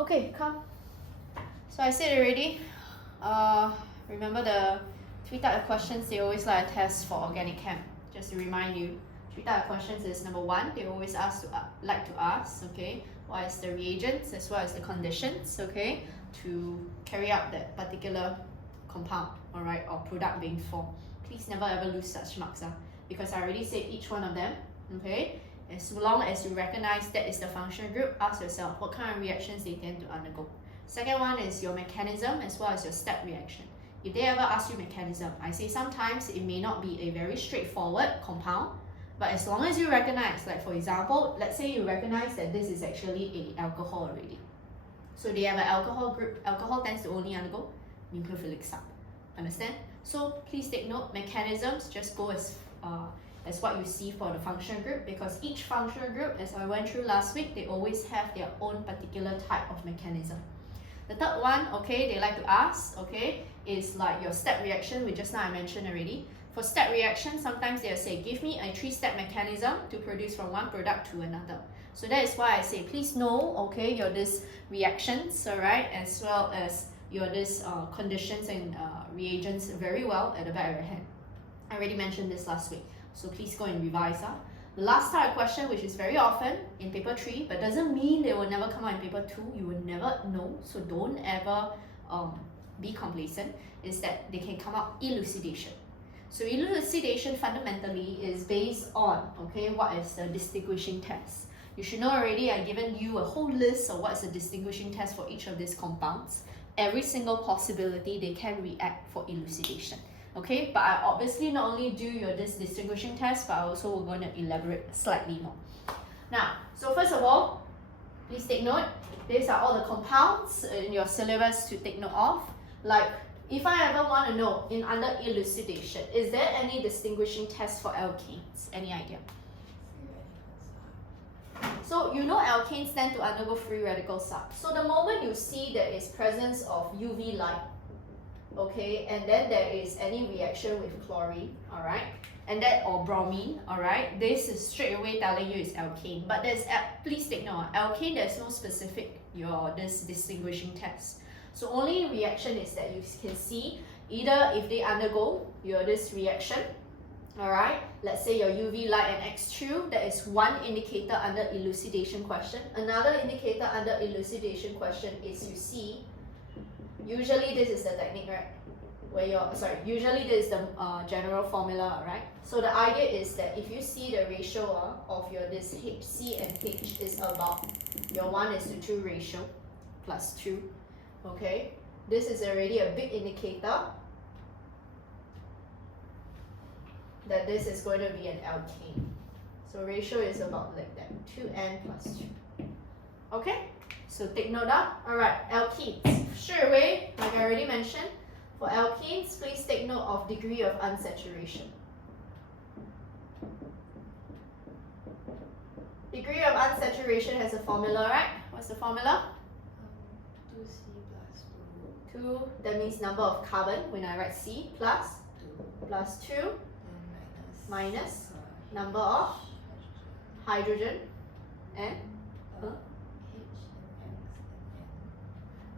Okay, come. So I said already, remember the 3 types of questions they always like a test for organic chem. Just to remind you, 3 types of questions is number 1, they always like to ask, okay, what is the reagents as well as the conditions, okay, to carry out that particular compound, alright, or product being formed. Please never ever lose such marks, because I already said each one of them, okay. As long as you recognize that is the functional group, ask yourself what kind of reactions they tend to undergo. Second one is your mechanism as well as your step reaction. If they ever ask you mechanism, I say sometimes it may not be a very straightforward compound, but as long as you recognize, like for example, let's say you recognize that this is actually an alcohol already. So they have an alcohol group. Alcohol tends to only undergo nucleophilic sub. Understand? So please take note, mechanisms just go as what you see for the functional group, because each functional group, as I went through last week, they always have their own particular type of mechanism. The third one, okay, they like to ask, okay, is like your step reaction, which just now I mentioned already. For step reaction, sometimes they'll say, give me a 3-step mechanism to produce from one product to another. So that is why I say, please know, okay, your this reactions, alright, as well as your this conditions and reagents very well at the back of your hand. I already mentioned this last week, so please go and revise. The last type of question, which is very often in paper 3, but doesn't mean they will never come out in paper 2, you will never know, so don't ever be complacent, is that they can come out elucidation. So elucidation fundamentally is based on, okay, what is the distinguishing test. You should know already, I've given you a whole list of what's the distinguishing test for each of these compounds. Every single possibility they can react for elucidation. Okay, but I obviously not only do this distinguishing test, but I also will going to elaborate slightly more. Now, so first of all, please take note, these are all the compounds in your syllabus to take note of. Like, if I ever want to know in under elucidation, is there any distinguishing test for alkanes? Any idea? So you know alkanes tend to undergo free radical sub. So the moment you see there is presence of UV light, okay, and then there is any reaction with chlorine, all right, and that or bromine, all right, this is straight away telling you it's alkane. But there's, please take note, alkane there's no specific this distinguishing test. So only reaction is that you can see either if they undergo this reaction, all right, let's say your UV light and X2, that is one indicator under elucidation question. Another indicator under elucidation question is you see, usually this is the technique, right? Where usually this is the general formula, right? So the idea is that if you see the ratio of your this HC and H is about your 1:2 ratio plus 2, okay? This is already a big indicator that this is going to be an alkane. So ratio is about like that, 2N plus 2. Okay? So take note of. Alright, alkenes. Straight away, like I already mentioned, for alkenes, please take note of degree of unsaturation. Degree of unsaturation has a formula, right? What's the formula? 2C plus 2. 2, that means number of carbon when I write C, plus 2. Plus 2, Then minus number of hydrogen and H and X and N.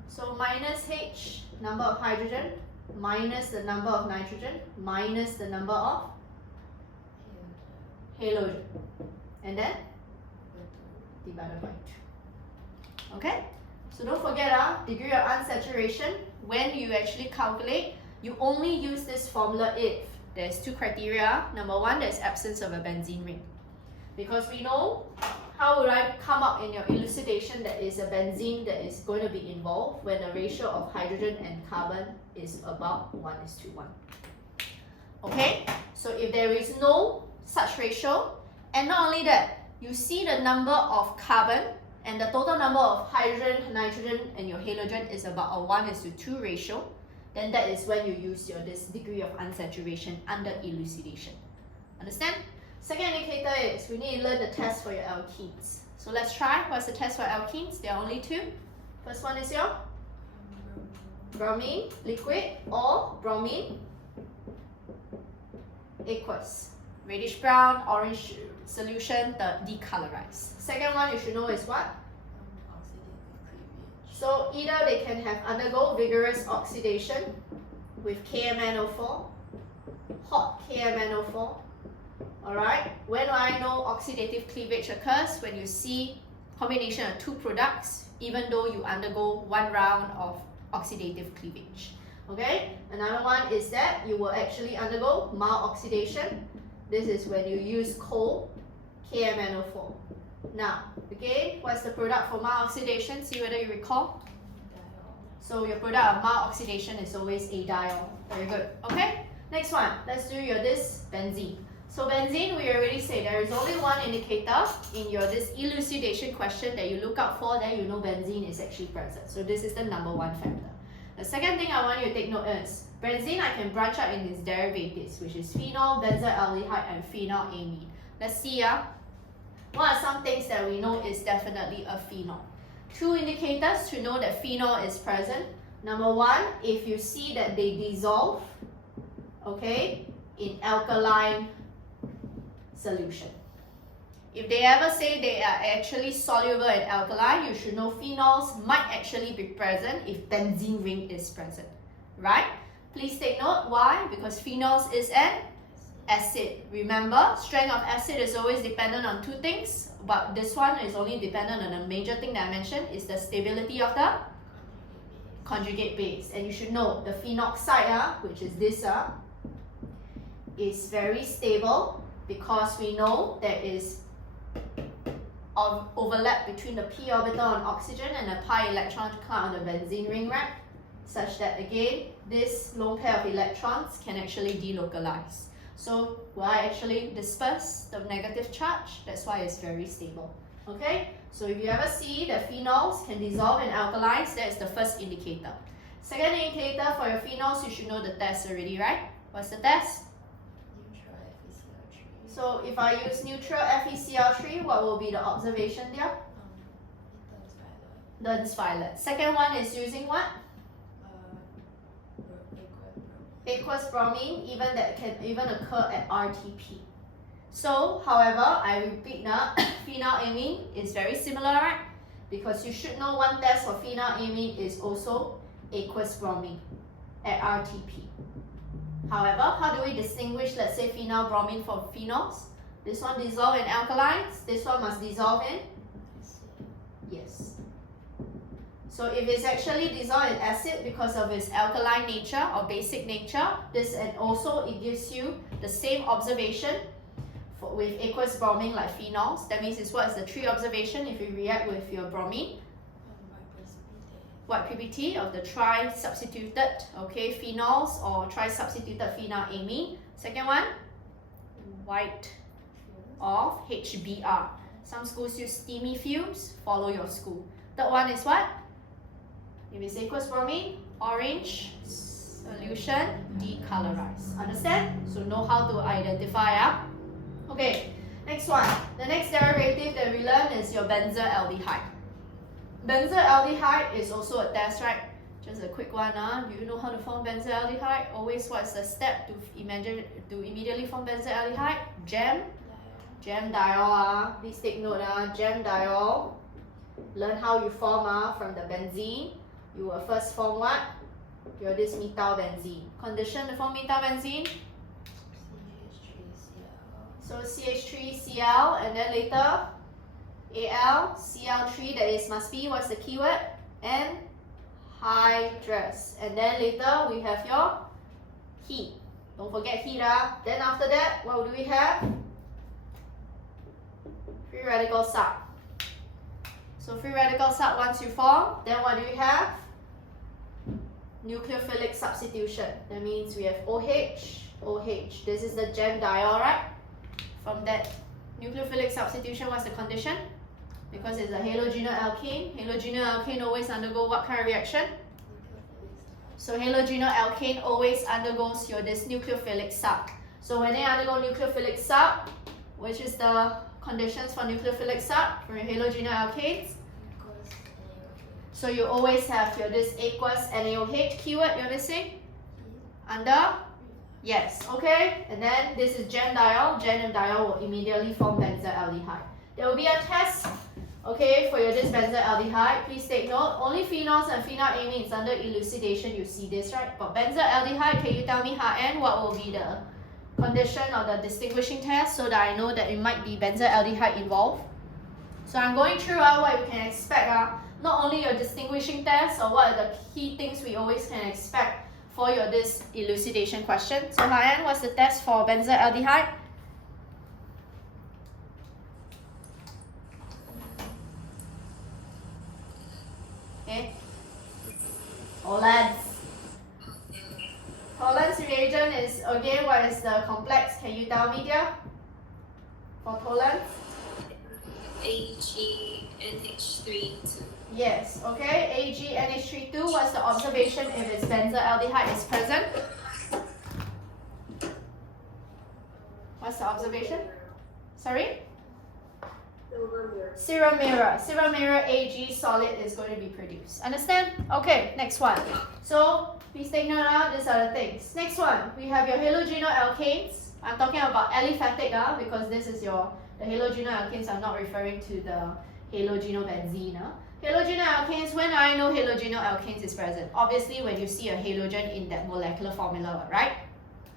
so minus H, number of hydrogen, minus the number of nitrogen, minus the number of halogen, and then divided by 2. Okay? So don't forget degree of unsaturation, when you actually calculate, you only use this formula if there's 2 criteria. Number 1, there's absence of a benzene ring. Because we know, how would I come up in your elucidation that is a benzene that is going to be involved when the ratio of hydrogen and carbon is about 1:1. Okay, so if there is no such ratio, and not only that, you see the number of carbon and the total number of hydrogen, nitrogen, and your halogen is about a 1:2 ratio, then that is when you use this degree of unsaturation under elucidation. Understand? Second indicator is we need to learn the test for your alkenes. So let's try. What's the test for alkenes? There are only 2. First one is your bromine liquid or bromine aqueous. Reddish brown, orange solution, the decolorized. Second one you should know is what? So either they can have undergo vigorous oxidation with KMnO4, hot KMnO4. Alright, when do I know oxidative cleavage occurs? When you see combination of two products, even though you undergo one round of oxidative cleavage. Okay, another one is that you will actually undergo mild oxidation. This is when you use cold KMnO4. Now, again, what's the product for mild oxidation? See whether you recall. So your product of mild oxidation is always a diol. Very good. Okay, next one. Let's do this benzene. So benzene, we already say there is only one indicator in this elucidation question that you look out for, then you know benzene is actually present. So this is the number one factor. The second thing I want you to take note is, benzene I can branch out in its derivatives, which is phenol, benzaldehyde, and phenylamine. Let's see. What are some things that we know is definitely a phenol? Two indicators to know that phenol is present. Number one, if you see that they dissolve, okay, in alkaline solution. If they ever say they are actually soluble in alkali, you should know phenols might actually be present if benzene ring is present, right? Please take note, why? Because phenols is an acid. Remember, strength of acid is always dependent on two things, but this one is only dependent on a major thing that I mentioned, is the stability of the conjugate base. And you should know the phenoxide, which is this, is very stable, because we know there is overlap between the p orbital on oxygen and the pi electron cloud on the benzene ring, right? Such that again, this lone pair of electrons can actually delocalize. So will I actually disperse the negative charge? That's why it's very stable. Okay? So if you ever see that phenols can dissolve in alkalis, that is the first indicator. Second indicator for your phenols, you should know the test already, right? What's the test? So if I use neutral FeCl3, what will be the observation there? Turns violet. Second one is using what? Aqueous bromine, even that can even occur at RTP. So, however, I repeat now, phenylamine is very similar, right? Because you should know one test for phenylamine is also aqueous bromine at RTP. However, how do we distinguish, let's say, phenyl bromine from phenols? This one dissolve in alkalis, this one must dissolve in? Yes. So if it's actually dissolved in acid because of its alkaline nature or basic nature, this, and also it gives you the same observation with aqueous bromine like phenols. That means it's what is the 3 observation if you react with your bromine? White PBT of the tri-substituted, okay, phenols or tri-substituted phenylamine. Second one, white of HBr. Some schools use steamy fumes, follow your school. Third one is what? If it's aqueous bromine, orange solution, decolorize. Understand? So know how to identify. Okay, next one. The next derivative that we learn is your benzaldehyde. Benzaldehyde is also a test, right? Just a quick one. Do you know how to form benzaldehyde? Always what's the step to immediately form benzaldehyde? Gem diol. Please take note. Gem diol. Learn how you form from the benzene. You will first form what? Your this methyl benzene. Condition to form methyl benzene? So CH3Cl, and then later Al, Cl3, that is must be, what's the keyword? Anhydrous. And then later we have your heat. Don't forget heat. Then after that, what do we have? Free radical sub. So free radical sub once you form, then what do we have? Nucleophilic substitution. That means we have OH. This is the gem diol, right? From that nucleophilic substitution, what's the condition? Because it's a halogenal alkane. Halogenal alkane always undergo what kind of reaction? So halogenal alkane always undergoes this nucleophilic sub. So when they undergo nucleophilic sub, which is the conditions for nucleophilic sub for halogenal alkanes? So you always have this aqueous NaOH keyword you're missing? Under? Yes, okay. And then this is gem diol. Gem and diol will immediately form benzaldehyde. There will be a test Okay, for your this benzaldehyde, please take note, only phenols and phenylamines under elucidation, you see this, right? But benzaldehyde, can you tell me, Ha-En, what will be the condition or the distinguishing test so that I know that it might be benzaldehyde involved? So I'm going through what you can expect, not only your distinguishing test or what are the key things we always can expect for your this elucidation question. So Ha-En, what's the test for benzaldehyde? Okay. Tollens. Tollens reagent is, again, what is the complex? Can you tell me, dear? For Tollens? AgNH3 Yes, okay. AgNH3 what's the observation if its benzaldehyde is present? What's the observation? Sorry? Serum mirror. Serum mirror Ag solid is going to be produced. Understand? Okay, next one. So please take note, these are the things. Next one, we have your halogenal alkanes. I'm talking about aliphatic because this is the halogenal alkanes. I'm not referring to the halogenal benzene. Halogenal alkanes, when I know halogenal alkanes is present? Obviously when you see a halogen in that molecular formula, right?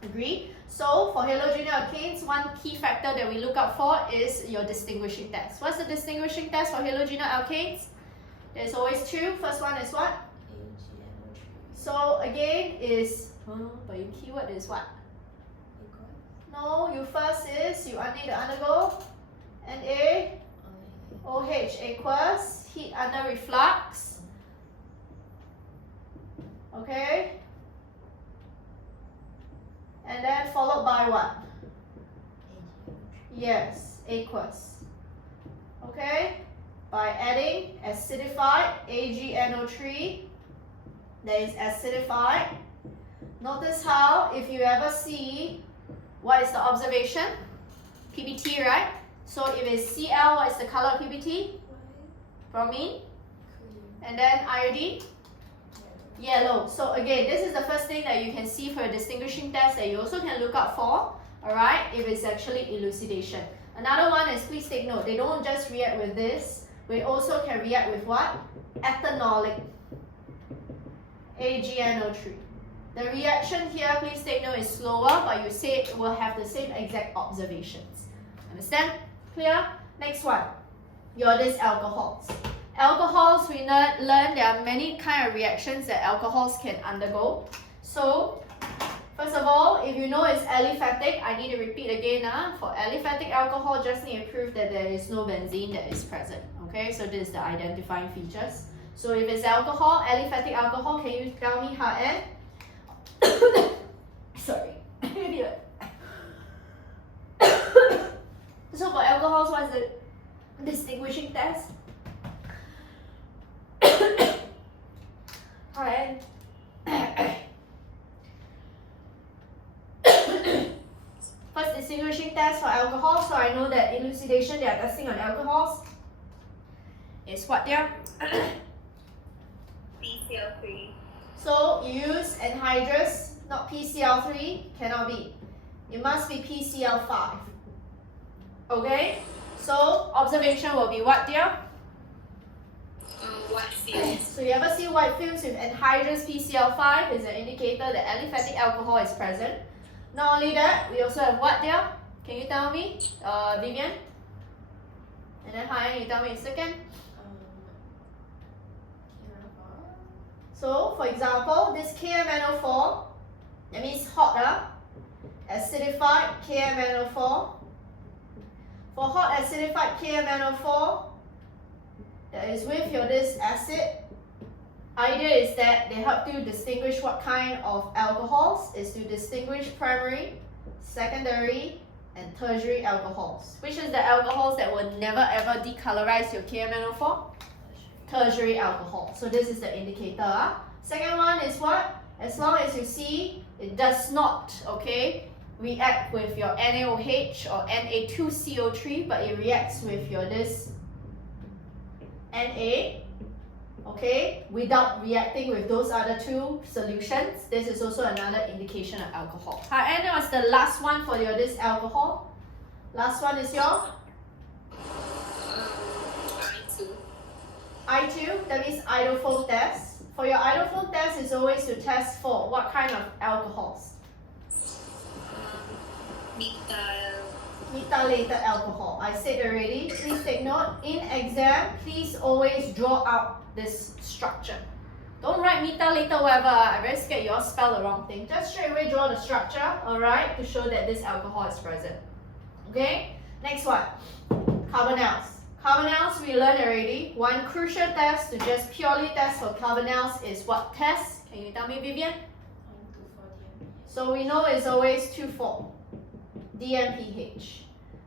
Agree? So for halogenal alkanes, one key factor that we look out for is your distinguishing test. What's the distinguishing test for halogenal alkanes? There's always two. First one is what? So again is, but your keyword is what? No, you first is, you need to undergo NaOH aqueous, heat under reflux. Okay? And then followed by what? Yes, aqueous. Okay? By adding acidified AgNO3, that is acidified. Notice how, if you ever see, what is the observation? PBT, right? So if it's Cl, what is the color of PBT? Bromine. And then iodine? Yellow. So again, this is the first thing that you can see for a distinguishing test that you also can look out for, alright, if it's actually elucidation. Another one is, please take note, they don't just react with this, we also can react with what? Ethanolic AgNO3. The reaction here, please take note, is slower, but you say it will have the same exact observations. Understand? Clear? Next one. Your this alcohols. Alcohols, we learn there are many kind of reactions that alcohols can undergo. So, first of all, if you know it's aliphatic, I need to repeat again. For aliphatic alcohol, just need to prove that there is no benzene that is present. Okay, so this is the identifying features. So if it's alcohol, aliphatic alcohol, can you tell me Ha-En? Sorry. So for alcohols, what's the distinguishing test? Ha-En. First distinguishing test for alcohol, so I know that elucidation they are testing on alcohols is what there? PCl3. So you use anhydrous, not PCl3, cannot be. It must be PCl5. Okay? So observation will be what there? White fumes. So you ever see white fumes with anhydrous PCl5 is an indicator that aliphatic alcohol is present. Not only that, we also have what there? Can you tell me, Vivian? And then Ha-En, you tell me in a second. So, for example, this KMNO4, that means hot, acidified KMNO4. For hot acidified KMNO4, that is with your this acid, idea is that they help you distinguish what kind of alcohols, is to distinguish primary, secondary, and tertiary alcohols. Which is the alcohols that will never ever decolorize your KMNO4? Tertiary alcohol. So this is the indicator. Second one is what? As long as you see it does not, okay, react with your NaOH or Na2CO3, but it reacts with your this Na, okay, without reacting with those other two solutions. This is also another indication of alcohol. And what's the last one for your this alcohol? Last one is your I2. I2, that means idle test. For your idle test, is always to test for what kind of alcohols? Methylated alcohol. I said already. Please take note. In exam, please always draw out this structure. Don't write methylated whatever. I'm very scared you all spell the wrong thing. Just straight away draw the structure, alright, to show that this alcohol is present. Okay? Next one. Carbonyls. Carbonyls we learned already. One crucial test to just purely test for carbonyls is what test? Can you tell me, Vivian? 1,2,4 So we know it's always 2,4 DMPH.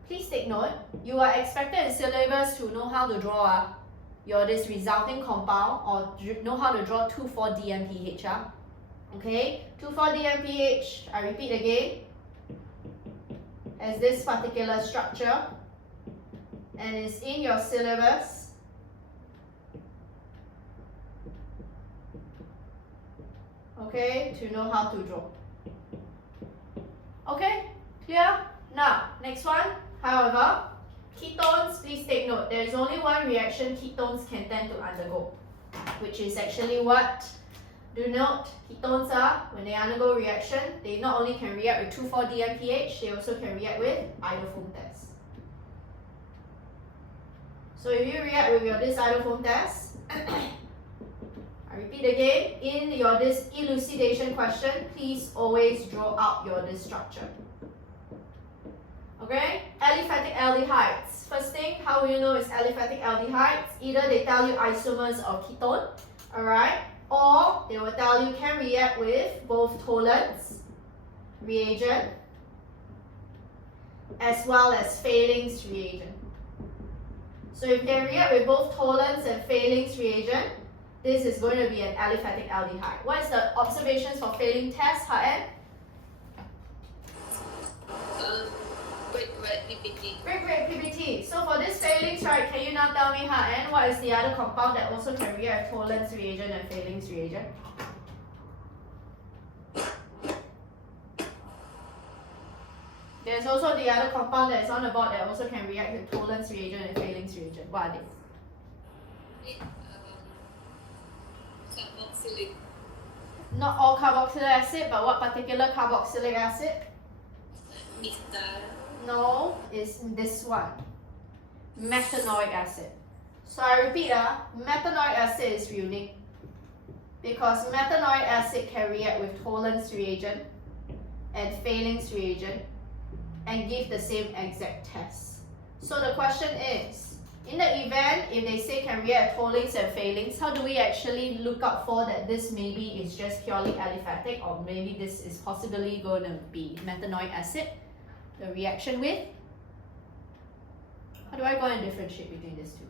Please take note, you are expected in syllabus to know how to draw your this resulting compound or know how to draw 2,4 DMPH. Okay, 2,4 DMPH, I repeat again, has this particular structure and is in your syllabus. Okay, to know how to draw. Okay, clear? Now, next one. However, ketones, please take note, there is only one reaction ketones can tend to undergo, which is actually what? Do note, ketones are, when they undergo reaction, they not only can react with 2,4 DMPH, they also can react with idle test. So if you react with your this idle test, I repeat again, in your this elucidation question, please always draw out your this structure. Okay, aliphatic aldehydes. First thing, how will you know it's aliphatic aldehydes? Either they tell you isomers of ketone, alright, or they will tell you can react with both Tollens reagent as well as Fehling's reagent. So if they react with both Tollens and Fehling's reagent, this is going to be an aliphatic aldehyde. What is the observations for Fehling test, HN? Great PPT. Great PPT. So for this Fehling's, right, can you now tell me, HN, what is the other compound that also can react with Tollens reagent and Fehling's reagent? There's also the other compound that is on the board that also can react with Tollens reagent and Fehling's reagent. What are they? Carboxylic. Not all carboxylic acid, but what particular carboxylic acid? Methyl. No, it's this one. Methanoic acid. So I repeat, methanoic acid is unique because methanoic acid can react with Tollens reagent and Fehling's reagent and give the same exact test. So the question is, in the event, if they say can react Tollens and Fehling's, how do we actually look out for that this maybe is just purely aliphatic or maybe this is possibly going to be methanoic acid? The reaction with? How do I go and differentiate between these two?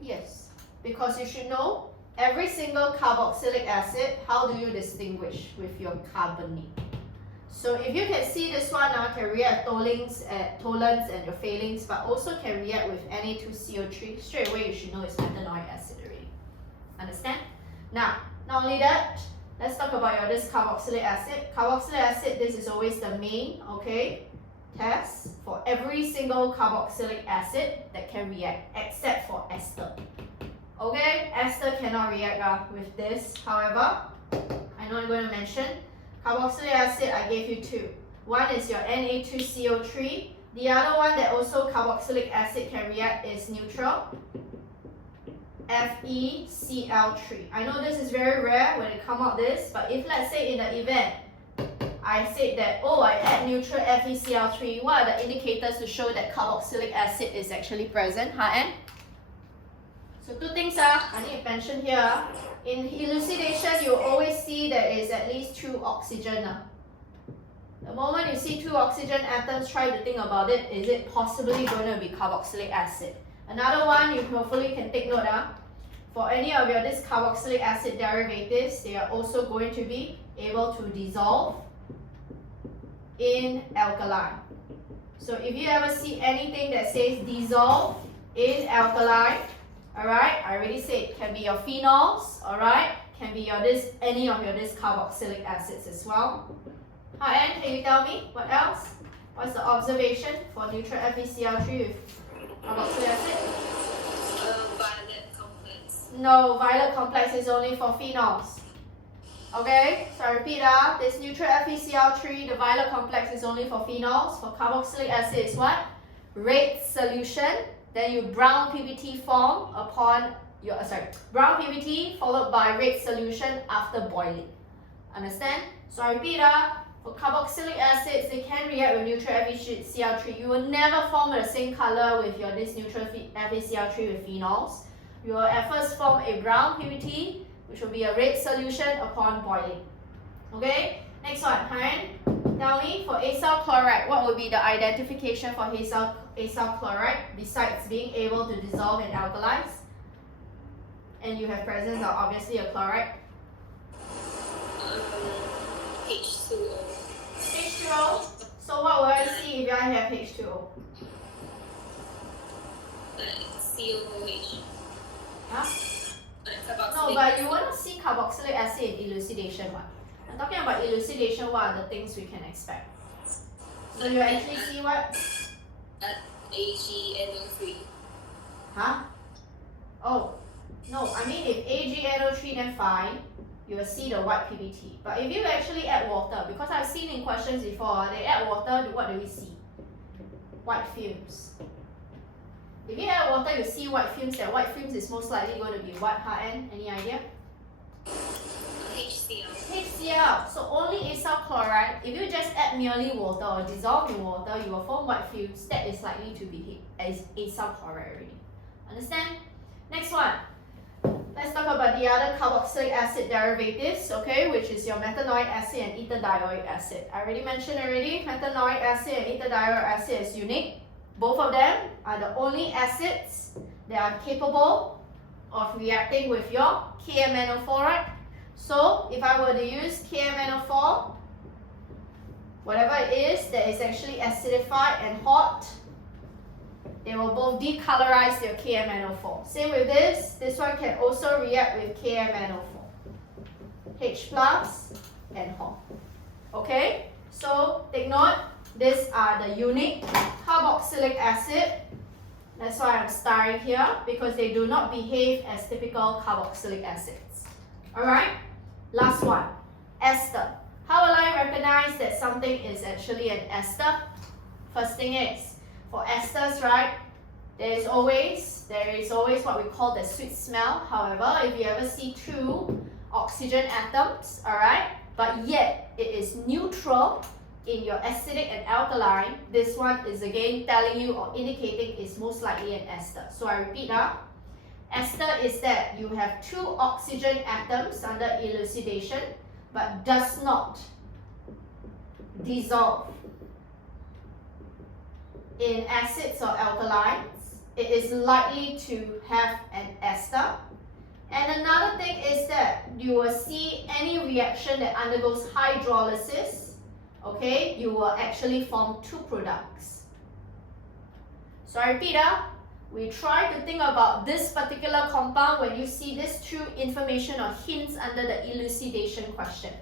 Yes, because you should know every single carboxylic acid, how do you distinguish with your carbonate? So if you can see this one can react Tollens and your Fehling's, but also can react with Na2CO3, straight away you should know it's methanoic acid already. Understand? Now, not only that, let's talk about your this carboxylic acid. Carboxylic acid, this is always the main, okay, test for every single carboxylic acid that can react, except for ester. Okay, ester cannot react with this. However, I know I'm going to mention carboxylic acid, I gave you two. One is your Na2CO3. The other one that also carboxylic acid can react is neutral, FeCl3. I know this is very rare when it come out this, but if let's say in the event I said that, oh, I add neutral FeCl3, what are the indicators to show that carboxylic acid is actually present? HN? So two things I need to mention here. In elucidation, you always see there is at least two oxygen. The moment you see two oxygen atoms, try to think about it. Is it possibly going to be carboxylic acid? Another one you hopefully can take note for any of your this carboxylic acid derivatives, they are also going to be able to dissolve in alkaline. So if you ever see anything that says dissolve in alkaline, alright, I already said can be your phenols, alright, can be your this any of your this carboxylic acids as well. HN, can you tell me what else? What's the observation for neutral FeCl3 with carboxylic acid? Violet compound. No, violet complex is only for phenols. Okay, so I repeat, this neutral FeCl3, the violet complex is only for phenols. For carboxylic acid is what? Red solution, then you brown PBT form upon your, brown PBT followed by red solution after boiling. Understand? So I repeat, for carboxylic acids, they can react with neutral FeCl3. You will never form the same color with your this neutral FeCl3 with phenols. You will at first form a brown PBT, which will be a red solution upon boiling. Okay, next one, Haren, tell me for acyl chloride, what would be the identification for acyl chloride besides being able to dissolve and alkalize? And you have presence of obviously a chloride. H2O. H2O. So what will I see if I have H2O? COOH. Huh? Carboxylic No, but you want to see carboxylic acid in elucidation one. I'm talking about elucidation, what are the things we can expect? So you actually see what? AgNO3. Huh? Oh, no, I mean if AgNO3 then fine, you will see the white PBT. But if you actually add water, because I've seen in questions before, they add water, what do we see? White fumes. If you add water, you see white fumes. That white fumes is most likely going to be what, HN? Any idea? HCl. HCl. So only acyl chloride. If you just add merely water or dissolve in water, you will form white fumes. That is likely to be acyl chloride already. Understand? Next one. Let's talk about the other carboxylic acid derivatives, okay, which is your methanoic acid and ether-dioic acid. I already mentioned methanoic acid and ether-dioic acid is unique. Both of them are the only acids that are capable of reacting with your KMNO4, right? So if I were to use KMNO4, whatever it is that is actually acidified and hot, they will both decolorize your KMNO4. Same with this one can also react with KMNO4. H plus and hot. Okay, so take note, these are the unique carboxylic acid. That's why I'm starring here, because they do not behave as typical carboxylic acids. Alright, last one, ester. How will I recognize that something is actually an ester? First thing is, for esters, right, there is always what we call the sweet smell. However, if you ever see two oxygen atoms, alright, but yet it is neutral in your acidic and alkaline, this one is again telling you or indicating is most likely an ester. So I repeat, ester is that you have two oxygen atoms under elucidation, but does not dissolve in acids or alkalines. It is likely to have an ester. And another thing is that you will see any reaction that undergoes hydrolysis, okay, you will actually form two products. So I repeat, we try to think about this particular compound when you see these two information or hints under the elucidation question.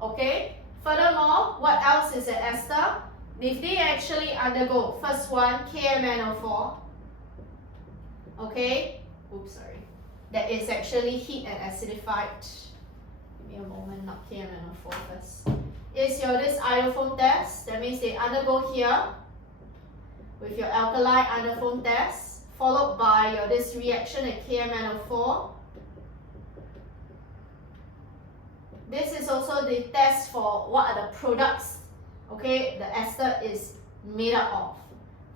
Okay, furthermore, what else is an ester? If they actually undergo, first one, KMNO4, okay, oops, sorry, that is actually heat and acidified. Give me a moment, not KMNO4 first. Is your this iodoform test, that means they undergo here with your alkali iodoform test, followed by your this reaction at KMNO4. This is also the test for what are the products, okay, the ester is made up of.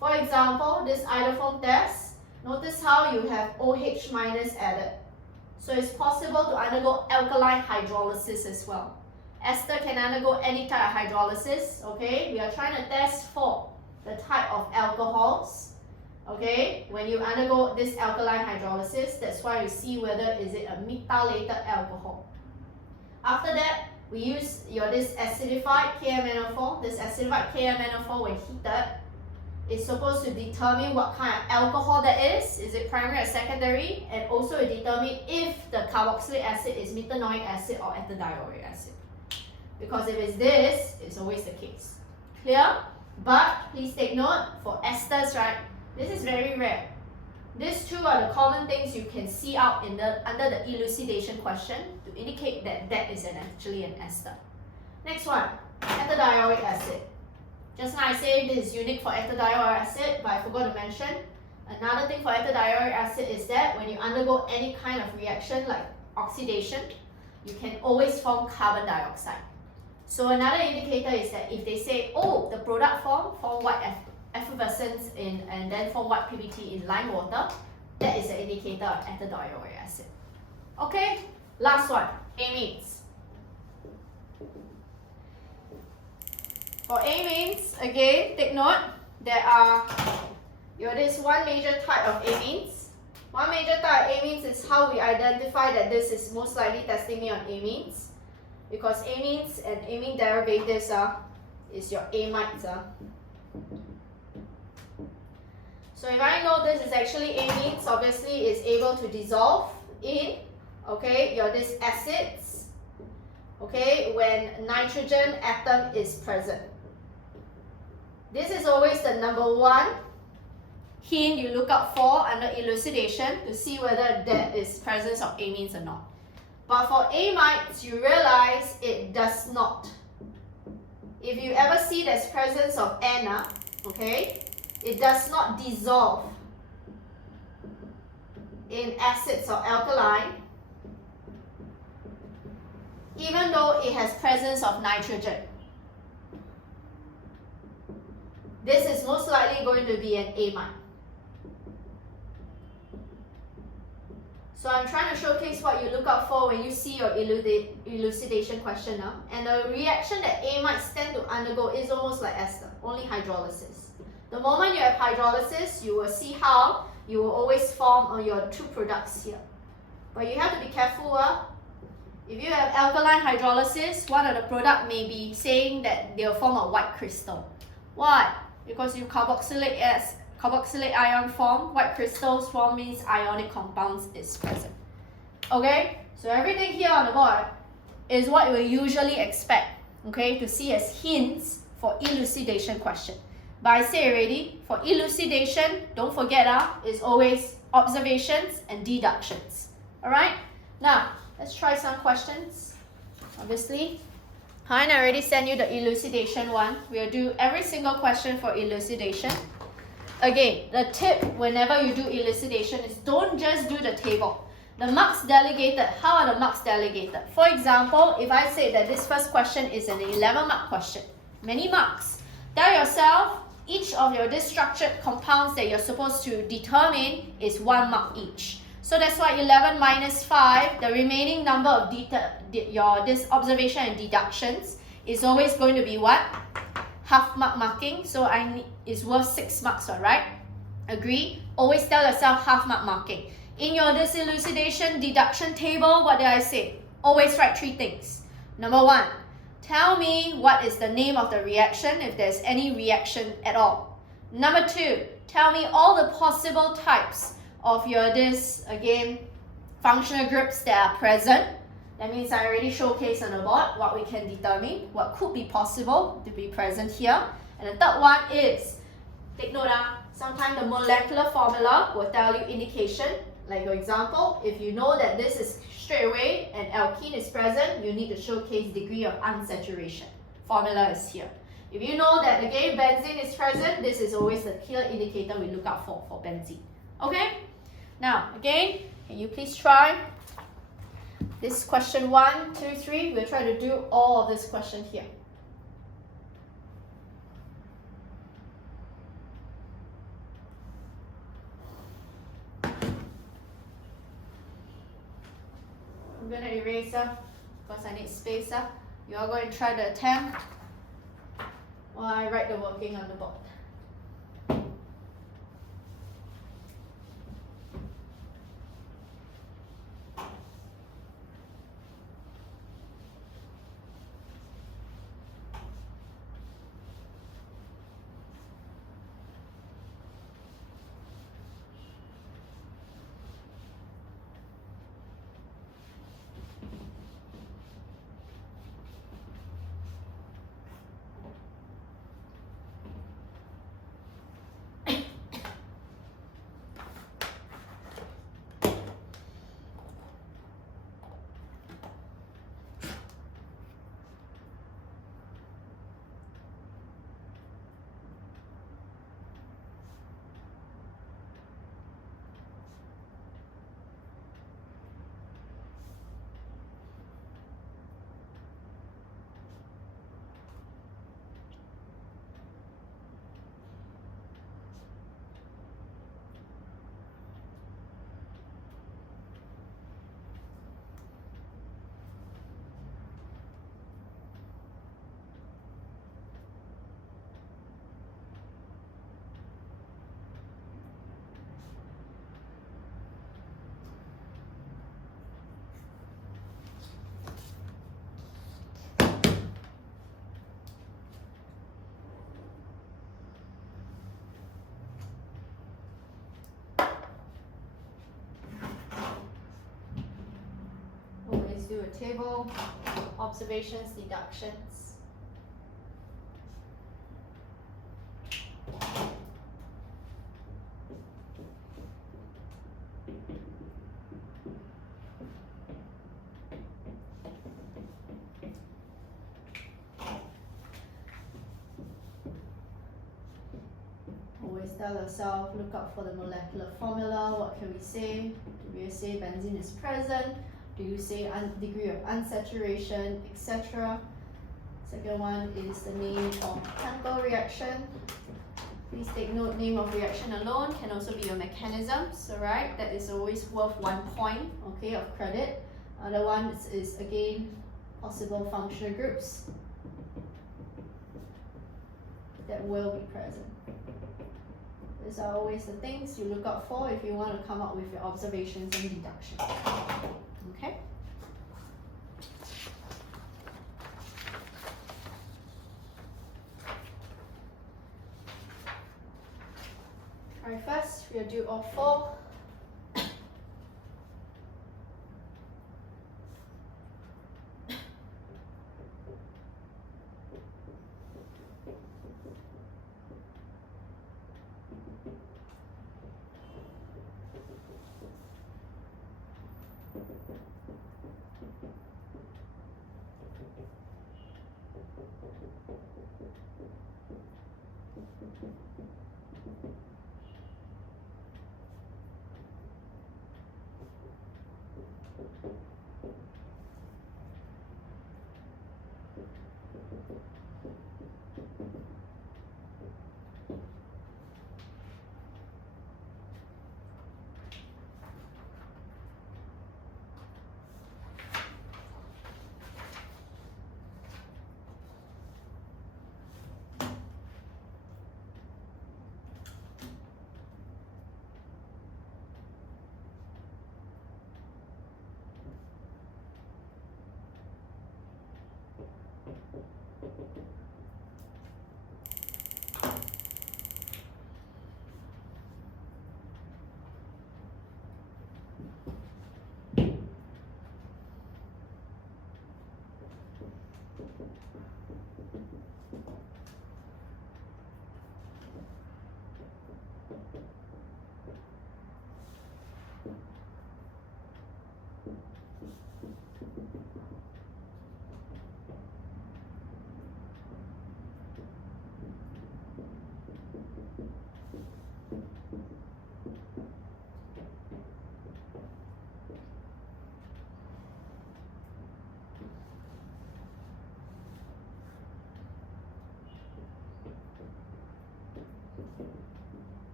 For example, this iodoform test, notice how you have OH minus added. So it's possible to undergo alkaline hydrolysis as well. Ester can undergo any type of hydrolysis, okay? We are trying to test for the type of alcohols, okay? When you undergo this alkaline hydrolysis, that's why you see whether is it a methylated alcohol. After that, we use this acidified KMNO4. This acidified KMNO4, when heated, is supposed to determine what kind of alcohol that is. Is it primary or secondary? And also determine if the carboxylic acid is methanoic acid or ether-dioic acid. Because if it's this, it's always the case. Clear? But please take note, for esters, right, this is very rare. These two are the common things you can see out in under the elucidation question to indicate that that is actually an ester. Next one, etadioric acid. Just now I said this is unique for etadioric acid, but I forgot to mention. Another thing for etadioric acid is that when you undergo any kind of reaction like oxidation, you can always form carbon dioxide. So another indicator is that if they say, oh, the product form white effervescence and then form white PBT in lime water, that is an indicator of etadioric acid. Okay, last one, amines. For amines, again, take note, there are this one major type of amines. One major type of amines is how we identify that this is most likely testing me on amines. Because amines and amine derivatives is your amides. So if I know this is actually amines, obviously it's able to dissolve in, okay, these acids, okay, when nitrogen atom is present. This is always the number one hint you look out for under elucidation to see whether there is presence of amines or not. But for amides, you realize it does not. If you ever see there's presence of N, okay, it does not dissolve in acids or alkaline, even though it has presence of nitrogen. This is most likely going to be an amide. So I'm trying to showcase what you look out for when you see your elucidation question now. And the reaction that amides tend to undergo is almost like ester, only hydrolysis. The moment you have hydrolysis, you will see how you will always form on your two products here. But you have to be careful. If you have alkaline hydrolysis, one of the product may be saying that they'll form a white crystal. Why? Because you carboxylate ion form, white crystals form means ionic compounds is present. Okay, so everything here on the board is what we usually expect, okay, to see as hints for elucidation question. But I say already, for elucidation, don't forget is always observations and deductions. Alright, now let's try some questions. Obviously, I already sent you the elucidation one. We'll do every single question for elucidation. Again, the tip whenever you do elucidation is don't just do the table. The marks delegated, how are the marks delegated? For example, if I say that this first question is an 11-mark question, many marks, tell yourself each of your disstructured compounds that you're supposed to determine is 1 mark each. So that's why 11 minus 5, the remaining number of this observation and deductions is always going to be what? Half mark marking, so it's worth 6 marks, alright? Agree? Always tell yourself half mark marking. In your elucidation deduction table, what did I say? Always write 3 things. Number 1, tell me what is the name of the reaction, if there's any reaction at all. Number 2, tell me all the possible types of your functional groups that are present. That means I already showcased on the board what we can determine, what could be possible to be present here. And the third one is, take note, sometimes the molecular formula will tell you indication. Like for example, if you know that this is straight away an alkene is present, you need to showcase degree of unsaturation. Formula is here. If you know that again benzene is present, this is always the clear indicator we look out for benzene. Okay? Now again, can you please try? This question 1, 2, 3, we'll try to do all of this question here. I'm going to erase because I need space. You are going to try to attempt while I write the working on the board. do a table, observations, deductions. Always tell yourself, look out for the molecular formula. What can we say? Do we say benzene is present? Do you say degree of unsaturation, etc.? Second one is the name of chemical reaction. Please take note, name of reaction alone can also be a mechanism. So right, that is always worth 1 point, okay, of credit. Other one is again possible functional groups that will be present. These are always the things you look out for if you want to come up with your observations and deductions. Okay? Alright, first we'll do all 4.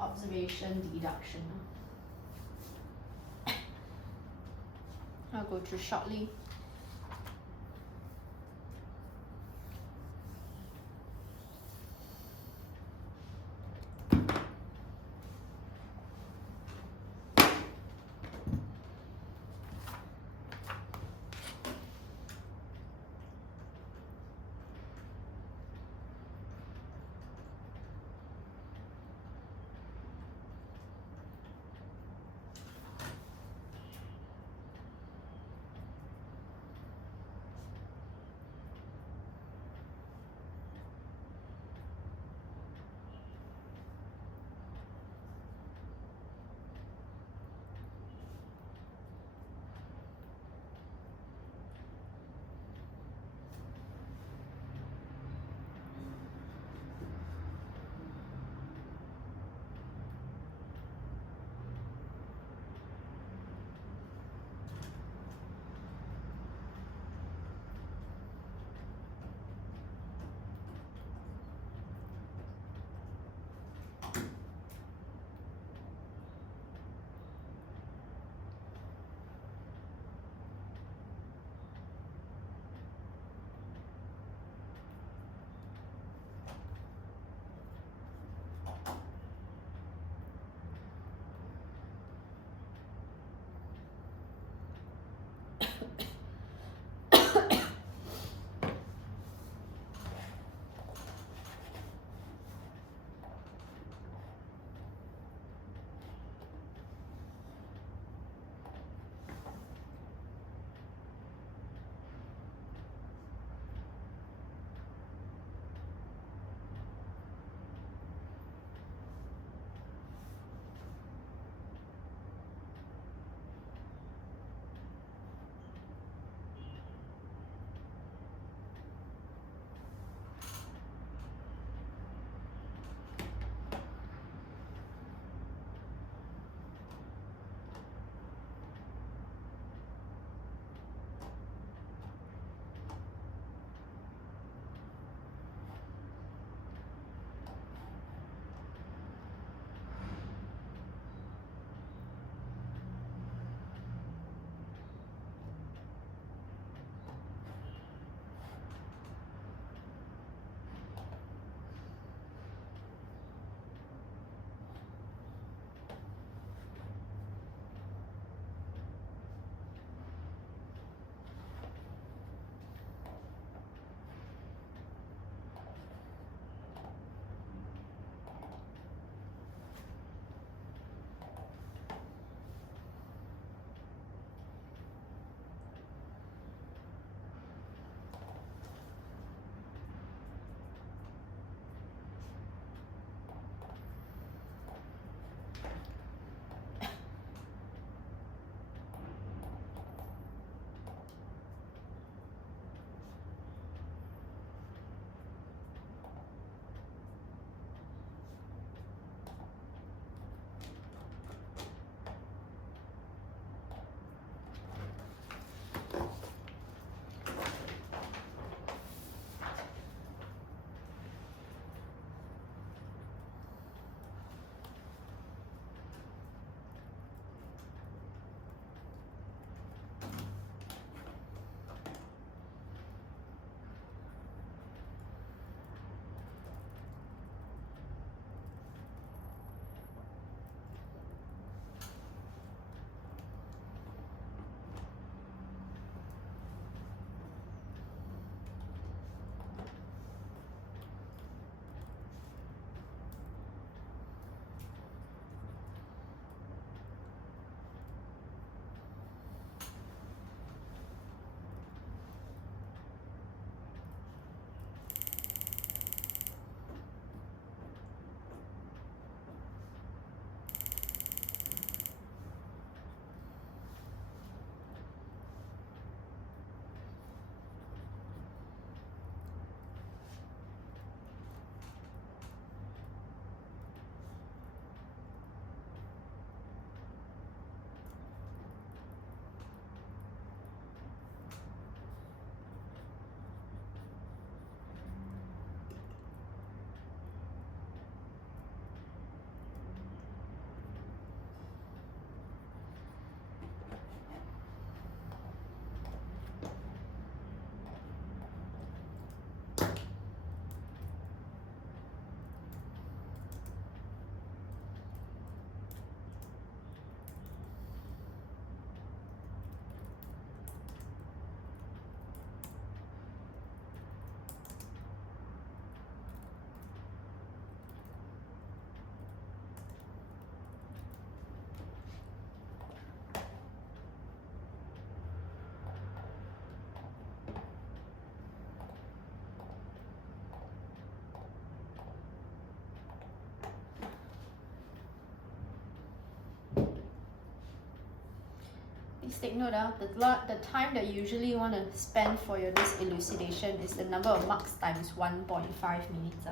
observation, deduction. I'll go through shortly. please take note, the time that you usually want to spend for your this elucidation is the number of marks times 1.5 minutes.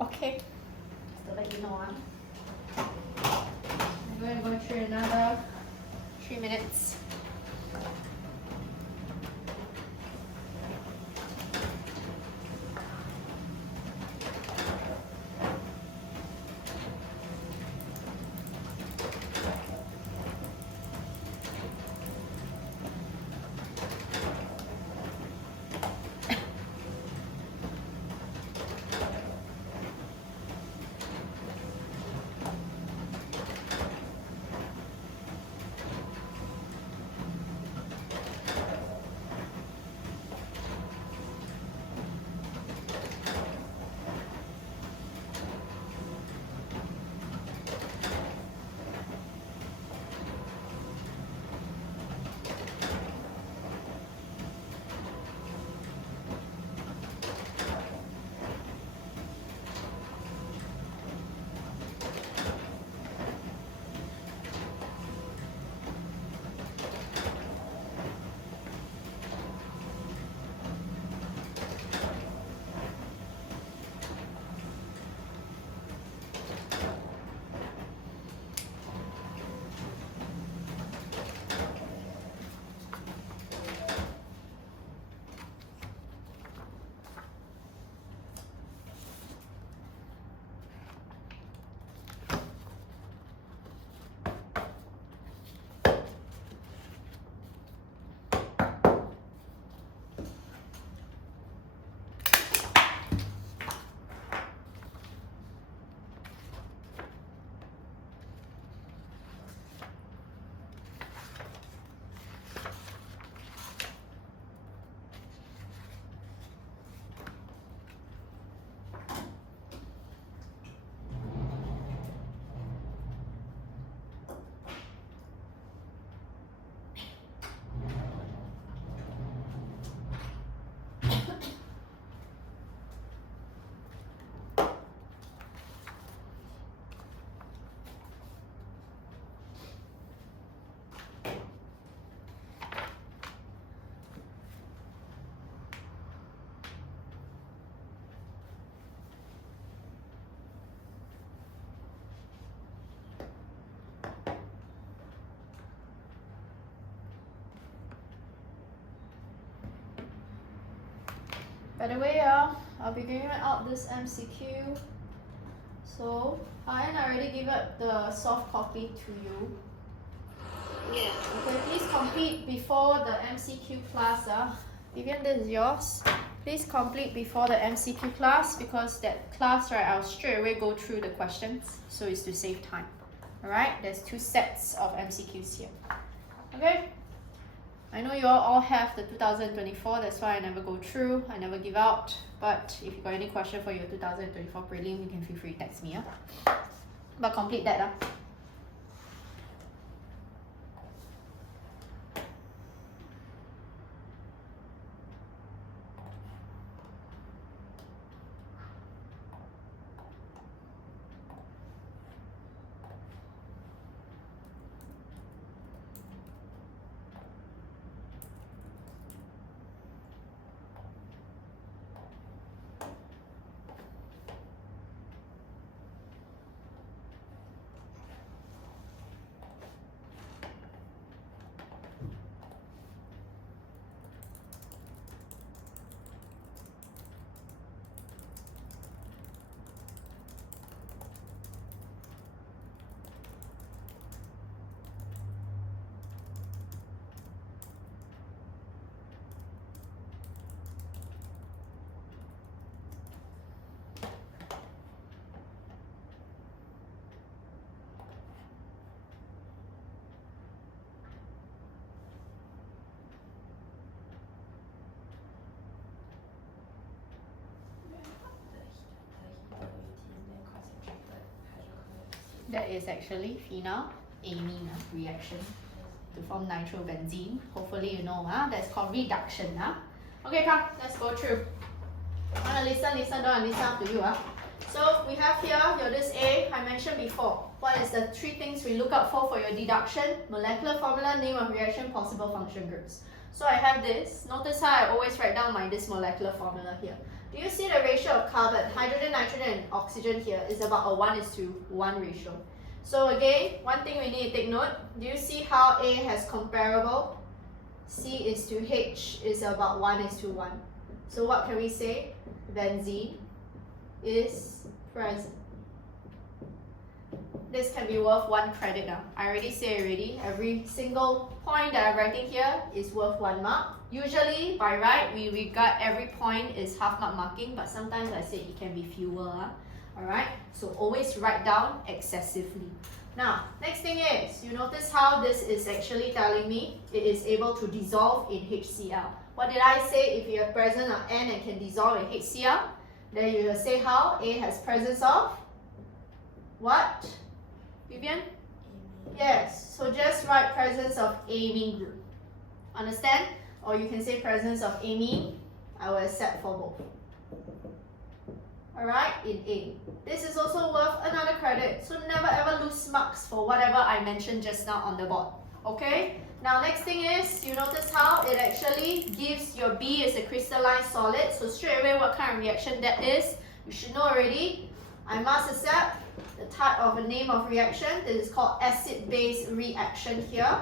Okay, just to let you know. I'm going to go through another 3 minutes. By the way, I'll be giving out this MCQ. So, I already gave up the soft copy to you. Yeah. Okay, please complete before the MCQ class. Vivian, this is yours. Please complete before the MCQ class, because that class, right, I'll straight away go through the questions, so it's to save time. Alright, there's 2 sets of MCQs here. Okay? I know you all have the 2024, that's why I never go through, I never give out. But if you got any question for your 2024 prelim, you can feel free to text me. But complete that. That is actually phenol amine reaction to form nitrobenzene. Hopefully you know, that's called reduction. Okay, come, let's go through. Wanna listen, don't listen up to you. So we have here your this A, I mentioned before. What is the 3 things we look out for your deduction? Molecular formula, name of reaction, possible function groups. So I have this. Notice how I always write down this molecular formula here. Do you see the ratio of carbon, hydrogen, nitrogen, and oxygen here is about a 1:1 ratio. So again, one thing we need to take note. Do you see how A has comparable? C is to H is about 1:1. So what can we say? Benzene is present. This can be worth 1 credit now. I already say already, every single point that I'm writing here is worth 1 mark. Usually, by right, we regard every point is half mark marking, but sometimes I say it can be fewer. Alright, so always write down excessively. Now, next thing is, you notice how this is actually telling me it is able to dissolve in HCl. What did I say? If you have presence of N and can dissolve in HCl, then you will say how A has presence of what? Vivian? Yes, so just write presence of amine group. Understand? Or you can say presence of amine. I will accept for both. Alright, in A. This is also worth another credit. So never ever lose marks for whatever I mentioned just now on the board. Okay? Now next thing is, you notice how it actually gives your B is a crystalline solid. So straight away what kind of reaction that is, you should know already. I must accept the type of a name of reaction. This is called acid-base reaction here.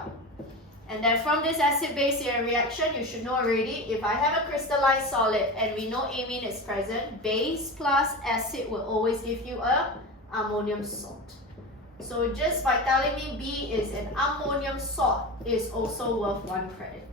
And then from this acid-base reaction, you should know already, if I have a crystalline solid and we know amine is present, base plus acid will always give you a ammonium salt. So just by telling me B is an ammonium salt is also worth 1 credit.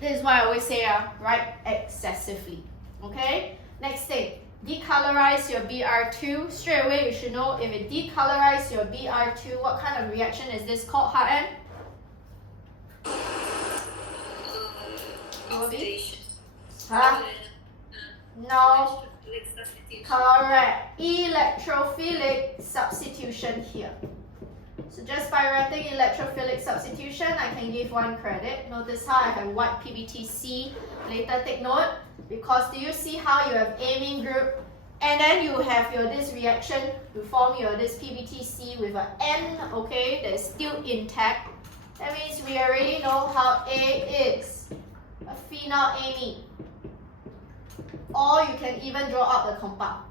This is why I always say write excessively. Okay? Next thing, decolorize your Br2. Straight away you should know if it decolorize your Br2, what kind of reaction is this called, HN? Oxidation. Huh? No. Correct. Electrophilic substitution here. So just by writing electrophilic substitution, I can give 1 credit. Notice how I have white PBTC. Later take note, because do you see how you have amine group and then you have your this reaction to form your this PBTC with an N, okay, that is still intact. That means we already know how A is a phenylamine. Or you can even draw out the compound.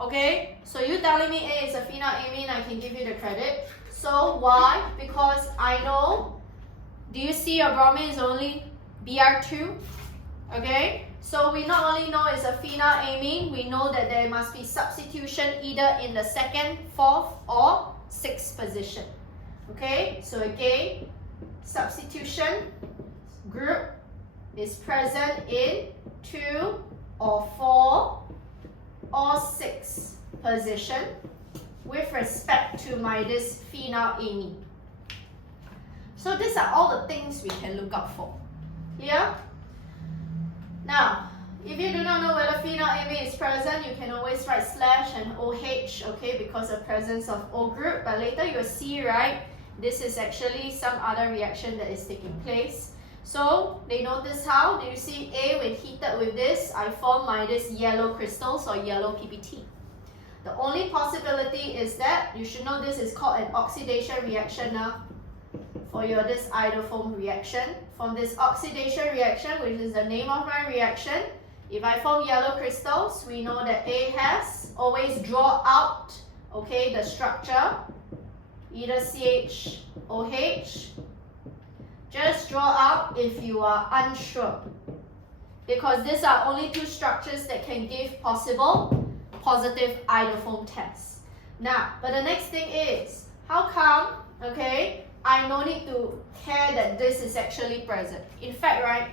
Okay, so you telling me A is a phenylamine, I can give you the credit. So why? Because I know, do you see your bromine is only Br2? Okay, so we not only know it's a phenylamine, we know that there must be substitution either in the 2nd, 4th, or 6th position. Okay, so again, substitution group is present in 2 or 4 or 6 position with respect to this phenylamine. So these are all the things we can look out for. Yeah? Now, if you do not know whether phenylamine is present, you can always write slash and OH, okay, because of presence of O group. But later you'll see, right, this is actually some other reaction that is taking place. So they notice how, do you see A when heated with this, I form this yellow crystals or yellow PBT. The only possibility is that, you should know this is called an oxidation reaction now for your this iodoform reaction. From this oxidation reaction, which is the name of my reaction, if I form yellow crystals, we know that A has always draw out, okay, the structure, either CH or H. Just draw out if you are unsure, because these are only 2 structures that can give possible positive iodoform tests. Now, but the next thing is, how come, okay, I no need to care that this is actually present. In fact, right,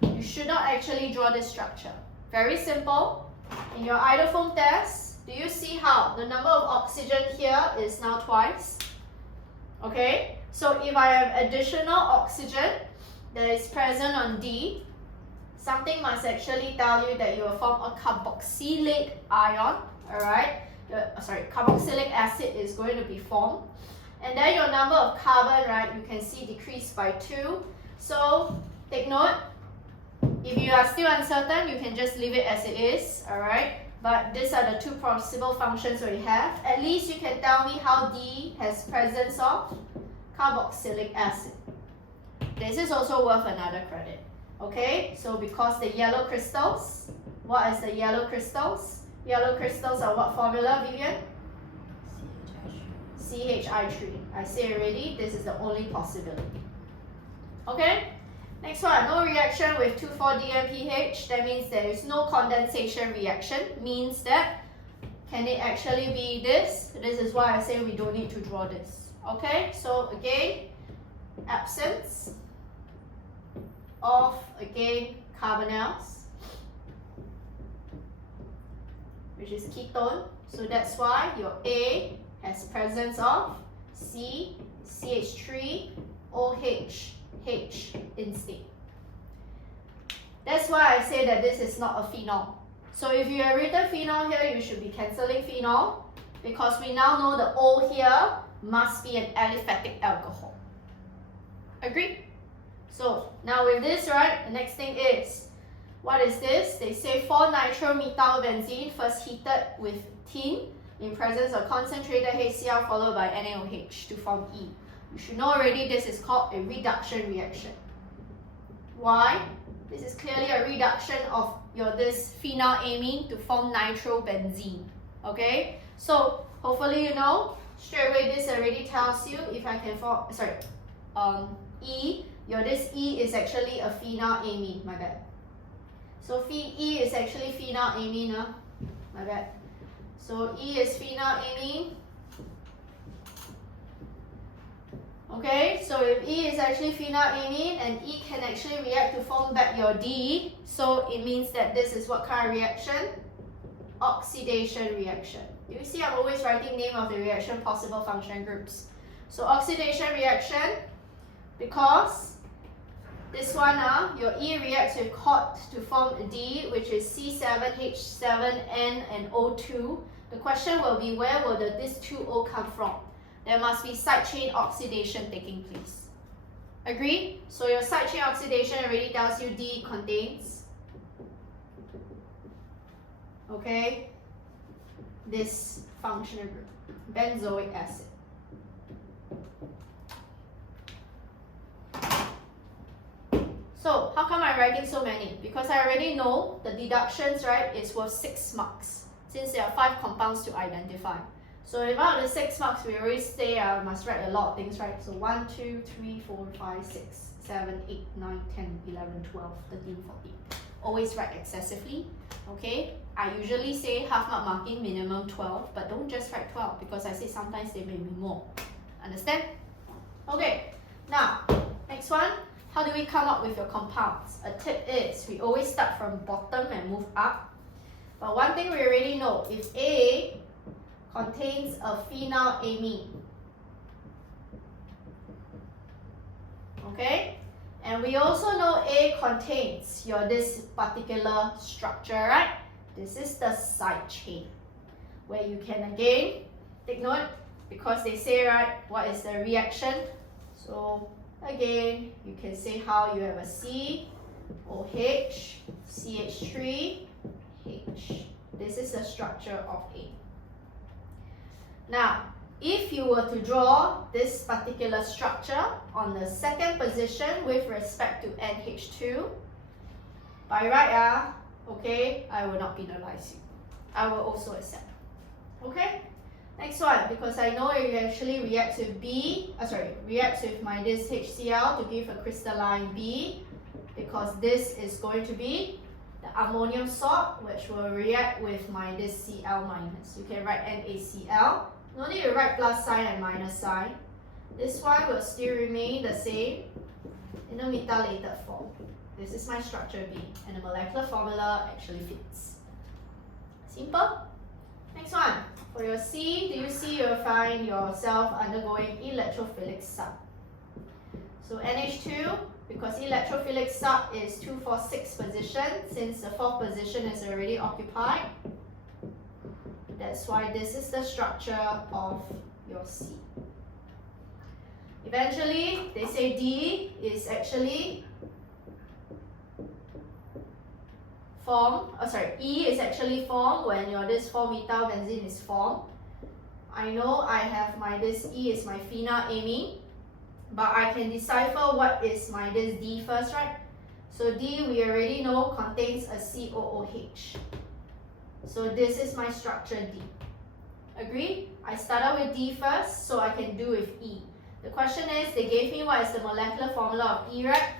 you should not actually draw this structure. Very simple. In your iodoform test, do you see how the number of oxygen here is now twice? Okay, so if I have additional oxygen that is present on D, something must actually tell you that you will form a carboxylate ion, alright? Carboxylic acid is going to be formed. And then your number of carbon, right, you can see decreased by 2. So take note, if you are still uncertain, you can just leave it as it is, alright? but these are the two possible functions we have. At least you can tell me how D has presence of carboxylic acid. This is also worth another credit. Okay, so because the yellow crystals, what is the yellow crystals? Yellow crystals are what formula, Vivian? CHI3. I say already, this is the only possibility. Okay, next one, no reaction with 2,4-DMPH. That means there is no condensation reaction. Means that, can it actually be this? This is why I say we don't need to draw this. Okay, so again, absence of, again, carbonyls, which is ketone. So that's why your A has presence of C, CH3, OH, H instead. That's why I say that this is not a phenol. So if you have written phenol here, you should be cancelling phenol, because we now know the O here must be an aliphatic alcohol. Agree? So now with this, right, the next thing is, what is this? They say 4-nitromethylbenzene first heated with tin in presence of concentrated HCl followed by NaOH to form E. You should know already this is called a reduction reaction. Why? This is clearly a reduction of this phenylamine to form nitrobenzene. Okay? So hopefully you know, straight away this already tells you if I can form, E, this E is actually a phenylamine, my bad. So E is actually phenylamine, my bad. So E is phenylamine. Okay, so if E is actually phenylamine and E can actually react to form back your D, so it means that this is what kind of reaction? Oxidation reaction. You see I'm always writing name of the reaction, possible function groups. So oxidation reaction, because this one, your E reacts with hot to form a D, which is C7H7N and O2. The question will be, where will this 2O come from? There must be side chain oxidation taking place. Agree? So your side chain oxidation already tells you D contains, okay, this functional group, benzoic acid. So how come I'm writing so many? Because I already know the deductions, right, is worth 6 marks, since there are 5 compounds to identify. So if out of the 6 marks, we always say I must write a lot of things, right? So 1, 2, 3, 4, 5, 6, 7, 8, 9, 10, 11, 12, 13, 14. Always write excessively, okay? I usually say half mark marking, minimum 12, but don't just write 12, because I say sometimes there may be more. Understand? Okay, now, next one. How do we come up with your compounds? A tip is, we always start from bottom and move up. But one thing we already know, if A contains a phenylamine, okay? And we also know A contains this particular structure, right? This is the side chain, where you can again take note, because they say, right, what is the reaction? So again, you can say how you have a C, OH, CH3, H. This is the structure of A. Now, if you were to draw this particular structure on the second position with respect to NH2, by right, okay, I will not penalize you. I will also accept. Okay? Next one, because I know it actually reacts with reacts with this HCl to give a crystalline B, because this is going to be the ammonium salt, which will react with this Cl minus. You can write NaCl. No need to write plus sign and minus sign. This one will still remain the same in the methylated form. This is my structure B, and the molecular formula actually fits. Simple? Next one. For your C, do you see you'll find yourself undergoing electrophilic sub? So NH2, because electrophilic sub is 246 position, since the 4th position is already occupied, that's why this is the structure of your C. Eventually, they say D is actually formed, E is actually formed when your this 4-methyl benzene is formed. I know I have my this E is my phenamine, but I can decipher what is my this D first, right? So D we already know contains a COOH. So this is my structure D. Agree? I started with D first, so I can do with E. The question is, they gave me what is the molecular formula of E, right?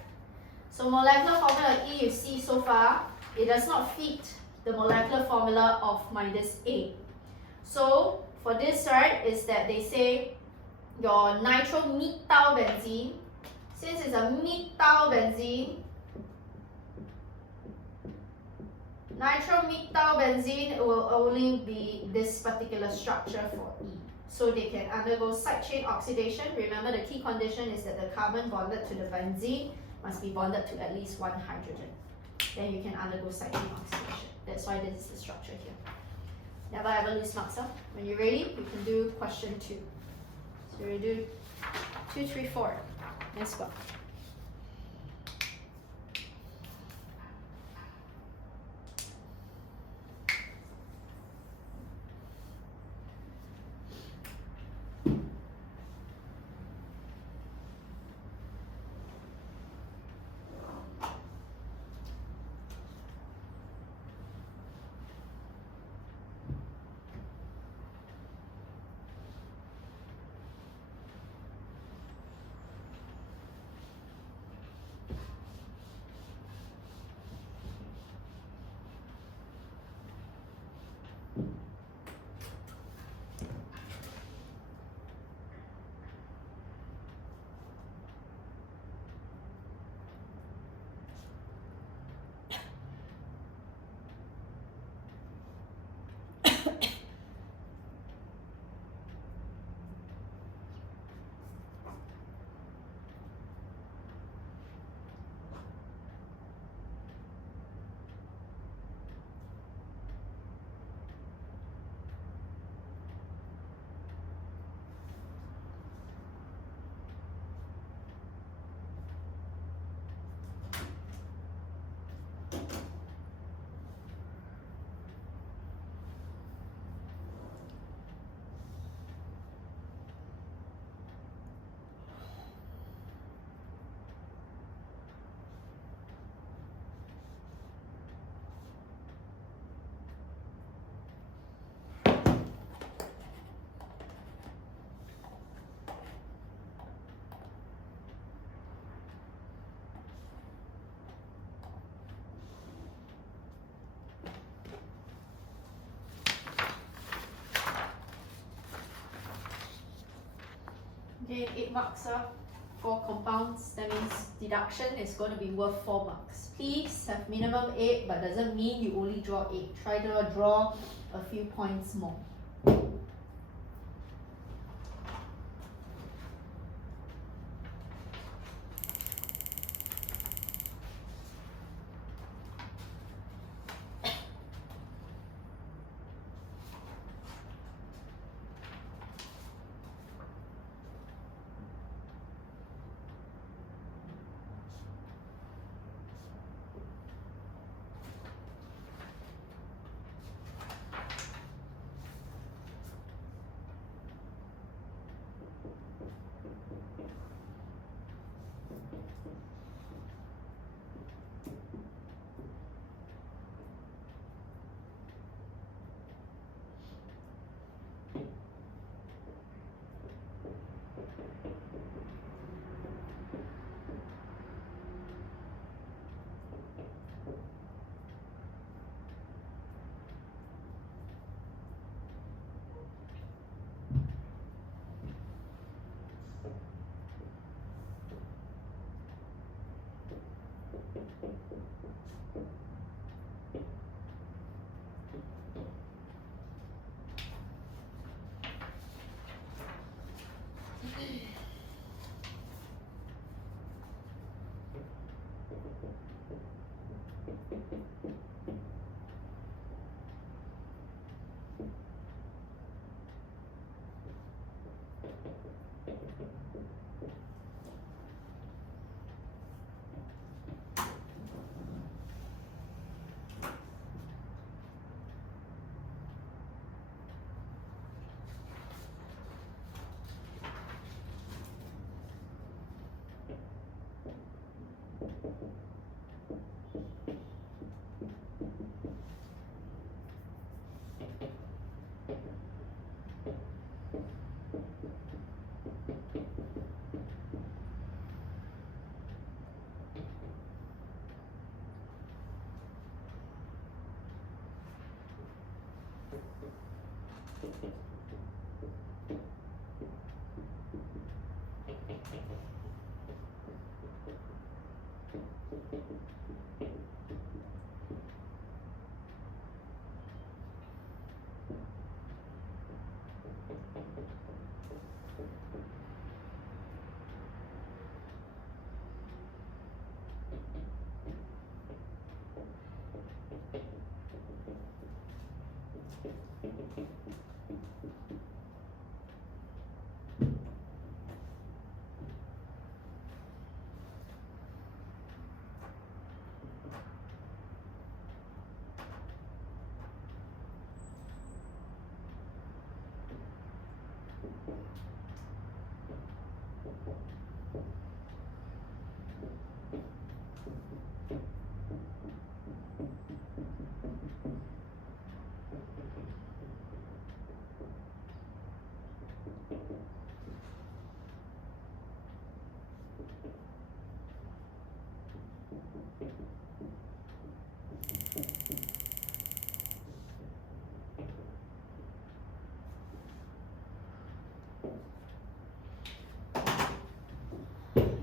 So molecular formula of E you see so far, it does not fit the molecular formula of my this A. So for this, right, is that they say your nitromethyl benzene, since it's a methyl benzene, nitromethyl benzene will only be this particular structure for E. So they can undergo side chain oxidation. Remember, the key condition is that the carbon bonded to the benzene must be bonded to at least one hydrogen. Then you can undergo side chain oxidation. That's why this is the structure here. Never ever lose marks, huh? When you're ready, you can do question 2. So we do 2, 3, 4. Let's go. Okay, 8 marks for compounds. That means deduction is going to be worth 4 marks. Please have minimum 8, but doesn't mean you only draw 8. Try to draw a few points more.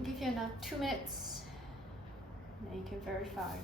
Give you another 2 minutes, and then you can verify.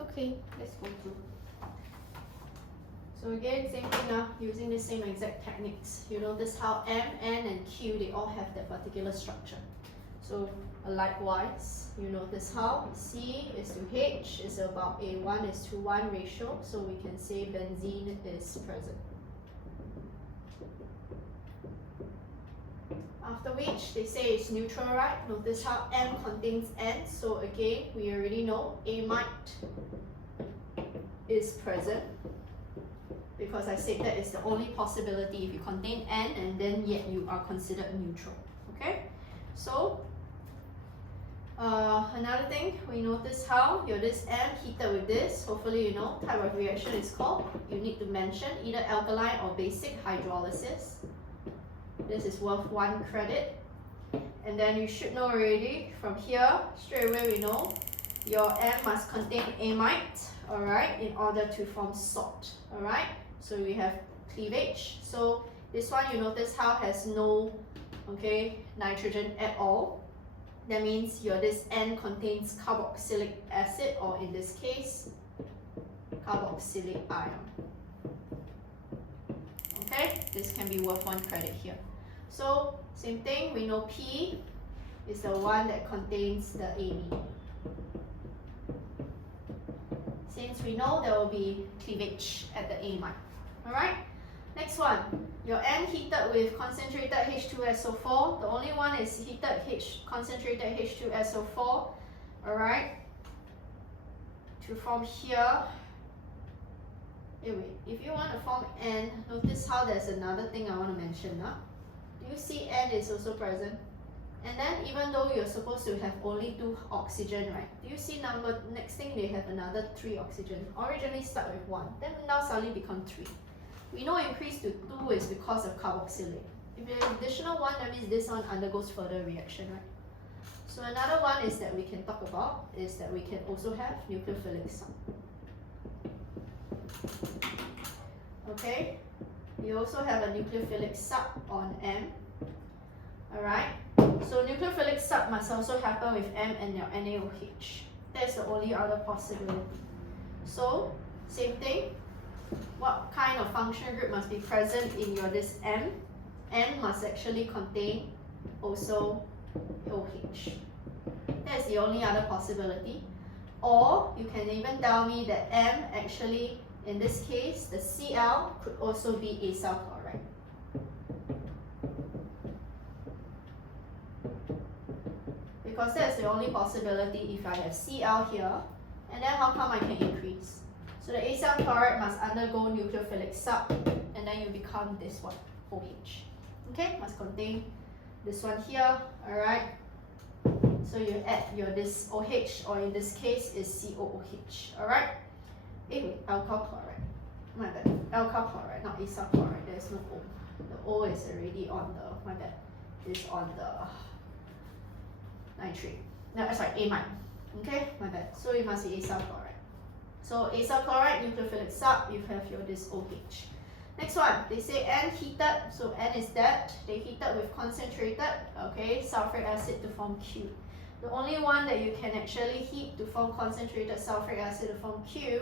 Okay, let's go through. So again, same thing now, using the same exact techniques. You notice how M, N, and Q, they all have that particular structure. So likewise, you notice how C is to H is about a 1:1 ratio. So we can say benzene is present. After which, they say it's neutral, right? Notice how M contains N. So again, we already know amide is present, because I said that is the only possibility if you contain N and then yet you are considered neutral. Okay, so Another thing, we notice how your this M heated with this, hopefully you know, type of reaction is called, you need to mention either alkaline or basic hydrolysis. This is worth 1 credit. And then you should know already, from here, straight away we know, your M must contain amide, alright, in order to form salt, alright? So we have cleavage. So this one you notice how has no, okay, nitrogen at all. That means your this N contains carboxylic acid, or in this case, carboxylic ion. Okay, this can be worth 1 credit here. So same thing, we know P is the one that contains the amine. Since we know there will be cleavage at the amide. Alright? Next one, your N heated with concentrated H2SO4. The only one is heated concentrated H2SO4. Alright? To form here. Anyway, if you want to form N, notice how there's another thing I want to mention. Do you see N is also present? And then even though you're supposed to have only 2 oxygen, right? Do you see next thing they have another 3 oxygen. Originally start with 1, then now suddenly become 3. We know increase to 2 is because of carboxylate. If you have additional 1, that means this one undergoes further reaction, right? So another one is that we can talk about is that we can also have nucleophilic sub. Okay, we also have a nucleophilic sub on M. Alright, so nucleophilic sub must also happen with M and your NaOH. That's the only other possibility. So, same thing. What kind of function group must be present in your this M? M must actually contain also OH. That's the only other possibility. Or you can even tell me that M actually, in this case, the Cl could also be acyl chloride. Because that's the only possibility if I have Cl here, and then how come I can increase? So the acyl chloride must undergo nucleophilic sub, and then you become this one, OH. Okay, must contain this one here, alright? So you add your this OH, or in this case is COOH, alright? Anyway, alkyl chloride. My bad, alkyl chloride, not acyl chloride, there's no O. The O is already on the, my bad, is on the nitrate. No, sorry, amide. Okay, my bad. So it must be acyl chloride. So acyl chloride, nucleophilic sub, you have your this OH. Next one, they say N heated, so N is that. They heated with concentrated, okay, sulfuric acid to form Q. The only one that you can actually heat to form concentrated sulfuric acid to form Q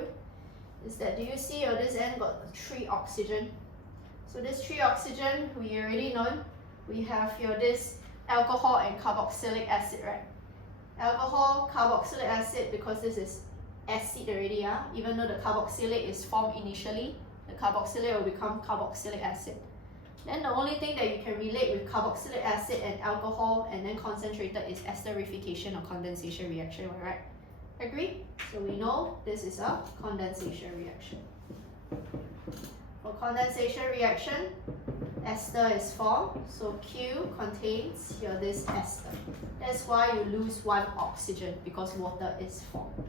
is that, do you see your this N got 3 oxygen? So this 3 oxygen, we already know, we have your this alcohol and carboxylic acid, right? Alcohol, carboxylic acid, because this is acid already, even though the carboxylate is formed initially, the carboxylate will become carboxylic acid. Then the only thing that you can relate with carboxylic acid and alcohol and then concentrated is esterification or condensation reaction, right? Agree? So we know this is a condensation reaction. For condensation reaction, ester is formed, so Q contains your this ester. That's why you lose 1 oxygen, because water is formed.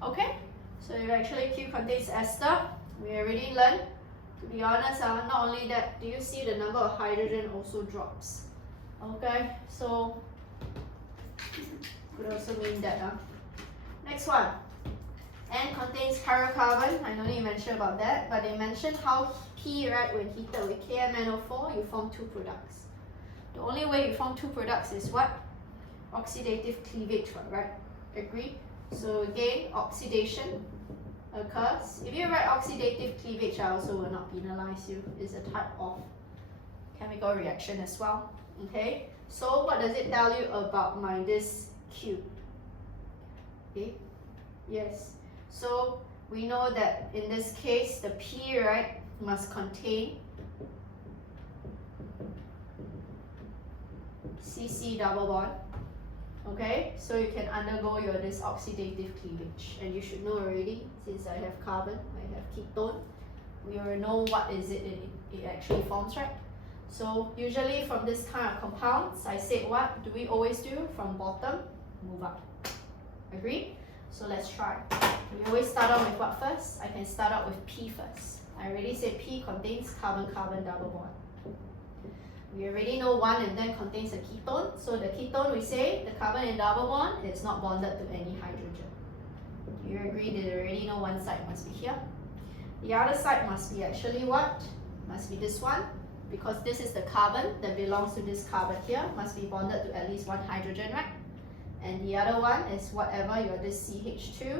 Okay, so if actually Q contains ester, we already learned. To be honest, not only that, do you see the number of hydrogen also drops? Okay, so could also mean that. Next one, N contains pyrocarbon. I don't need to mention about that, but they mentioned how P, right, when heated with KMNO4, you form 2 products. The only way you form 2 products is what? Oxidative cleavage, right? Agree? So again, oxidation occurs. If you write oxidative cleavage, I also will not penalize you. It's a type of chemical reaction as well. Okay, so what does it tell you about my this Q? Okay, yes. So we know that in this case, the P, right, must contain CC double bond. Okay, so you can undergo your this oxidative cleavage, and you should know already, since I have carbon, I have ketone, we already know what is it actually forms, right? So usually from this kind of compounds, I said what do we always do? From bottom, move up. Agree? So let's try. We always start out with what first? I can start out with P first. I already said P contains carbon-carbon double bond. We already know one and then contains a ketone. So the ketone, we say the carbon and double bond is not bonded to any hydrogen. Do you agree that you already know one side must be here? The other side must be actually what? Must be this one. Because this is the carbon that belongs to this carbon here. Must be bonded to at least one hydrogen, right? And the other one is whatever your this CH2.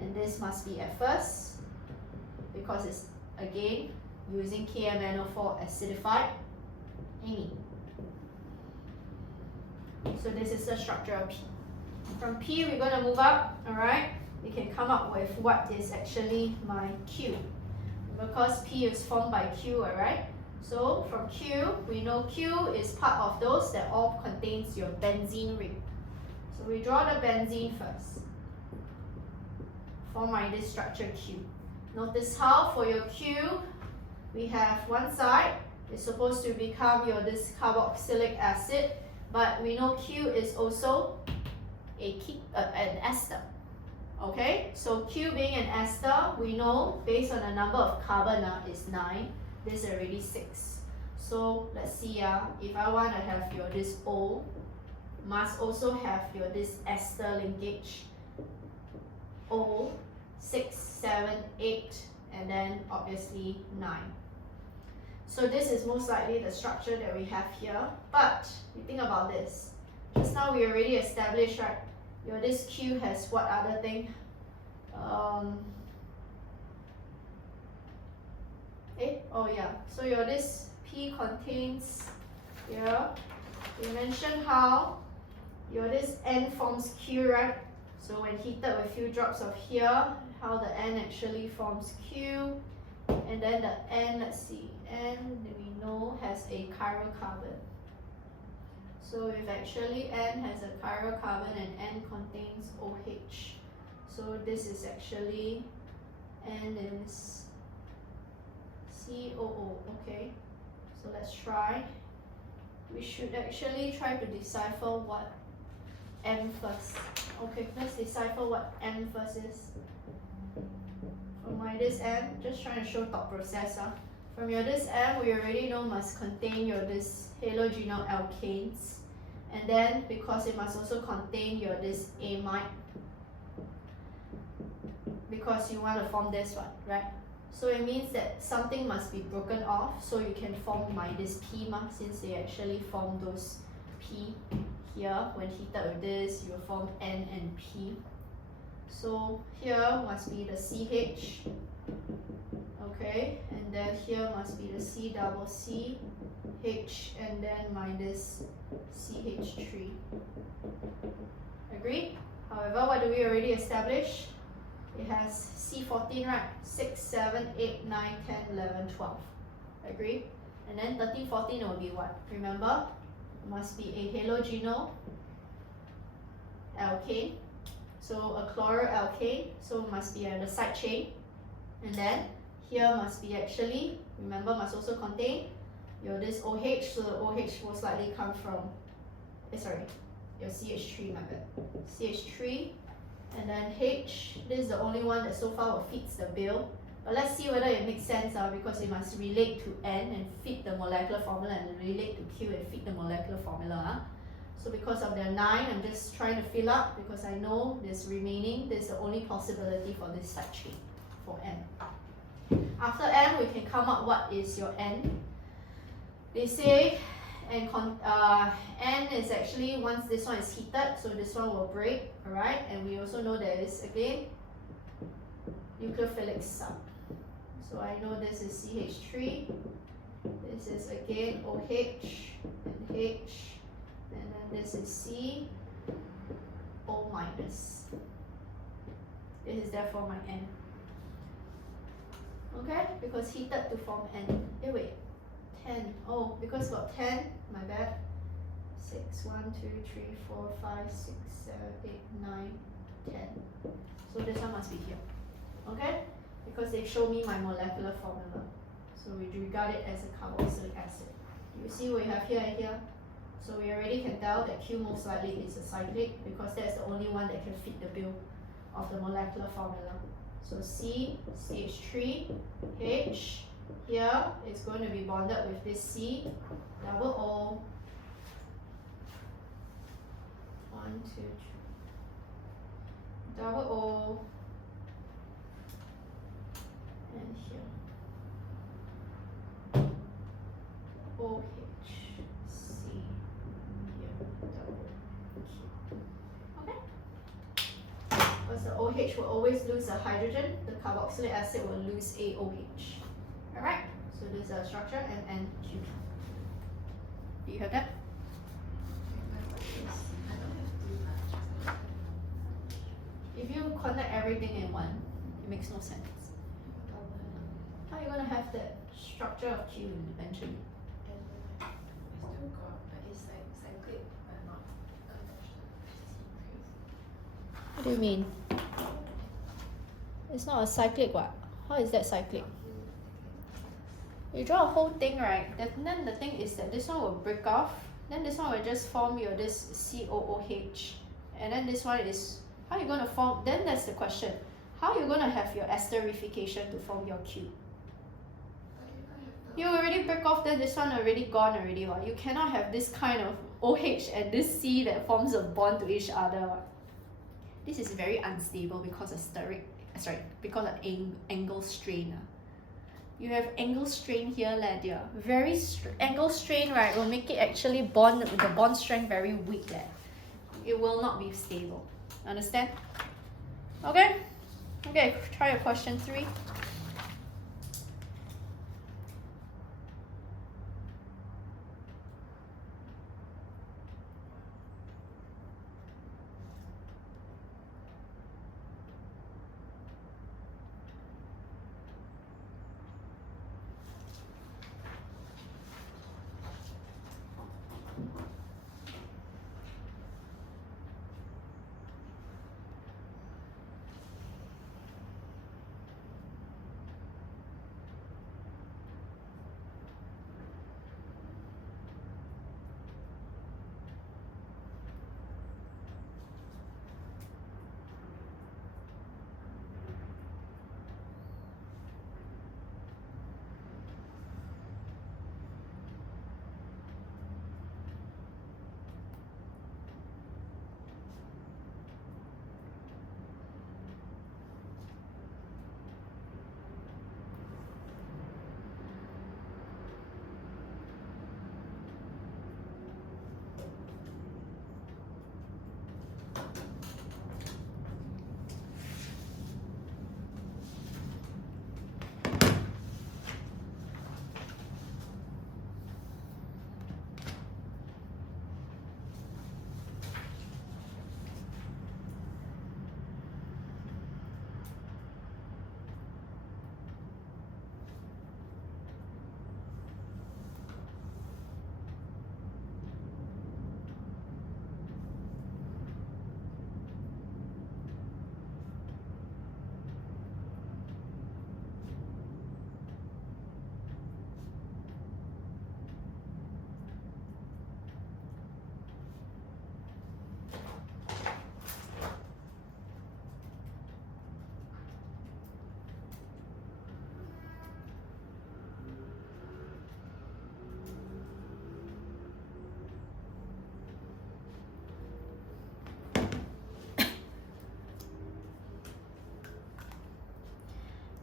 And this must be at first. Because it's again using KMNO4 acidified amine. So this is the structure of P. From P we're going to move up, alright? We can come up with what is actually my Q. Because P is formed by Q, alright? So from Q, we know Q is part of those that all contains your benzene ring. So we draw the benzene first. Form my this structure Q. Notice how for your Q, we have one side is supposed to become your this carboxylic acid, but we know Q is also an ester. Okay, so Q being an ester, we know based on the number of carbon is 9. This is already 6. So let's see, if I want to have your this O, must also have your this ester linkage. O, 6, 7, 8, and then obviously 9. So this is most likely the structure that we have here. But you think about this. Just now we already established, right? Your this Q has what other thing? Oh yeah. So your this P contains here. We mentioned how your this N forms Q, right? So when heated with few drops of here, how the N actually forms Q. And then the N, let's see, N we know has a chiral carbon. So if actually N has a chiral carbon and N contains OH, so this is actually N is COO, okay? So let's try. We should actually try to decipher what M first. Okay, let's decipher what M first is. From my this M, just trying to show thought process. From your this M, we already know must contain your this halogenal alkanes. And then because it must also contain your this amide. Because you want to form this one, right? So it means that something must be broken off so you can form my this P since they actually form those P here. When heated with this, you will form N and P. So here must be the CH, okay, and then here must be the C double C, H, and then minus CH3. Agree? However, what do we already establish? It has C14, right? 6, 7, 8, 9, 10, 11, 12. Agree? And then 13, 14 will be what? Remember? It must be a halogenal alkane. So a chloroalkane, so must be the side chain. And then here must be actually, remember, must also contain your this OH, so the OH most likely come from, your CH3, my bad. CH3, and then H, this is the only one that so far will fits the bill. But let's see whether it makes sense because it must relate to N and fit the molecular formula and relate to Q and fit the molecular formula. So because of the 9, I'm just trying to fill up because I know this remaining, this is the only possibility for this side chain for N. After N, we can come up what is your N. They say N is actually once this one is heated, so this one will break, alright? And we also know there is again nucleophilic sub. So I know this is CH3, this is again OH and H. And then this is C, O minus. This is therefore my N. Okay, because heated to form N. Wait, 10. Oh, because got 10, my bad. 6, 1, 2, 3, 4, 5, 6, 7, 8, 9, 10. So this one must be here. Okay? Because they show me my molecular formula. So we regard it as a carboxylic acid. You see what we have here and here? So we already can tell that Q most likely is a cyclic because that's the only one that can fit the bill of the molecular formula. So C, CH3, H, here is going to be bonded with this C, double O, 1, 2, 3, double O, and here, OH, C, here, double Q. Okay? Because the OH will always lose a hydrogen, the carboxylic acid will lose a OH. Alright, so this is our structure NNQ. Do you have that? If you connect everything in one, it makes no sense. How are you going to have the structure of Q eventually? I still got, but it's like cyclic, but not conventional. What do you mean? It's not a cyclic what? How is that cyclic? You draw a whole thing, right? Then the thing is that this one will break off. Then this one will just form your this COOH. And then this one is, how are you going to form? Then that's the question. How are you going to have your esterification to form your Q? You already break off, then this one already gone already. What? You cannot have this kind of OH and this C that forms a bond to each other. What? This is very unstable because of because of angle strain. You have angle strain here, dear. Very angle strain, right, will make it actually bond with the bond strength very weak. It will not be stable. Understand? Okay? Okay, try your question 3.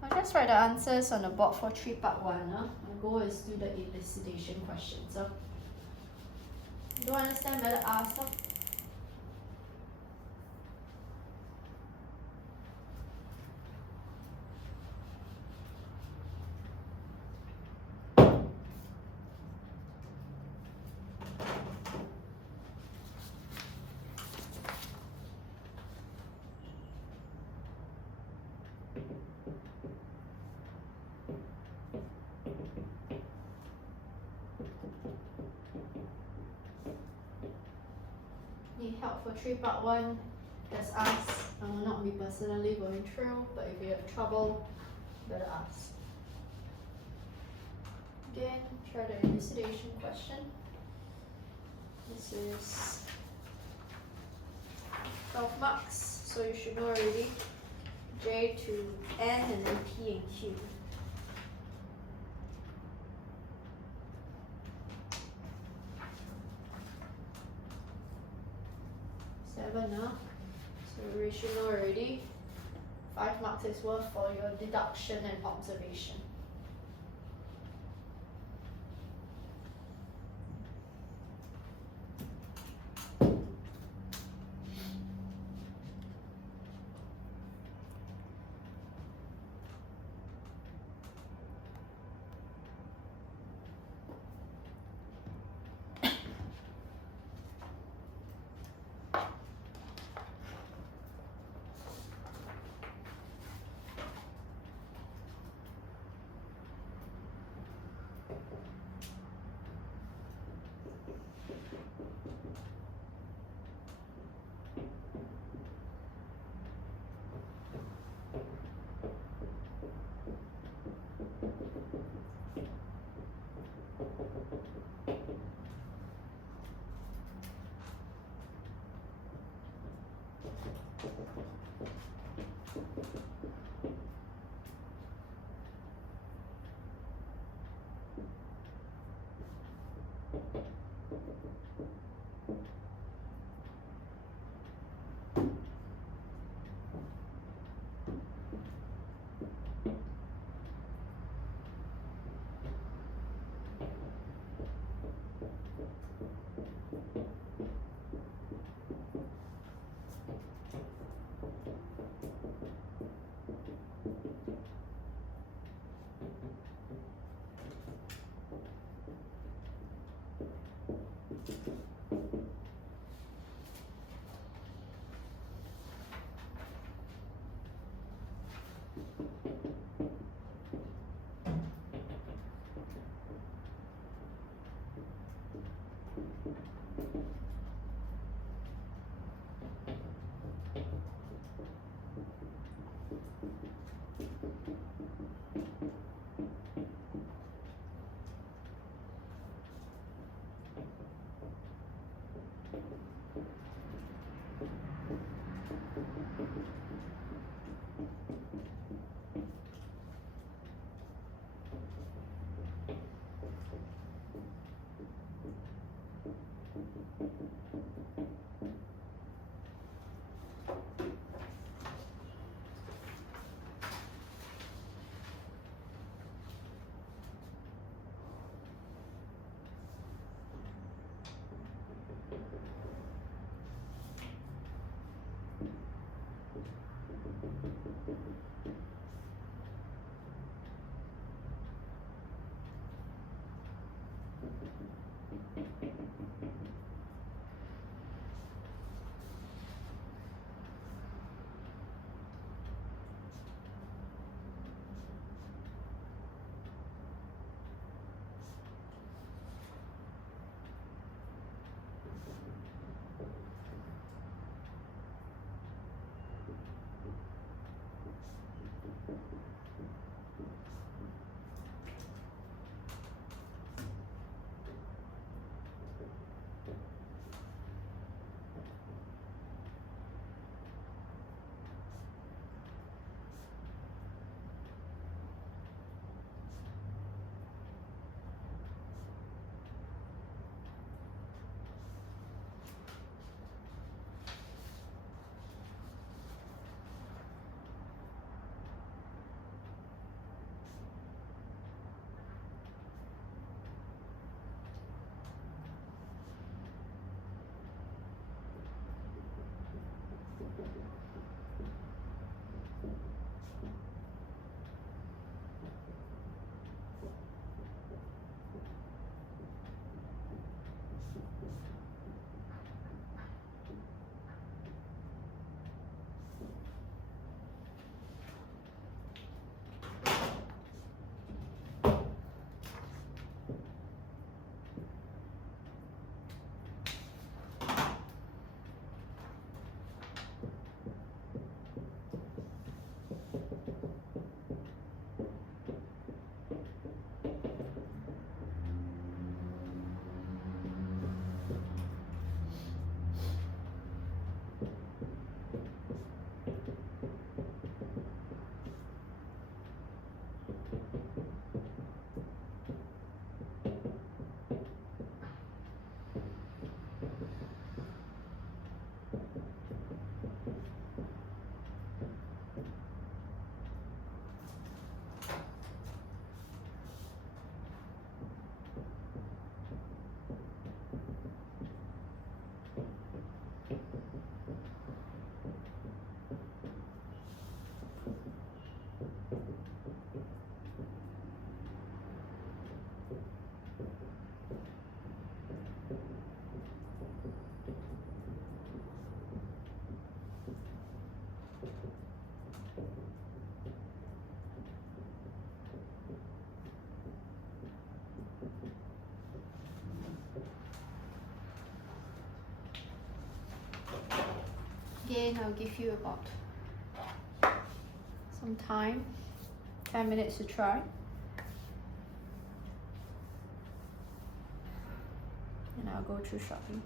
I'll just write the answers on the board for 3 part 1. My goal is to do the elucidation questions. So, you don't understand, better ask. Need help for 3 part 1, just ask. I will not be personally going through, but if you have trouble, better ask. again, try the elucidation question. This is 12 marks, so you should know already. J to N and then P and Q. Seven, huh? So you should know already. 5 marks is worth for your deduction and observation. Again, I'll give you about some time, 10 minutes to try. And I'll go through shortly.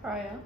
Try, ah.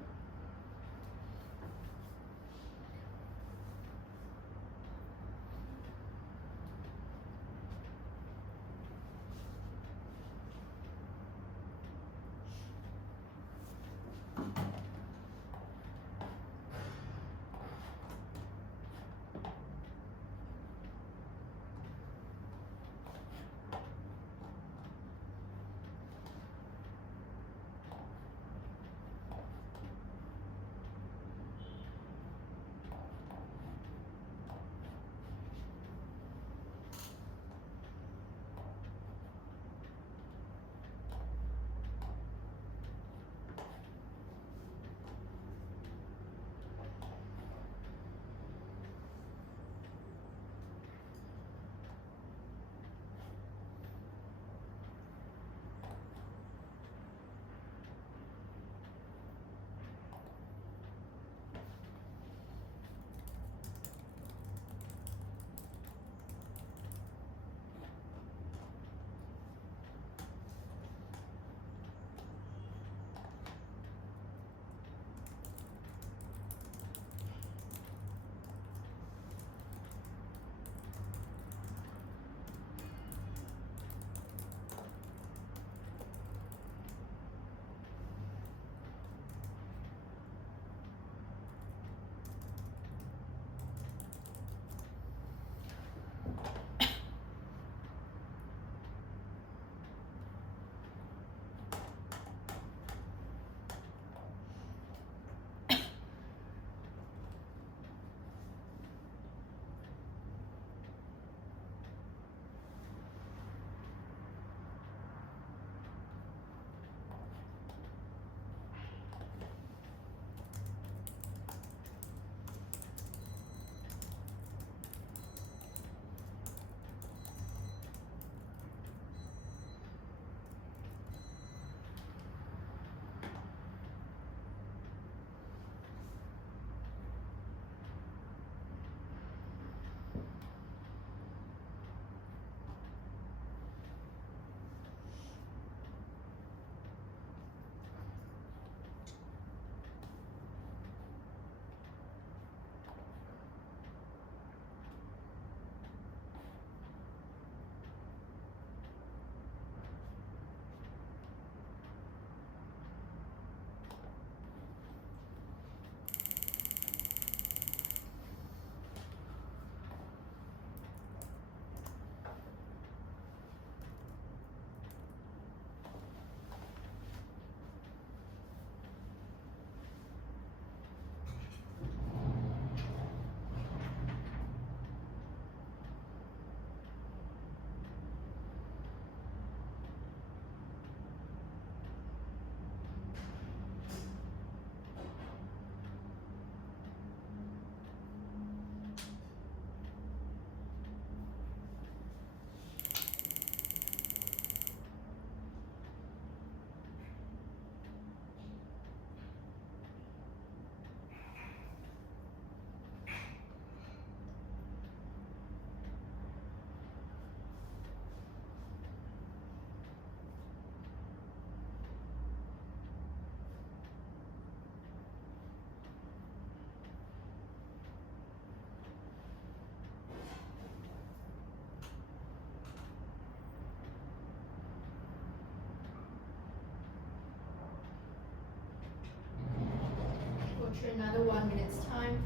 Go through another 1 minute's time.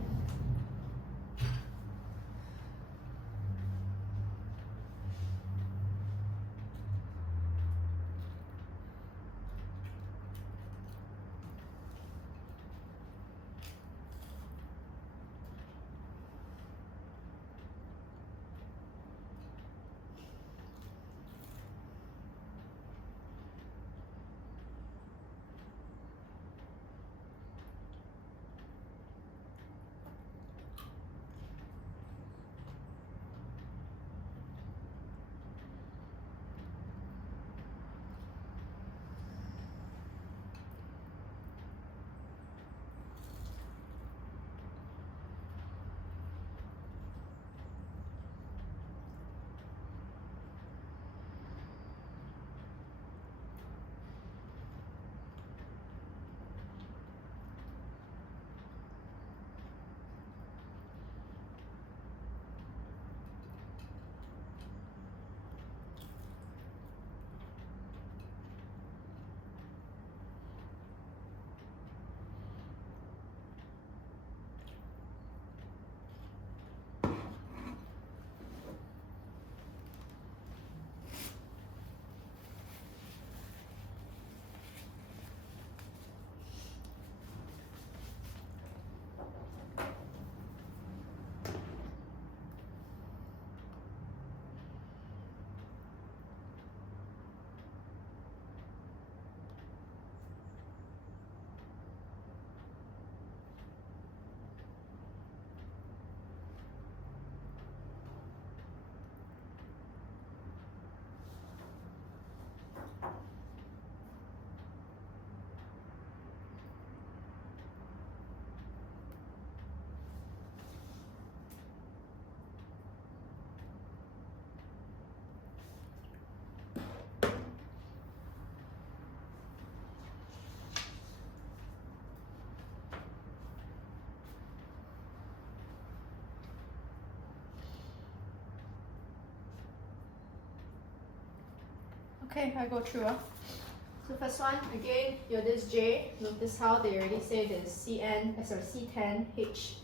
Okay, I go through. So first one, again, you're this J. Notice how they already say there's C10, H10.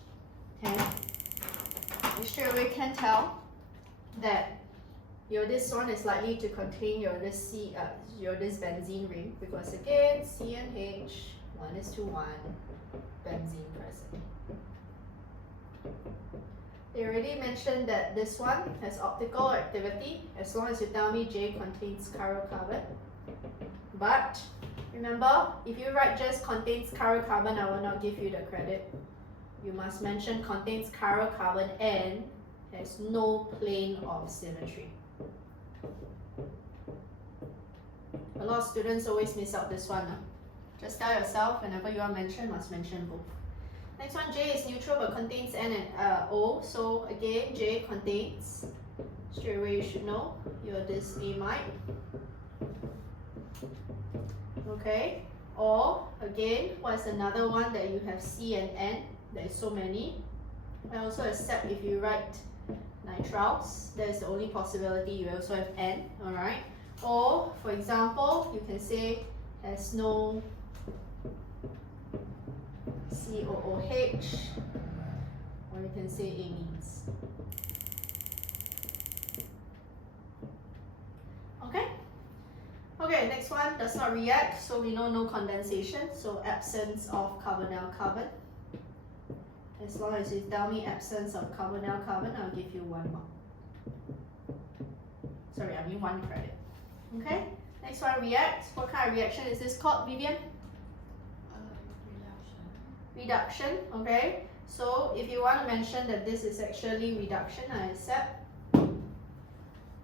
You straight away can tell that your this one is likely to contain your this benzene ring, because again, C and H, 1:1, benzene present. They already mentioned that this one has optical activity as long as you tell me J contains chiral carbon. But remember, if you write just contains chiral carbon, I will not give you the credit. You must mention contains chiral carbon and has no plane of symmetry. A lot of students always miss out this one. Just tell yourself whenever you are mentioned, must mention both. Next one, J is neutral but contains N and O. So again, J contains, straight away you should know, you're this amide. Okay, or again, what's another one that you have C and N? There's so many. I also accept if you write nitriles, that is the only possibility. You also have N, alright? Or, for example, you can say has no COOH, or you can say amines. Okay? Okay, next one does not react, so we know no condensation, so absence of carbonyl-carbon. As long as you tell me absence of carbonyl-carbon, I'll give you 1 mark. Sorry, I mean 1 credit. Okay, next one, react. What kind of reaction is this called, Vivian? Reduction, okay. So if you want to mention that this is actually reduction, I accept.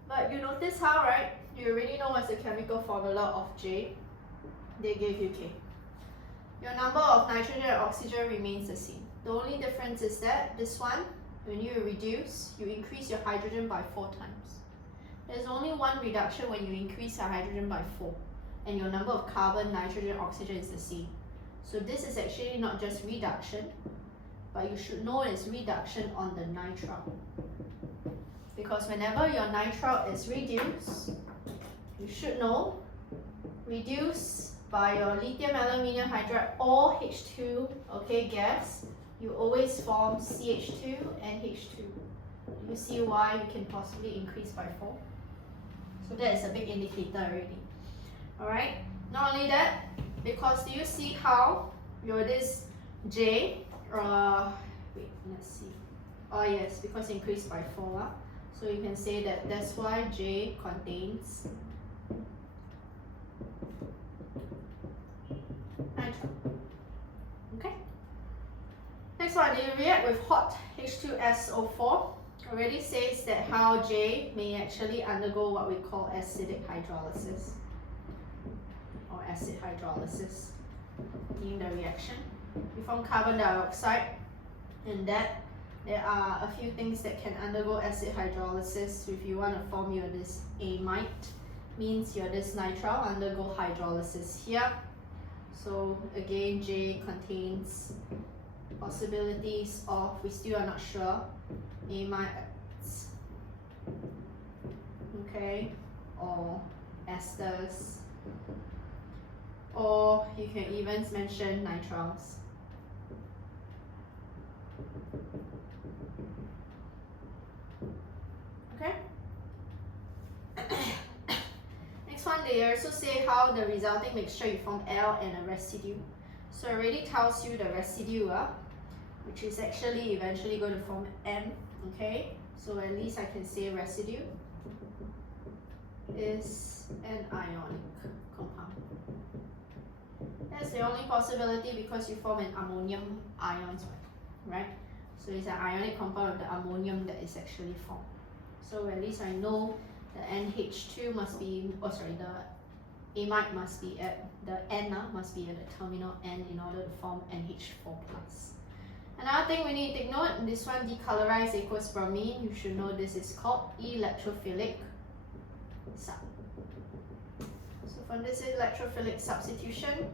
But you notice how, right? You already know what's the chemical formula of J. They gave you K. Your number of nitrogen and oxygen remains the same. The only difference is that this one, when you reduce, you increase your hydrogen by 4 times. There's only one reduction when you increase your hydrogen by 4, and your number of carbon, nitrogen, oxygen is the same. So this is actually not just reduction, but you should know it's reduction on the nitrile. Because whenever your nitrile is reduced, you should know, reduce by your lithium aluminium hydride or H2, okay, gas, you always form CH2 and H2. You see why you can possibly increase by 4? So that is a big indicator already. Alright, not only that, because do you see how your this J, wait, let's see. Oh yes, because increased by 4. So you can say that that's why J contains nitrile. Okay. Next one, they react with hot H2SO4. Already says that how J may actually undergo what we call acidic hydrolysis or acid hydrolysis in the reaction. We form carbon dioxide, and that there are a few things that can undergo acid hydrolysis. So if you want to form your this amide, means your this nitrile undergo hydrolysis here. So again, J contains possibilities of, we still are not sure, amides, okay, or esters, or you can even mention nitriles. Okay. Next one, they also say how the resulting mixture you form L and a residue. So it already tells you the residue, which is actually eventually going to form M. Okay, so at least I can say residue is an ionic compound. That's the only possibility because you form an ammonium ions, right? So it's an ionic compound of the ammonium that is actually formed. So at least I know the NH2 must be, oh sorry, the amide must be at the N, must be at the terminal N in order to form NH4+. Another thing we need to take note, this one decolorized aqueous bromine, you should know this is called electrophilic sub. So from this electrophilic substitution,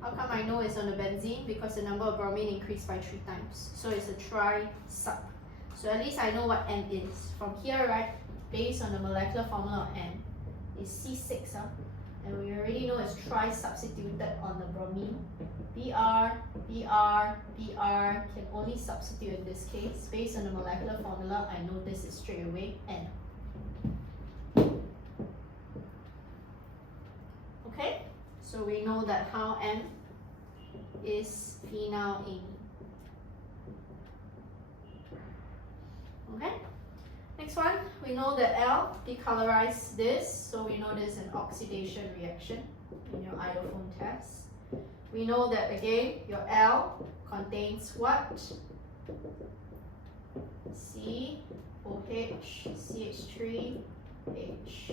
how come I know it's on the benzene? Because the number of bromine increased by 3 times. So it's a tri-sub. So at least I know what N is. From here, right, based on the molecular formula of N, is C6, huh? And we already know it's tri-substituted on the bromine. Br, Br, Br can only substitute in this case. Based on the molecular formula, I know this is straight away N. Okay, so we know that how M is phenylamine. Okay, next one, we know that L decolorize this, so we know there's an oxidation reaction in your iodophone test. We know that again, your L contains what? C, OH, CH3, H.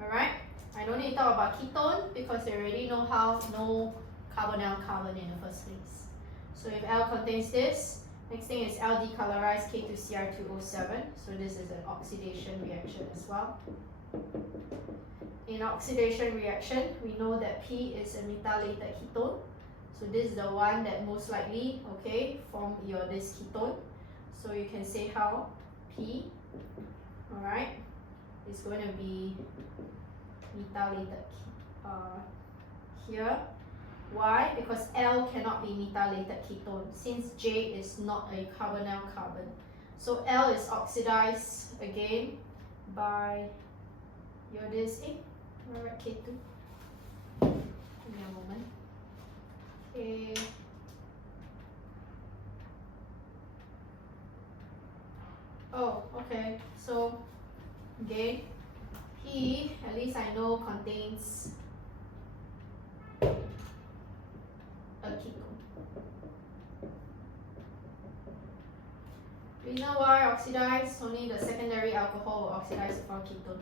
Alright, I don't need to talk about ketone because they already know how no carbonyl-carbon in the first place. So if L contains this, next thing is L decolorize K2Cr2O7. So this is an oxidation reaction as well. In oxidation reaction, we know that P is a methylated ketone. So this is the one that most likely, okay, form your this ketone. So you can say how P, alright, is going to be methylated here. Why? Because L cannot be methylated ketone since J is not a carbonyl-carbon. So L is oxidized again by your this alright, K2. Give me a moment. Okay. Oh, okay. So again, P, at least I know, contains a ketone. Reason why oxidize, only the secondary alcohol will oxidize for ketone.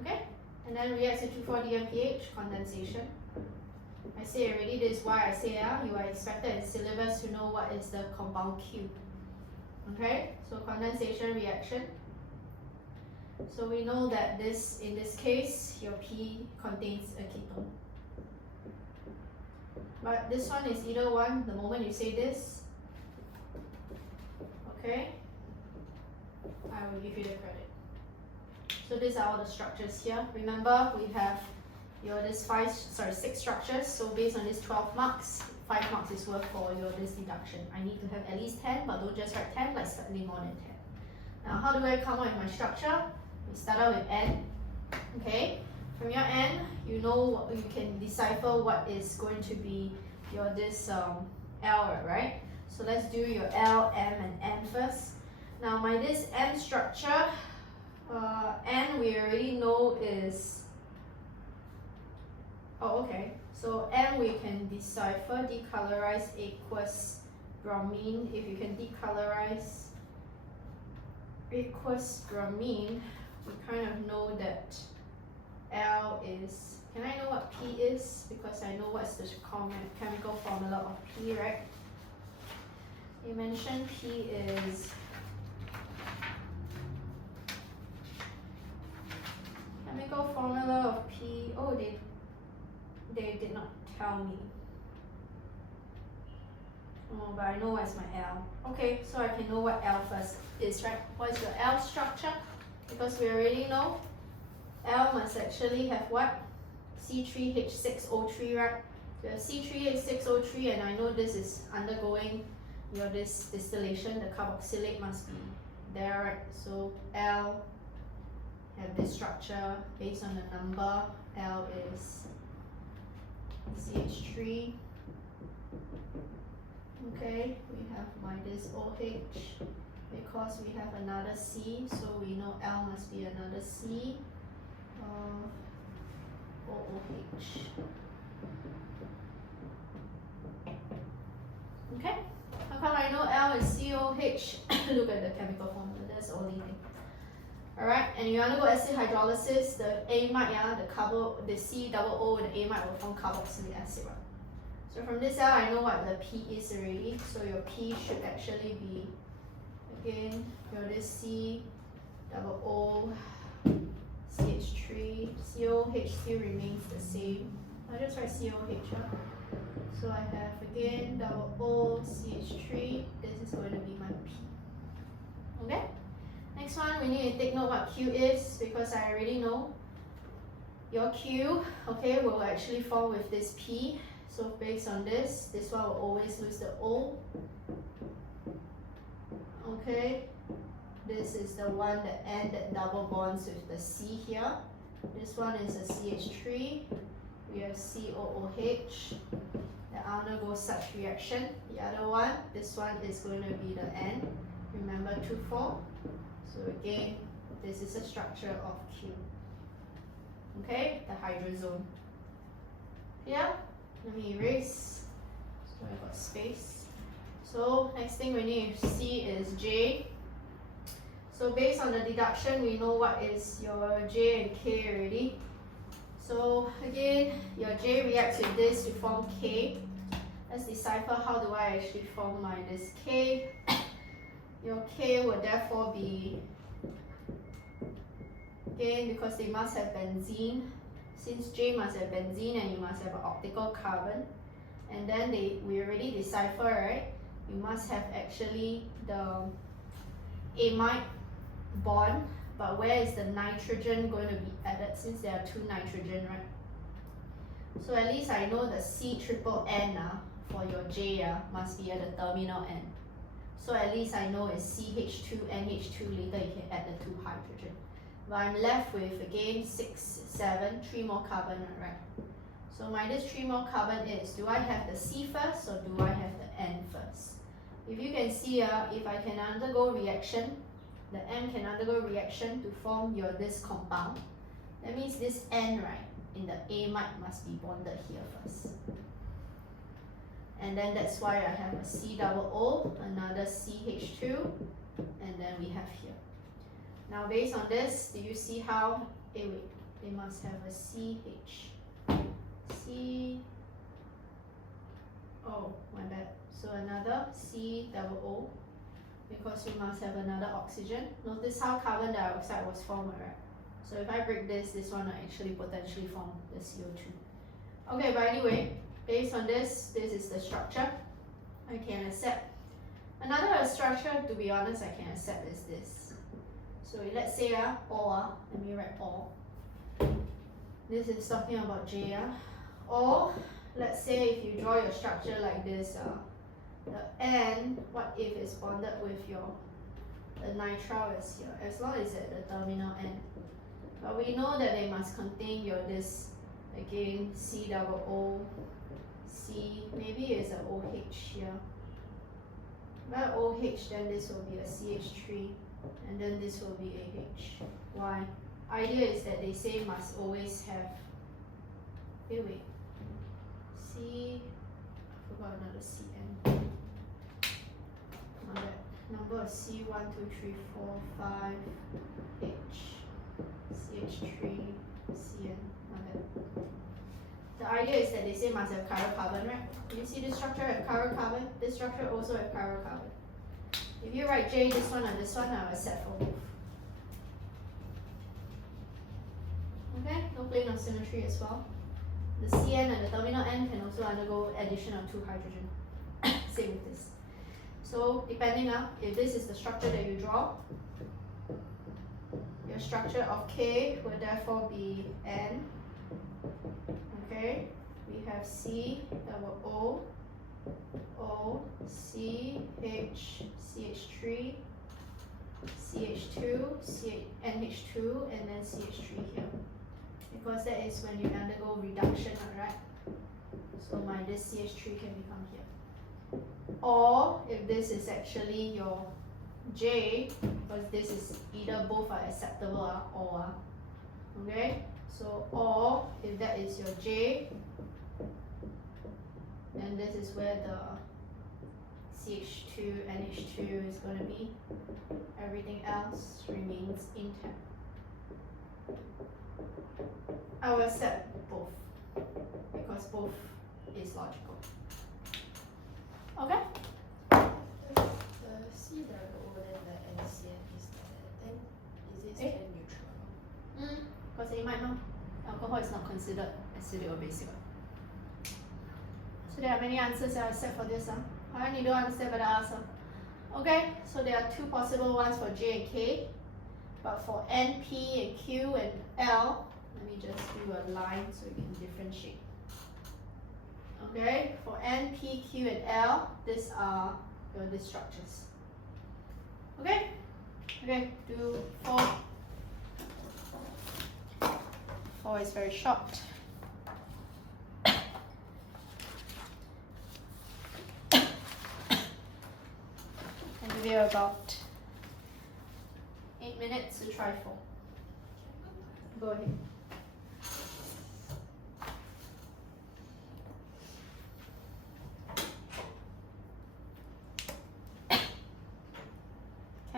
Okay? And then reacts to 2,4-DMPH, condensation. I say already, this is why I say you are expected in syllabus to know what is the compound Q. Okay? So condensation reaction. So we know that this, in this case, your P contains a ketone. But this one is either one, the moment you say this, okay, I will give you the credit. So these are all the structures here. Remember, we have your this 6 structures. So based on this 12 marks, 5 marks is worth for your this deduction. I need to have at least 10, but don't just write 10, like slightly more than 10. Now, how do I come up with my structure? We start out with N. Okay, from your N, you know you can decipher what is going to be your this L, right? So let's do your L, M, and N first. Now my this M structure, N we already know is, oh okay, so M we can decipher, decolorize aqueous bromine. If you can decolorize aqueous bromine, we kind of know that L is, can I know what P is? Because I know what's the chemical formula of P, right? You mentioned P is chemical formula of P. Oh, they did not tell me. Oh, but I know what's my L. Okay, so I can know what L first is, right? What is your L structure? Because we already know L must actually have what? C3H6O3, right? So you have C3H6O3, and I know this is undergoing your this distillation. The carboxylate must be there, right? So L have this structure based on the number. L is CH3. Okay, we have minus OH because we have another C, so we know L must be another C of OOH. Okay, how come I know L is COH? Look at the chemical formula, that's the only thing. Alright, and you want to go acid hydrolysis, the amide, the C double O and the amide will form carboxylic acid. Right? So from this L, I know what the P is already. So your P should actually be, again, your this C double O, CH3, COH still remains the same. I'll just write COH. Huh? So I have again double O, CH3. This is going to be my P. Okay? Next one, we need to take note what Q is because I already know Your Q, okay, will actually form with this P. So based on this one will always lose the O. Okay, this is the one that N that double bonds with the C here. This one is a CH3. We have COOH that undergoes such reaction. The other one, this one is going to be the N. Remember 2,4. So again, this is a structure of Q. Okay, the hydrazone. Yeah, let me erase. So I got space. So next thing we need to see is J. So based on the deduction, we know what is your J and K already. So again, your J reacts with this to form K. Let's decipher how do I actually form my this K. Your K will therefore be, again, because they must have benzene, since J must have benzene and you must have an optical carbon, and then we already decipher, right? You must have actually the amide bond, but where is the nitrogen going to be added since there are 2 nitrogen, right? So at least I know the C triple N for your J must be at the terminal end. So at least I know it's CH2, NH2, later you can add the 2 hydrogen. But I'm left with again 6, 7, 3 more carbon, right? So my this 3 more carbon is, do I have the C first or do I have the N first? If you can see, if I can undergo reaction, the N can undergo reaction to form your this compound. That means this N, right, in the amide must be bonded here first. And then that's why I have a C double O, another CH2, and then we have here. Now based on this, do you see how, wait, they must have a CH, C, oh, my bad. So another C double O, because we must have another oxygen. Notice how carbon dioxide was formed, right? So if I break this one will actually potentially form the CO2. Okay, but anyway, based on this is the structure I can accept. Another structure, to be honest, I can accept is this. So let's say or, let me write or. This is talking about J. Or let's say if you draw your structure like this, the N, what if it's bonded with the nitrile is here, as long as it's at the terminal end. But we know that they must contain your this, again, C double O, C, maybe it's an OH here. Well, OH, then this will be a CH3, and then this will be AH. Why? Idea is that they say must always have, wait, C, I forgot another CN. My bad. Number of C, 1, 2, 3, 4, 5, H, CH3, CN, my bad. The idea is that they say must have chiral carbon, right? Do you see this structure have chiral carbon? This structure also have chiral carbon. If you write J, this one and this one, I will accept for both. Okay, no plane of symmetry as well. The CN and the terminal N can also undergo addition of 2 hydrogen. Same with this. So depending on if this is the structure that you draw, your structure of K will therefore be N. Okay, we have C double O, C, H, CH3, CH2, NH2, and then CH3 here. Because that is when you undergo reduction, alright? So my this CH3 can become here. Or if this is actually your J, because this is either both are acceptable or, okay? So, or if that is your J, then this is where the CH2, NH2 is going to be. Everything else remains intact. I will accept both because both is logical. Okay? The C double O then the NCN is like that. Then is it still neutral? Because amide no, alcohol is not considered acidic or basic. So there are many answers I accept for this. I need to understand the answer. Okay, so there are 2 possible ones for J and K, but for N, P, and Q and L, let me me just do a line so you can differentiate. Okay, for N, P, Q, and L, these are your these structures. Okay? Okay, do 4. 4 is very short. I'll give you about 8 minutes to try 4. Go ahead.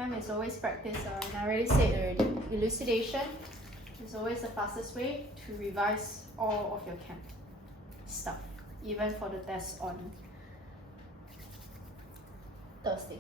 Chem is always practice, and I already said already, elucidation is always the fastest way to revise all of your chem stuff, even for the test on Thursday.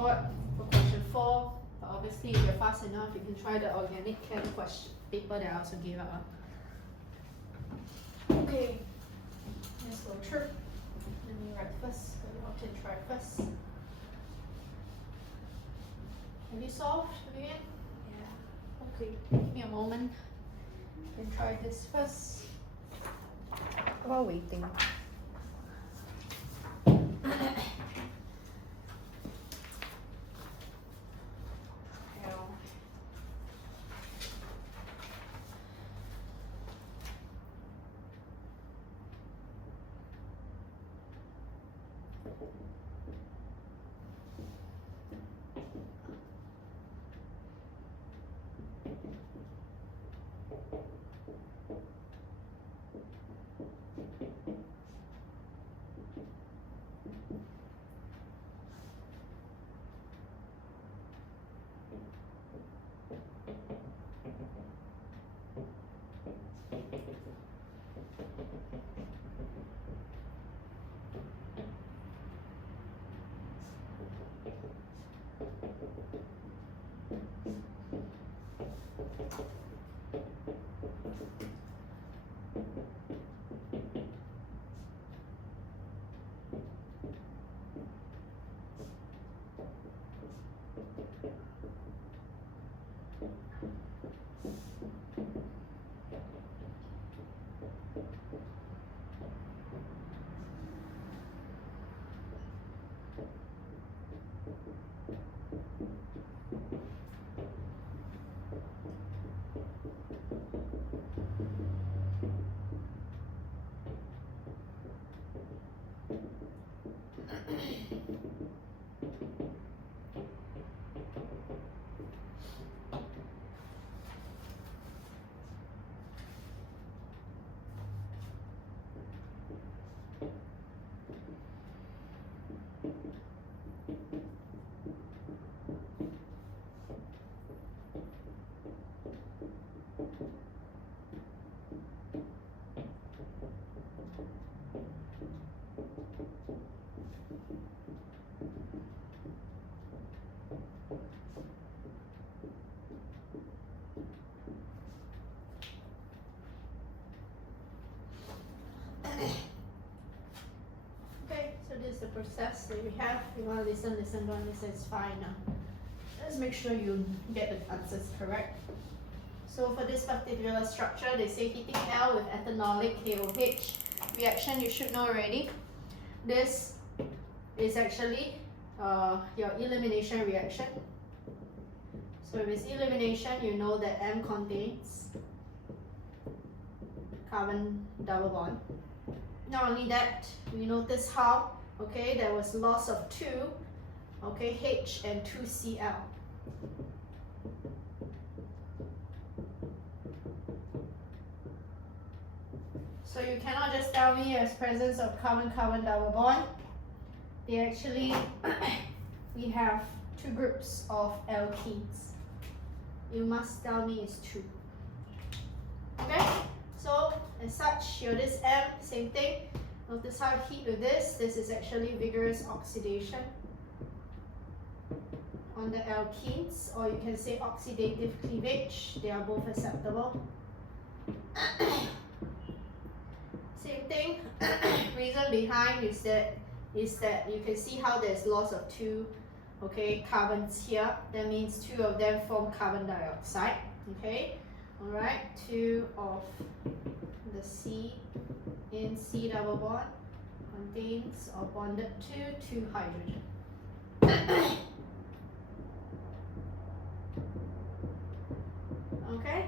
board for question 4. But obviously, if you're fast enough, you can try the organic chem question paper that I also gave out. Okay, let's go through. Let me write first, so you all can try first. Have you solved again? Yeah. Okay, give me a moment. You can try this first. While waiting. Okay, so this is the process that we have. If you want to listen, don't want to listen, it's fine now. Let's make sure you get the answers correct. So for this particular structure, they say heating L with ethanolic KOH reaction, you should know already. This is actually your elimination reaction. So if it's elimination, you know that M contains carbon double bond. Not only that, we notice how, okay, there was loss of 2, okay, H and 2 Cl. So you cannot just tell me there's presence of carbon-carbon double bond. They actually, we have 2 groups of alkenes. You must tell me it's 2. Okay? So, as such, here this M, same thing. Notice how heat with this. This is actually vigorous oxidation on the alkenes, or you can say oxidative cleavage. They are both acceptable. Same thing. Reason behind is that you can see how there's loss of 2, okay, carbons here. That means 2 of them form carbon dioxide. Okay. Alright, 2 of the C in C double bond contains or bonded to 2 hydrogen. Okay,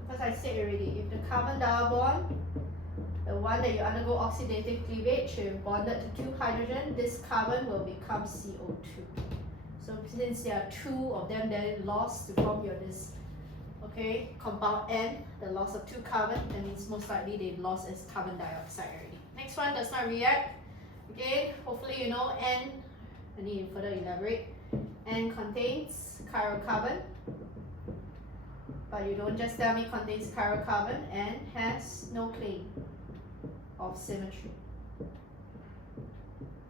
because I said already, if the carbon double bond, the one that you undergo oxidative cleavage, you bonded to 2 hydrogen, this carbon will become CO2. So since there are 2 of them then lost to form your this, okay, compound N, the loss of 2 carbon, that means most likely they lost as carbon dioxide already. Next one does not react. Again, hopefully you know N, I need to further elaborate. N contains chirocarbon, but you don't just tell me contains chirocarbon, N has no claim of symmetry.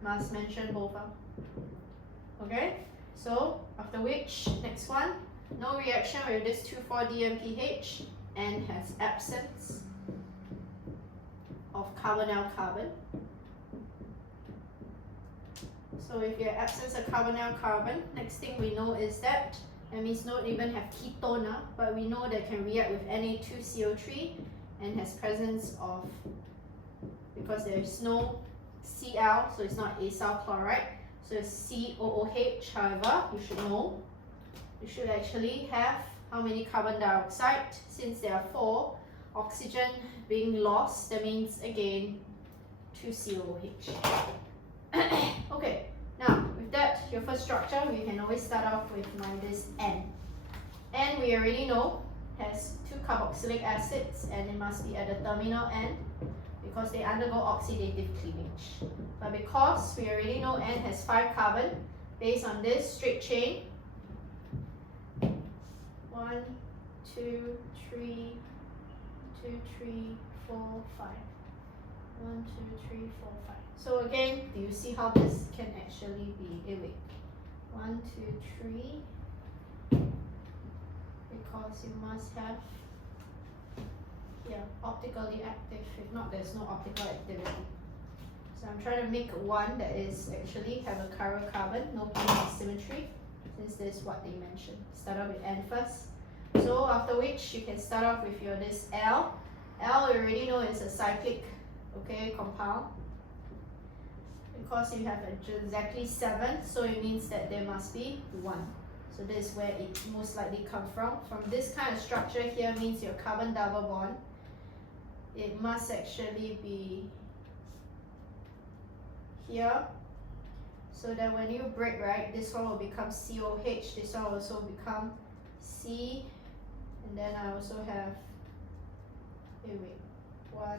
Must mention both. Okay? So after which, next one, no reaction with this 2,4-DMPH and has absence of carbonyl-carbon. So if you have absence of carbonyl-carbon, next thing we know is that means don't even have ketone, but we know that can react with Na2CO3 and has presence of, because there is no Cl, so it's not acyl chloride, so it's COOH. However, you should know, you should actually have how many carbon dioxide? Since there are 4, oxygen being lost, that means again 2 COOH. Okay, now with that, your first structure, we can always start off with this N. N we already know has 2 carboxylic acids and it must be at the terminal end because they undergo oxidative cleavage. But because we already know N has 5 carbon, based on this straight chain, 1, 2, 3, 2, 3, 4, 5. 1, 2, 3, 4, 5. So again, do you see how this can actually be a wait? 1, 2, 3. Because you must have here optically active. If not, there's no optical activity. So I'm trying to make one that is actually have a chiral carbon, no pentagon symmetry, since this is what they mentioned. Start off with N first. So after which you can start off with your this L. L you already know is a cyclic, okay, compound. Because you have exactly 7, so it means that there must be 1. So this is where it most likely comes from. From this kind of structure here means your carbon double bond. It must actually be here. So that when you break, right, this one will become COH, this one will also become C. And then I also have, here wait, 1,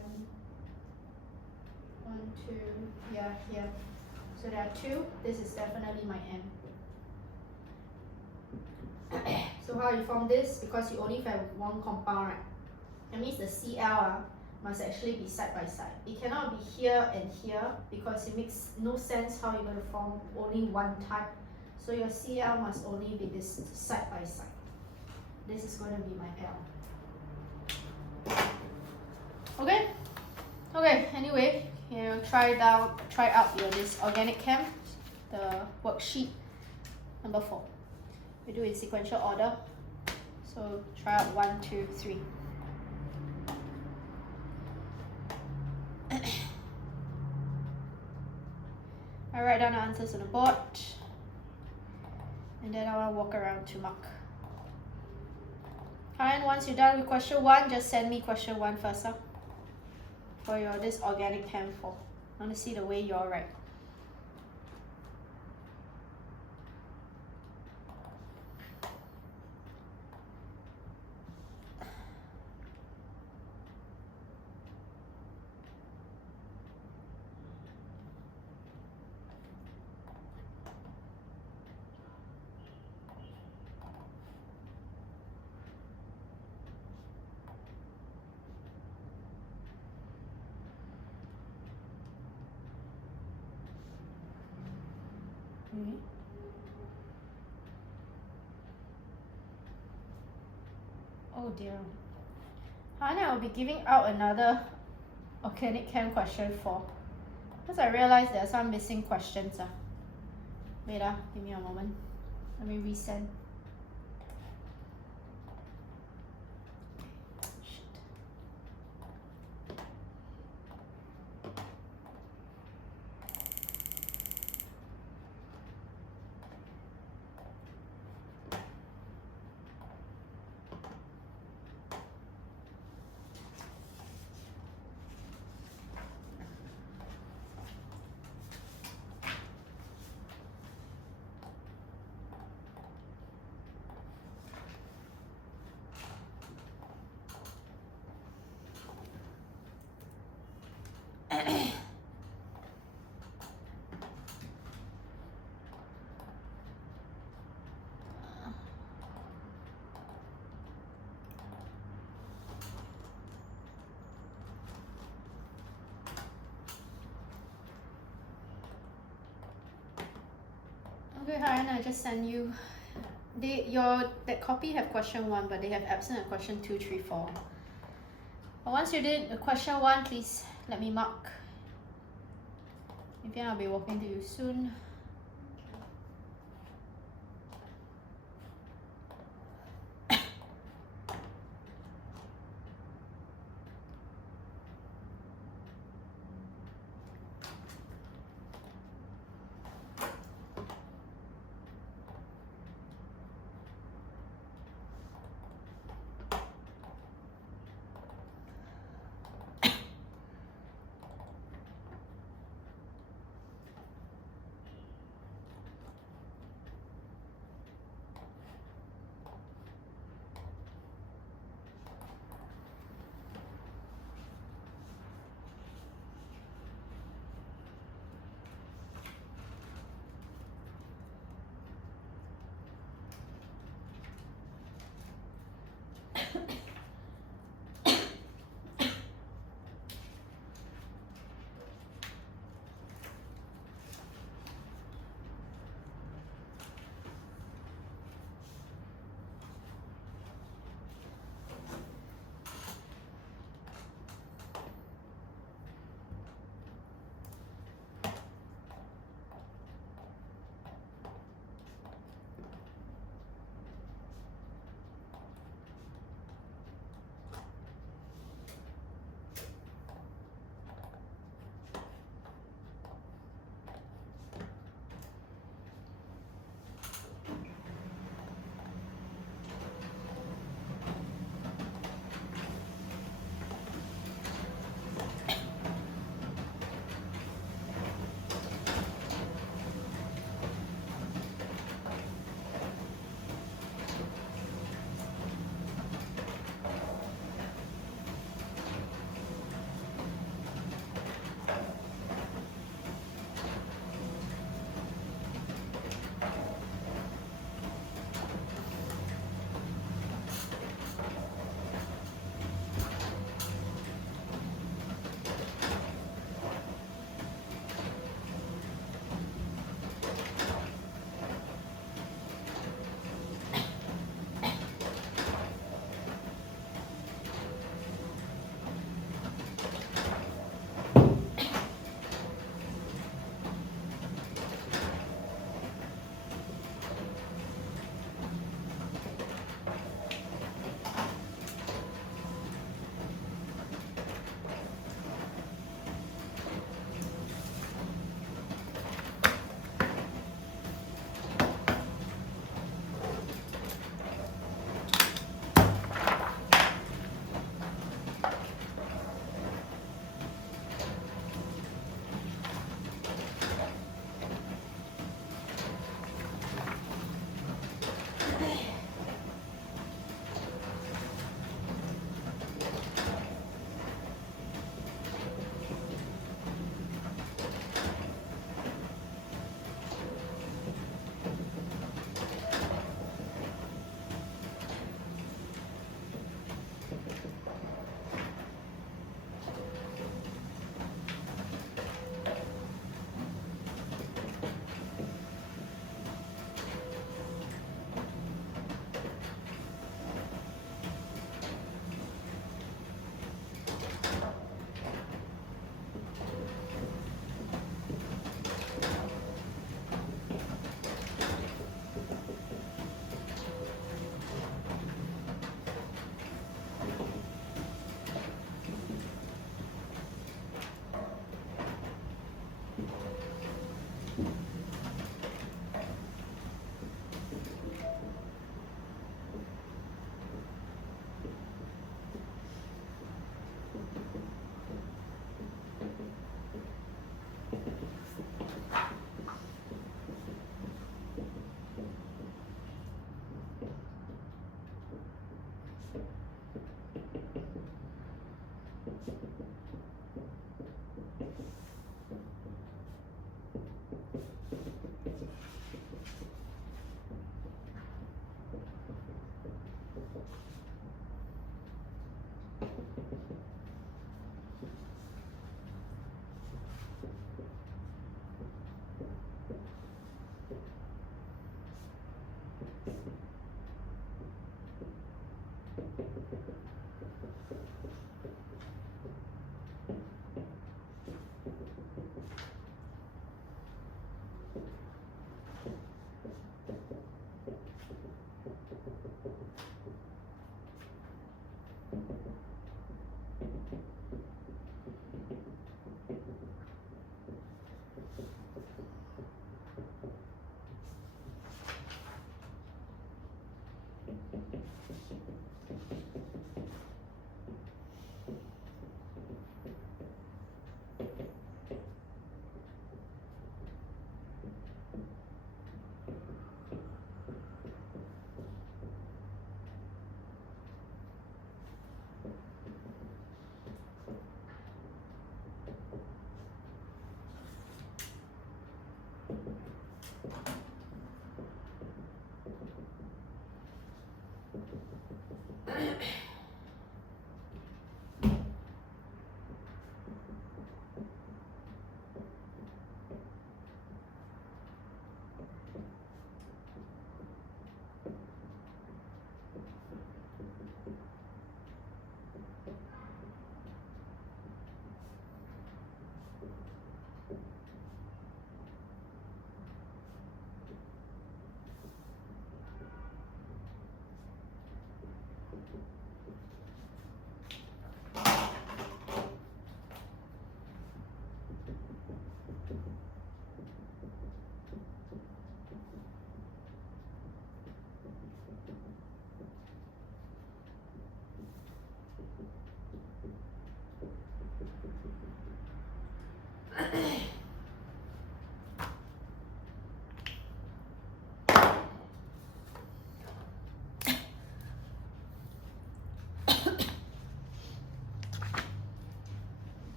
2, yeah, here. So there are 2. This is definitely my M. So how you form this? Because you only have 1 compound, right? That means the Cl must actually be side by side. It cannot be here and here because it makes no sense how you're going to form only 1 type. So your Cl must only be this side by side. This is going to be my L. Okay? Okay, anyway, you try out your this organic chem, the worksheet number 4. We do in sequential order. So try out 1, 2, 3. I write down the answers on the board and then I will walk around to mark. And once you're done with question 1, just send me question 1 first for your this organic chem 4. I want to see the way you all write. Oh dear. And I will be giving out another organic chem question 4. Because I realized there are some missing questions. Wait, give me a moment. Let me resend. Okay, Haren, I just sent you. That copy have question 1, but they have absent at question 2, 3, 4. But once you did question 1, please let me mark. If I'll be walking to you soon.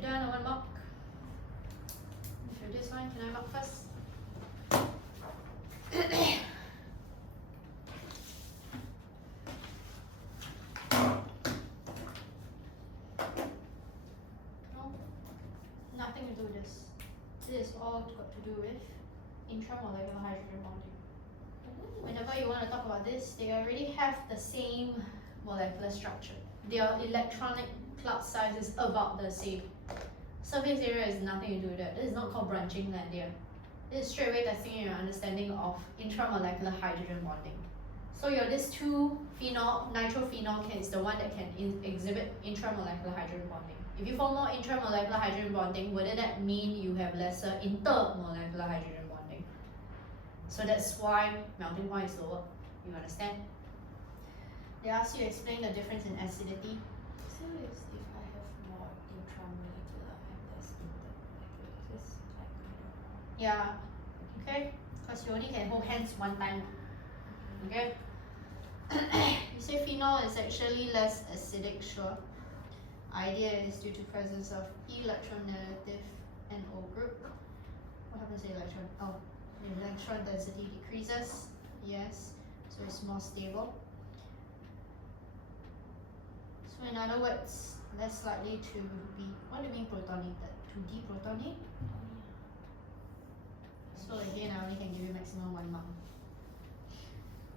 you're done, I want to mark. If you're this one, can I mark first? No, nothing to do with this. This is all got to do with intramolecular hydrogen bonding. Whenever you want to talk about this, they already have the same molecular structure. Their electronic cloud size is about the same. Surface area is nothing to do with that. This is not called branching Landier. This is straight away testing your understanding of intramolecular hydrogen bonding. So your this 2-phenol, nitrophenol is the one that can exhibit intramolecular hydrogen bonding. If you form more intramolecular hydrogen bonding, wouldn't that mean you have lesser intermolecular hydrogen bonding? So that's why melting point is lower. You understand? They ask you to explain the difference in acidity. So it's if I have more intramolecular and less intermolecular, just like Yeah, okay? Because you only can hold hands one time. Okay? You say phenol is actually less acidic, sure. Idea is due to presence of electronegative NO group. What happens to the electron? Oh, the electron density decreases. Yes, so it's more stable. So in other words, less likely to be, what do you mean protonated? To deprotonate? So again, I only can give you maximum 1 mark.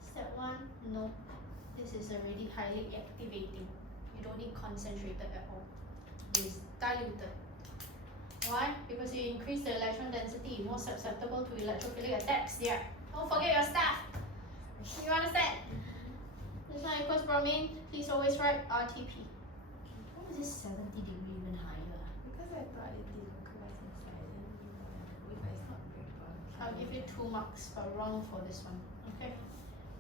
Step 1, no. This is already highly activating. You don't need concentrated at all. It is diluted. Why? Because you increase the electron density, more susceptible to electrophilic attacks. Yeah. Don't forget your stuff. You understand? This one equals bromine. Please always write RTP. Why is this 70 degree even higher? because I thought it didn't collapse inside, then if it's not breakdown. I'll give you 2 marks, but wrong for this one. Okay.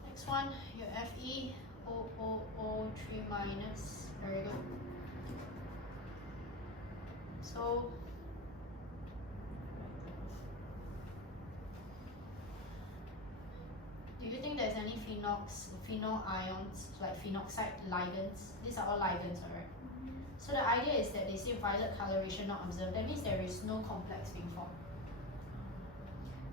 Next one, your Fe O3 minus. Very good. So do you think there's any phenol ions like phenoxide ligands? These are all ligands, alright? So the idea is that they say violet coloration not observed. That means there is no complex being formed.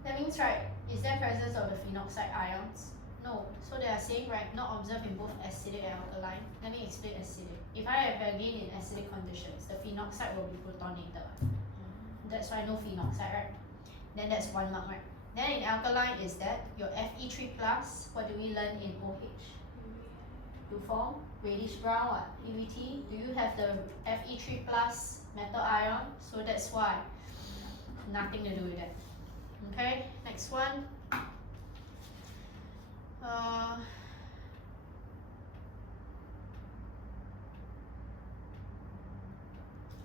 That means, right, is there presence of the phenoxide ions? No. So they are saying, right, not observed in both acidic and alkaline. Let me explain acidic. If I have again in acidic conditions, the phenoxide will be protonated. That's why no phenoxide, right? Then that's 1 mark, right? Then in alkaline is that your Fe3 plus, what do we learn in OH? To form reddish brown, what? EVT. Do you have the Fe3 plus metal ion? So that's why. Nothing to do with that. Okay, next one.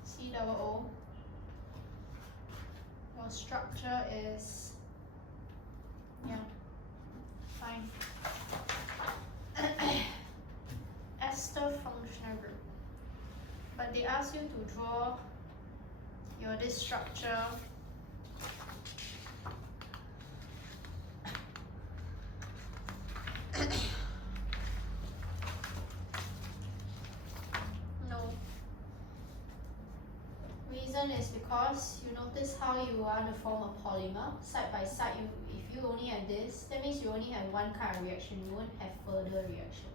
COO. Your structure is, yeah, fine. Ester functional group. But they ask you to draw your this structure no. Reason is because you notice how you want to form a polymer side by side. If you only have this, that means you only have one kind of reaction. You won't have further reaction.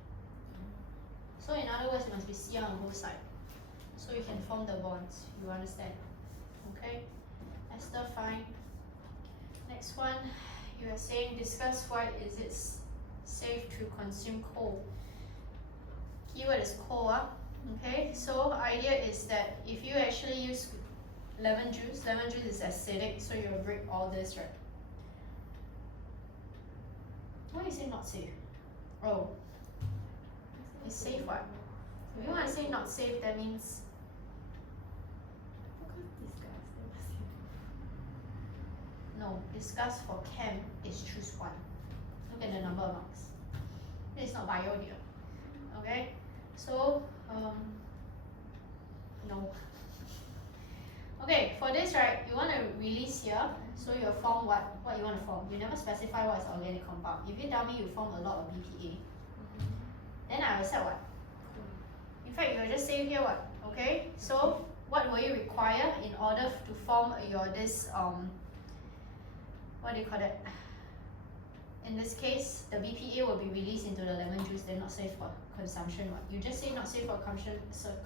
So in other words, it must be C on both sides, so you can form the bonds. You understand? Okay. Ester, fine. Next one, you are saying discuss why is it safe to consume coal. Keyword is coal. Okay, so idea is that if you actually use lemon juice is acidic, so you'll break all this, right? Why is it not safe? Oh, it's safe what? If you want to say not safe, that means no. Discuss for chem is choose one. Look at the number of marks. This is not bio, dear. Okay, so no. Okay, for this, right, you want to release here, so you'll form what you want to form. You never specify what is organic compound. If you tell me you form a lot of BPA, then I will set what? In fact, you'll just say here what? Okay, so what will you require in order to form your this what do you call that? In this case, the BPA will be released into the lemon juice. They're not safe for consumption. What you just say not safe for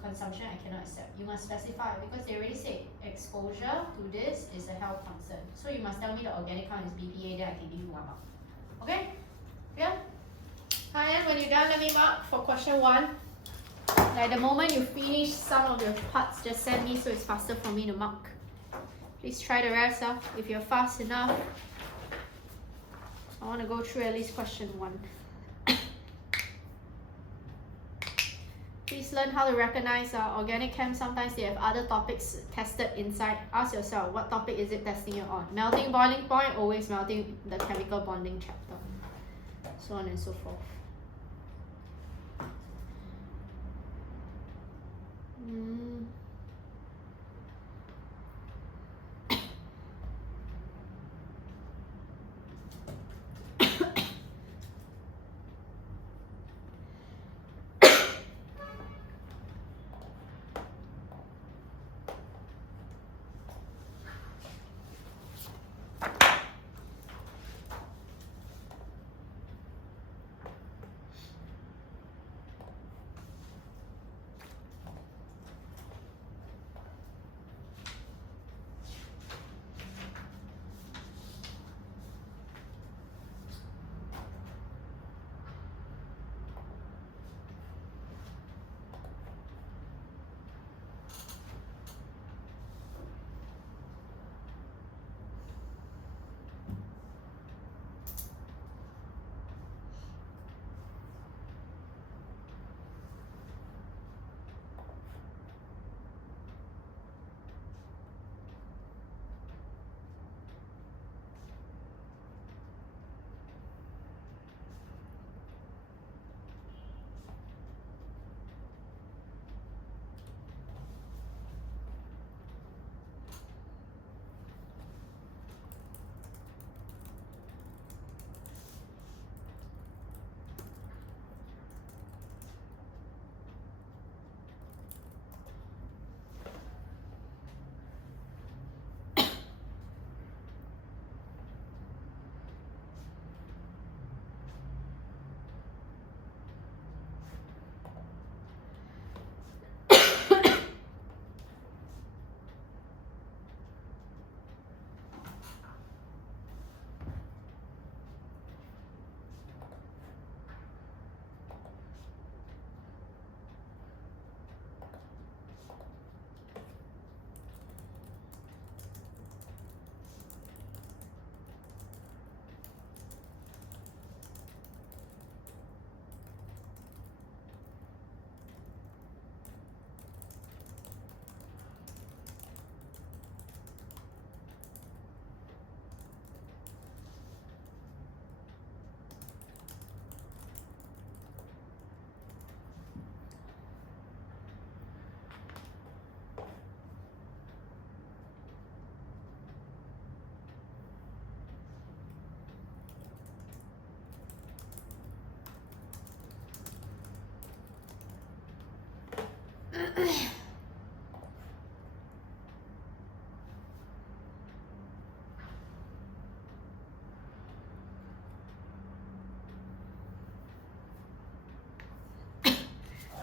consumption, I cannot accept. You must specify because they already say exposure to this is a health concern. So you must tell me the organic count is BPA, then I can give you 1 mark. Okay? Yeah. And when you're done, let me mark for question 1. Like the moment you finish some of your parts, just send me so it's faster for me to mark. Please try the rest if you're fast enough. I want to go through at least question 1. Please learn how to recognize organic chem. Sometimes they have other topics tested inside. Ask yourself, what topic is it testing you on? Melting, boiling point, always melting, the chemical bonding chapter. So on and so forth.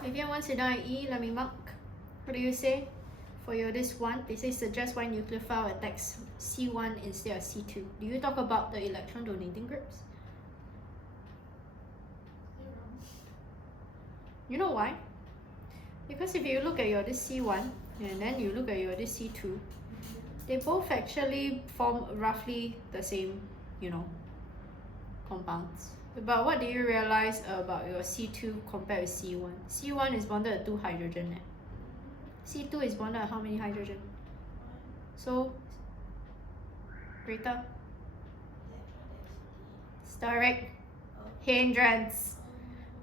Vivian wants to know E, let me mark. What do you say? For your this one, they say suggest why nucleophile attacks C1 instead of C2. Do you talk about the electron donating groups? You know why? Because if you look at your this C1 and then you look at your this C2, they both actually form roughly the same, compounds. But what do you realize about your C2 compared with C1? C1 is bonded at 2 hydrogen. C2 is bonded at how many hydrogen? So, Rita? Steric hindrance.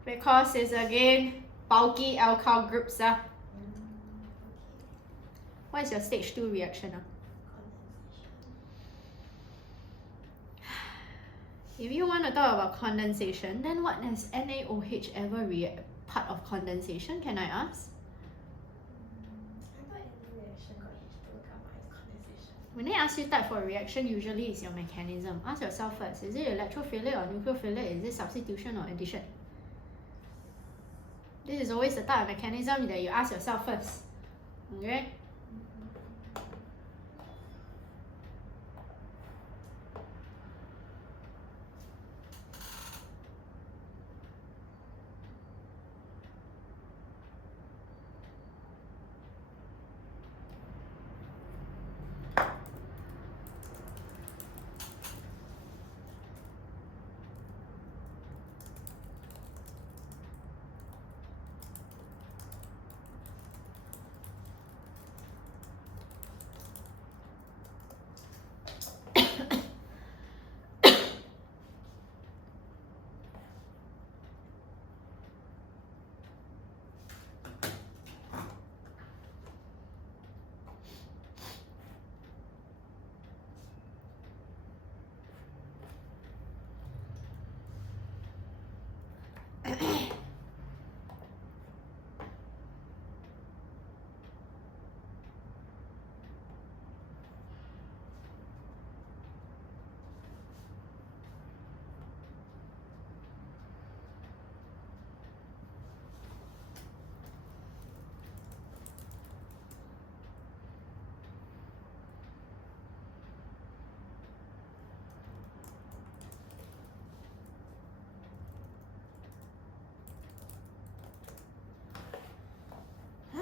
Because it's again bulky alkyl groups. What is your stage 2 reaction? If you want to talk about condensation, then what has NaOH ever part of condensation? Can I ask? I thought NaOH When they ask you type for a reaction, usually it's your mechanism. Ask yourself first, is it electrophilic or nucleophilic? Is it substitution or addition? This is always the type of mechanism that you ask yourself first. Okay?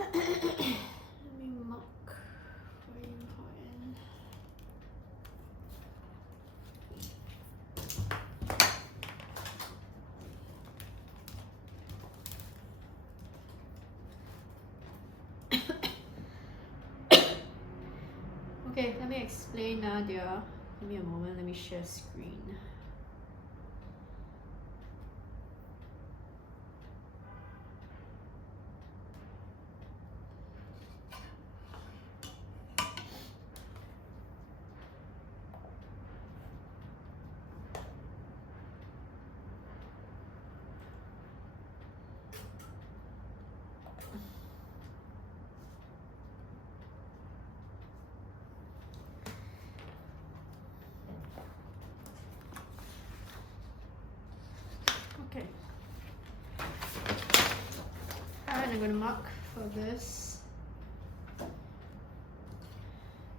Let me mark for important. Okay, let me explain now, dear. Give me a moment, let me share screen. Okay. Alright, I'm going to mark for this.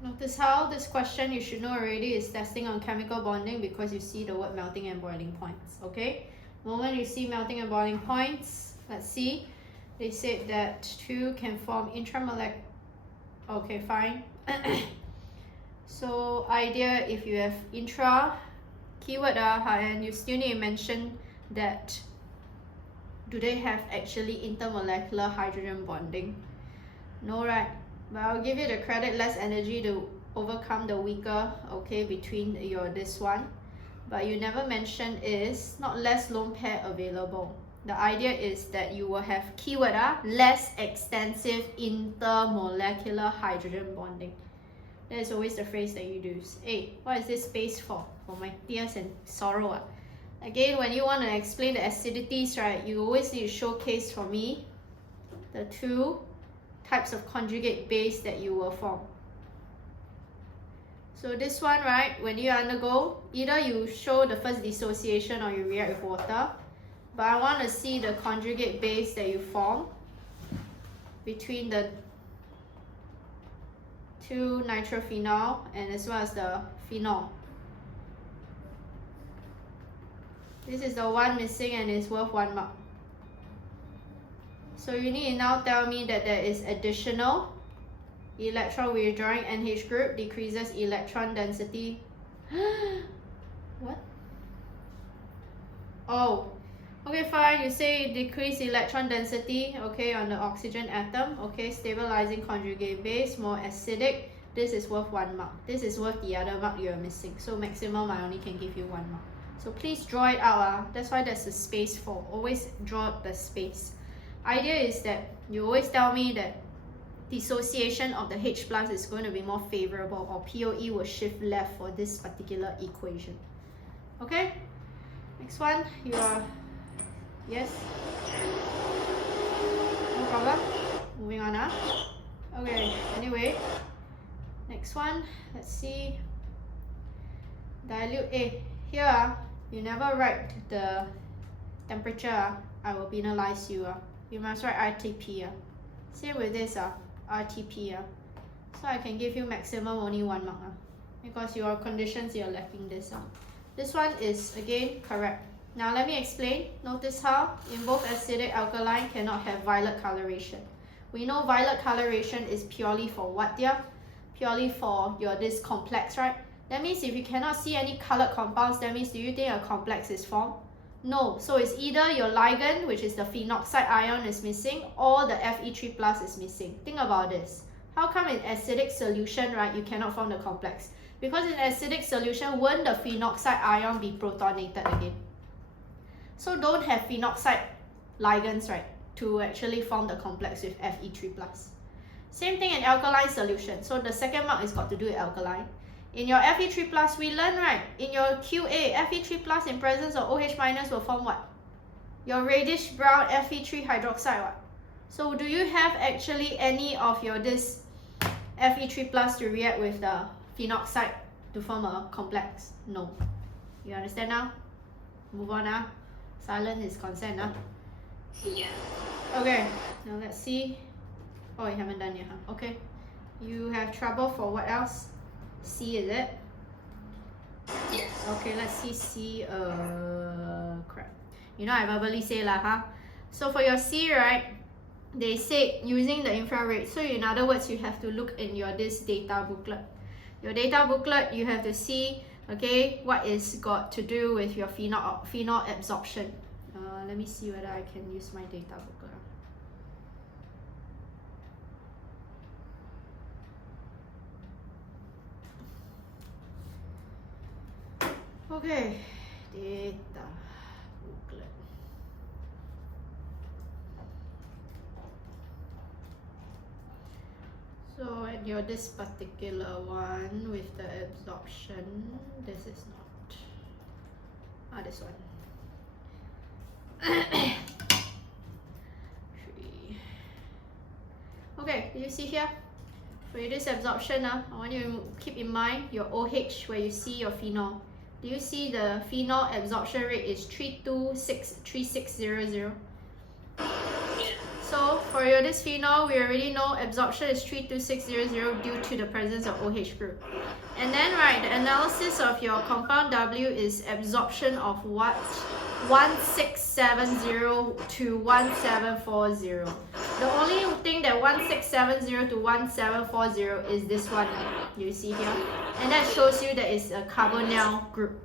Notice how this question you should know already is testing on chemical bonding because you see the word melting and boiling points. Okay? Moment you see melting and boiling points, let's see. They said that two can form intramolecular. Okay, fine. So idea if you have intra keyword and you still need to mention that do they have actually intermolecular hydrogen bonding? No, right? But I'll give you the credit, less energy to overcome the weaker, okay, between your this one. But you never mention is not less lone pair available. The idea is that you will have keyword less extensive intermolecular hydrogen bonding. That is always the phrase that you use. Hey, what is this space for? For my tears and sorrow. Again, when you want to explain the acidities, right, you always need to showcase for me the two types of conjugate base that you will form. So this one, right, when you undergo, either you show the first dissociation or you react with water. But I want to see the conjugate base that you form between the two nitrophenol and as well as the phenol. This is the one missing and it's worth 1 mark. So you need to now tell me that there is additional electron withdrawing NH group decreases electron density. What? Oh, okay, fine. You say decrease electron density, okay, on the oxygen atom, okay, stabilizing conjugate base, more acidic. This is worth 1 mark. This is worth the other mark you are missing. So maximum I only can give you 1 mark. So please draw it out. That's why there's a space for. Always draw the space. Idea is that you always tell me that dissociation of the H plus is going to be more favorable, or POE will shift left for this particular equation. Okay? Next one, you are, yes? No problem? Moving on. Okay, anyway, Next one, let's see. Dilute A. Here, you never write the temperature. I will penalize you. You must write RTP. Same with this, RTP. So I can give you maximum only 1 mark. Because your conditions, you're lacking this. This one is, again, correct. Now let me explain. Notice how in both acidic alkaline cannot have violet coloration. We know violet coloration is purely for what, dear? Purely for your this complex, right? That means if you cannot see any colored compounds, that means do you think a complex is formed? No. So it's either your ligand, which is the phenoxide ion, is missing, or the Fe3 plus is missing. Think about this. How come in acidic solution, right, you cannot form the complex? Because in acidic solution, won't the phenoxide ion be protonated again? So don't have phenoxide ligands, right, to actually form the complex with Fe3 plus. Same thing in alkaline solution. So the second mark is got to do with alkaline. In your Fe3 plus, we learn, right, in your QA, Fe3 plus in presence of OH minus will form what? Your reddish brown Fe3 hydroxide, what? So do you have actually any of your this Fe3 plus to react with the phenoxide to form a complex? No. You understand now? Move on now. Silence is consent now. Yeah. Okay, now let's see. Oh, you haven't done yet, huh? Okay. You have trouble for what else? C, is it? Yes. Okay, let's see C. Crap. You know I verbally say lah, huh? So for your C, right, they say using the infrared. So in other words, you have to look in your this data booklet. Your data booklet, you have to see, okay, what is got to do with your phenol absorption. Let me see whether I can use my data booklet. Okay, data booklet. So at your this particular one with the absorption, this is not. This one. 3. Okay, do you see here? For this absorption, I want you to keep in mind your OH where you see your phenol. Do you see the phenol absorption rate is 3263600? So for your this phenol, we already know absorption is 32600 due to the presence of OH group. And then, right, the analysis of your compound W is absorption of what? 1670 to 1740. The only thing that 1670 to 1740 is this one, you see here, and that shows you that it's a carbonyl group.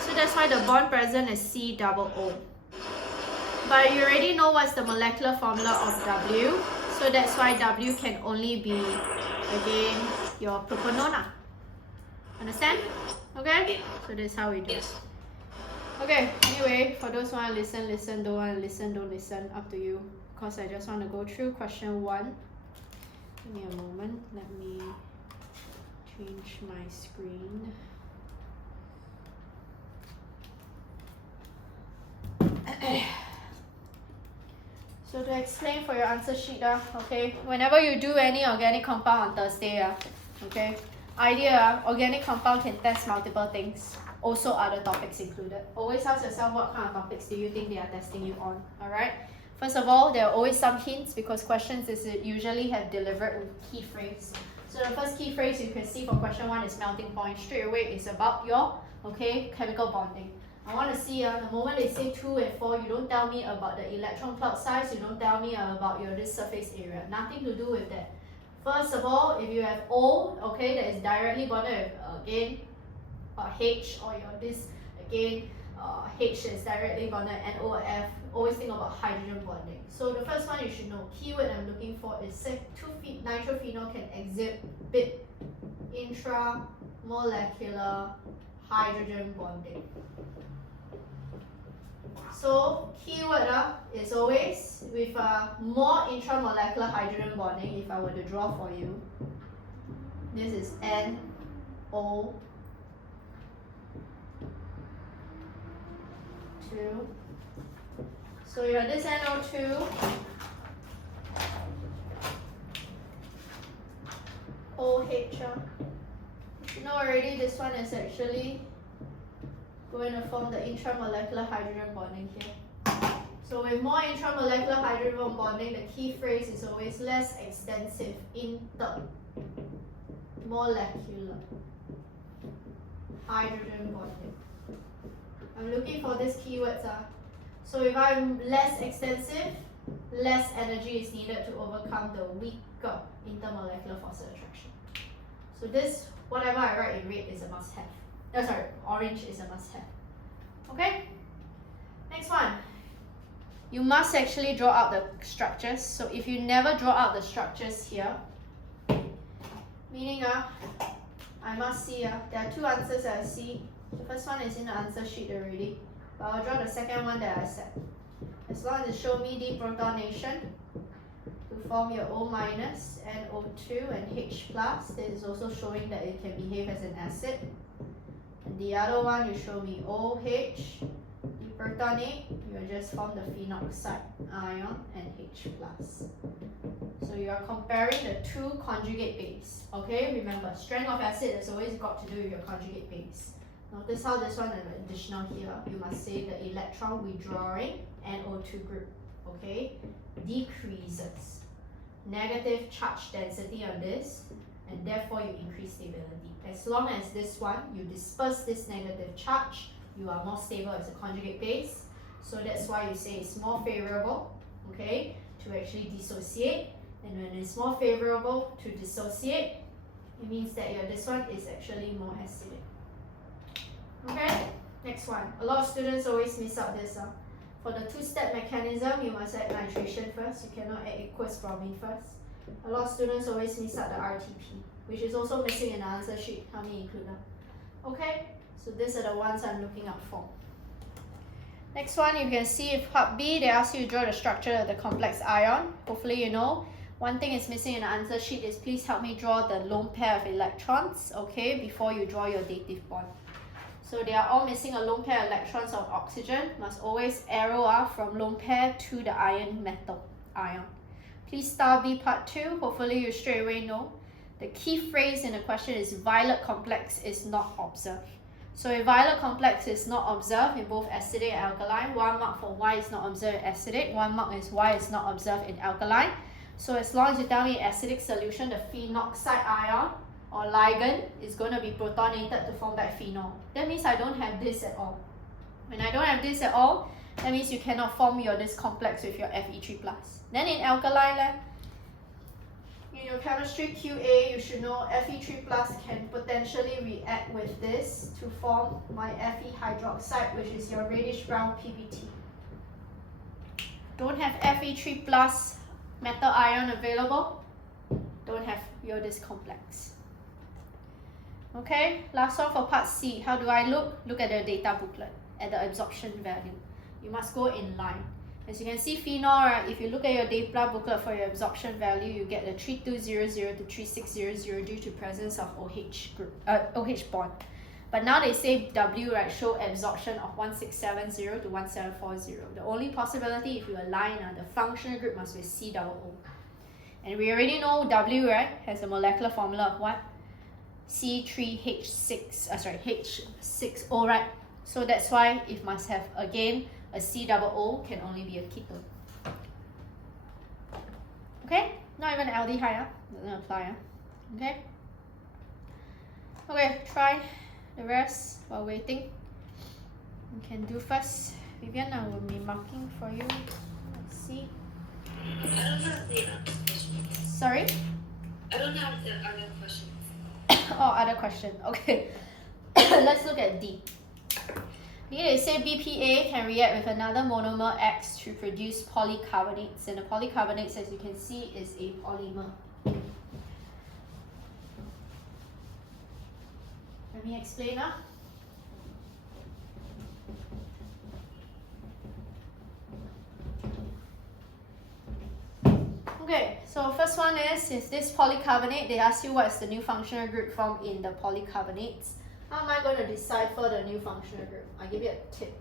So that's why the bond present is C-double-O. But you already know what's the molecular formula of W, so that's why W can only be, again, your propanol. Understand? Okay? So that's how we do it. Okay, anyway, for those who want to listen, listen, don't want to listen, don't listen, up to you. Because I just want to go through question 1. Give me a moment, let me change my screen. So to explain for your answer sheet, okay, whenever you do any organic compound on Thursday, okay, idea, organic compound can test multiple things. Also other topics included. Always ask yourself what kind of topics do you think they are testing you on, alright? First of all, there are always some hints because questions usually have delivered with key phrase. So the first key phrase you can see for question 1 is melting point. Straight away it's about your, okay, chemical bonding. I want to see, the moment they say 2 and 4, you don't tell me about the electron cloud size, you don't tell me about your this surface area. Nothing to do with that. First of all, if you have O, okay, that is directly bonded with, again, H, or your this, again, H is directly bonded, NOF, always think about hydrogen bonding. So the first one you should know, keyword I'm looking for is 2-nitrophenol can exhibit intramolecular hydrogen bonding. So keyword is always with more intramolecular hydrogen bonding. If I were to draw for you, this is NO2. So you have this NO2, O OH. You know already this one is actually going to form the intramolecular hydrogen bonding here. So with more intramolecular hydrogen bonding, the key phrase is always less extensive, intermolecular hydrogen bonding. I'm looking for these keywords. So if I'm less extensive, less energy is needed to overcome the weaker intermolecular force of attraction. So this, whatever I write in red is a must-have. Orange is a must-have. Okay? Next one. You must actually draw out the structures. So if you never draw out the structures here, meaning I must see there are two answers that I see. The first one is in the answer sheet already, but I'll draw the second one that I said. As long as it shows me deprotonation to form your O minus, NO2 and H plus, this is also showing that it can behave as an acid. And the other one, you show me OH, deprotonate, you will just form the phenoxide ion and H plus. So you are comparing the two conjugate base. Okay, remember, strength of acid has always got to do with your conjugate base. Notice how this one is additional here. You must say the electron withdrawing NO2 group, okay, decreases. Negative charge density on this, and therefore you increase stability. As long as this one, you disperse this negative charge, you are more stable as a conjugate base. So that's why you say it's more favorable, okay, to actually dissociate. And when it's more favorable to dissociate, it means that this one is actually more acidic. Okay, next one. A lot of students always miss out this. For the two-step mechanism, you must add nitration first. You cannot add aqueous bromine first. A lot of students always miss out the RTP, which is also missing in the answer sheet. Help me include them. Okay, so these are the ones I'm looking out for. Next one, you can see if part B, they ask you to draw the structure of the complex ion. Hopefully you know. One thing is missing in the answer sheet is please help me draw the lone pair of electrons, okay, before you draw your dative bond. So they are all missing a lone pair of electrons of oxygen. Must always arrow from lone pair to the iron metal ion. Please star B part 2. Hopefully you straight away know. The key phrase in the question is violet complex is not observed. So if violet complex is not observed in both acidic and alkaline, 1 mark for why it's not observed in acidic, 1 mark is why it's not observed in alkaline. So as long as you tell me acidic solution, the phenoxide ion or ligand is going to be protonated to form back phenol. That means I don't have this at all. When I don't have this at all, that means you cannot form this complex with your Fe3+. Then in alkaline, in your chemistry QA, you should know Fe3+ can potentially react with this to form my Fe hydroxide, which is your reddish brown PBT. Don't have Fe3+ metal ion available, don't have this complex. Okay, last one for part C. How do I look? Look at the data booklet, at the absorption value. You must go in line. As you can see, phenol, right, if you look at your data booklet for your absorption value, you get the 3200 to 3600 due to presence of OH group, OH bond. But now they say W, right, show absorption of 1670 to 1740. The only possibility if you align, the functional group must be COO. And we already know W, right, has a molecular formula of what? H6O, right? So that's why it must have, again, a COO can only be a ketone. Okay? Not even aldehyde, doesn't apply. Okay? Okay, try the rest while waiting. You can do first. Vivian, I will be marking for you. Let's see. I don't have the other question. Sorry? I don't have the other question. Oh, other question. Okay. Let's look at D. D, they say BPA can react with another monomer X to produce polycarbonates. And the polycarbonates, as you can see, is a polymer. Let me explain now. Okay, so first one is this polycarbonate. They ask you what is the new functional group formed in the polycarbonates. How am I going to decipher the new functional group? I'll give you a tip.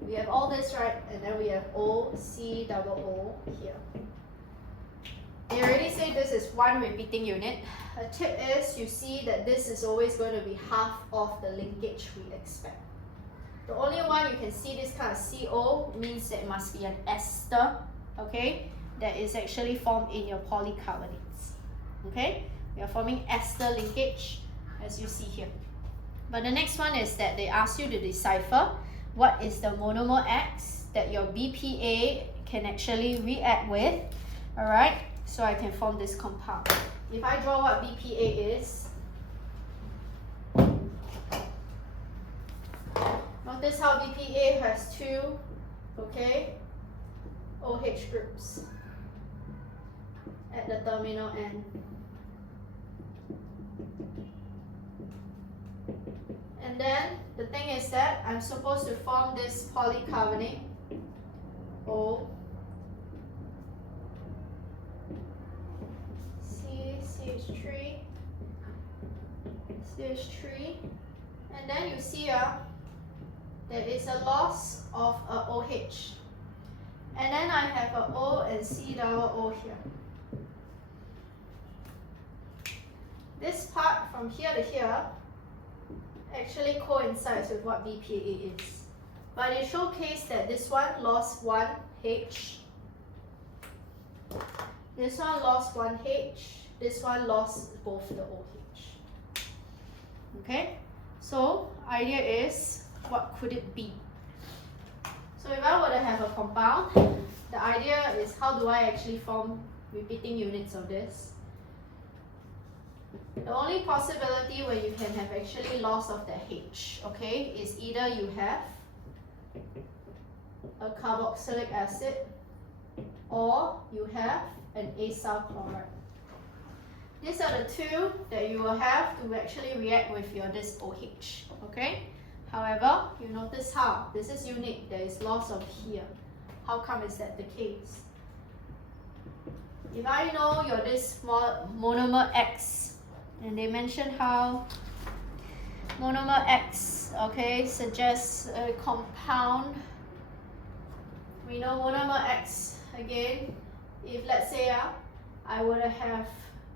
We have all this, right? And then we have OCOO here. they already say this is one repeating unit. A tip is you see that this is always going to be half of the linkage we expect. The only one you can see this kind of CO means that it must be an ester, okay, that is actually formed in your polycarbonates. Okay, we are forming ester linkage as you see here. But the next one is that they ask you to decipher what is the monomer X that your BPA can actually react with. Alright, so I can form this compound. If I draw what BPA is, notice how BPA has two, okay, OH groups at the terminal end. And then the thing is that I'm supposed to form this polycarbonate O CH3, and then you see there is a loss of a OH, and then I have a O and C double O here. This part from here to here actually coincides with what BPA is, but it showcased that this one lost one H, this one lost one H, this one lost both the OH. Okay, so idea is, what could it be? So if I were to have a compound, the idea is how do I actually form repeating units of this? The only possibility where you can have actually loss of the H, okay, is either you have a carboxylic acid or you have an acyl chloride. These are the two that you will have to actually react with your this OH, okay? However, you notice how this is unique, there is loss of here. How come is that the case? If I know your this monomer X, and they mention how monomer X, okay, suggests a compound. We know monomer X, again, if let's say I were to have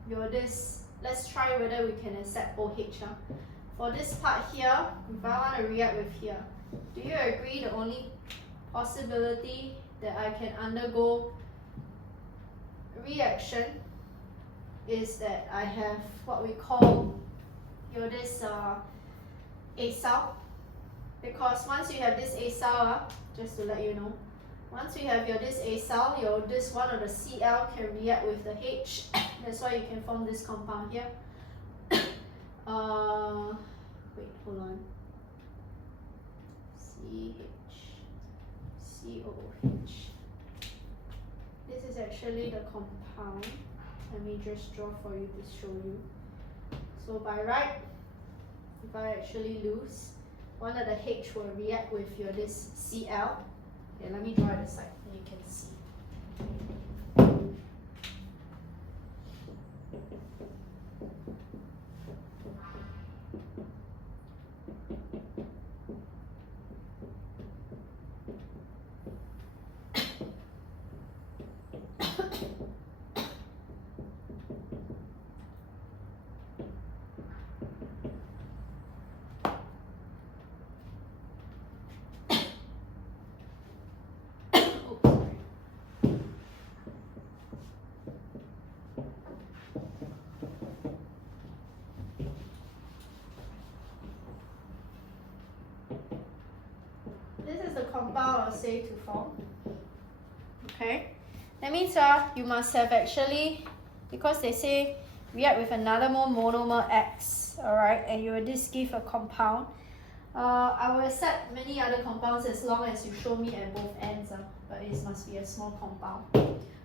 your this, let's try whether we can accept OH. For this part here, if I want to react with here, do you agree the only possibility that I can undergo reaction is that I have what we call your this acyl, because once you have this acyl, just to let you know, once you have your this acyl, your this one of the Cl can react with the H. That's why you can form this compound here. Wait, hold on. CH, this is actually the compound. Let me just draw for you to show you. So by right, if I actually lose, one of the H will react with your this Cl. Okay, let me draw it aside and you can see. This is the compound I'll say to form. Okay, that means you must have actually, because they say react with another more monomer X, alright, and you will just give a compound. I will accept many other compounds as long as you show me at both ends, but it must be a small compound.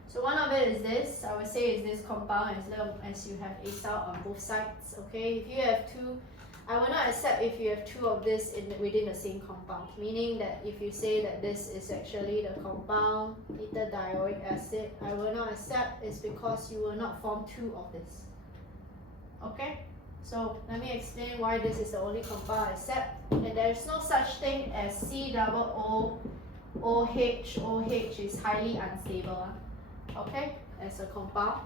So one of it is this, I would say is this compound as long as you have acyl on both sides. Okay, if you have two, I will not accept if you have two of this within the same compound, meaning that if you say that this is actually the compound beta-dioic acid, I will not accept is because you will not form two of this. Okay, so let me explain why this is the only compound I accept, and there is no such thing as C double O OH. OH is highly unstable, okay, as a compound.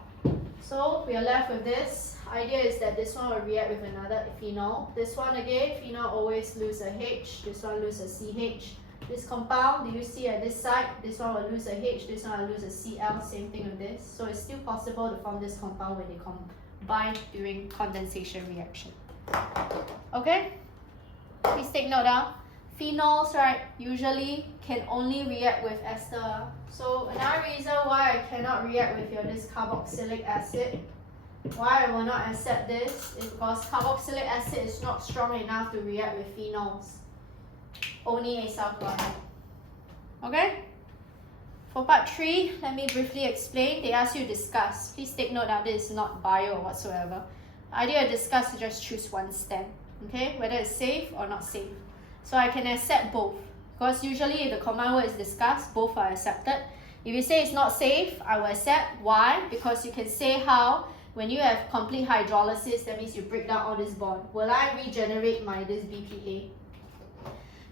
So we are left with this. Idea is that this one will react with another phenol. This one again, phenol always lose a H. This one lose a CH. This compound, do you see at this side? This one will lose a H. This one will lose a Cl. Same thing with this. So it's still possible to form this compound when they combine during condensation reaction. Okay? Please take note down. Phenols, right, usually can only react with ester. So another reason why I cannot react with this carboxylic acid, why I will not accept this, is because carboxylic acid is not strong enough to react with phenols. Only acyl chloride. Okay? For part 3, let me briefly explain. They ask you to discuss. Please take note that this is not bio or whatsoever. The idea of discuss is just choose one stand. Okay? Whether it's safe or not safe. So I can accept both. Because usually if the command word is discussed, both are accepted. If you say it's not safe, I will accept. Why? Because you can say how when you have complete hydrolysis, that means you break down all this bond. Will I regenerate this BPA?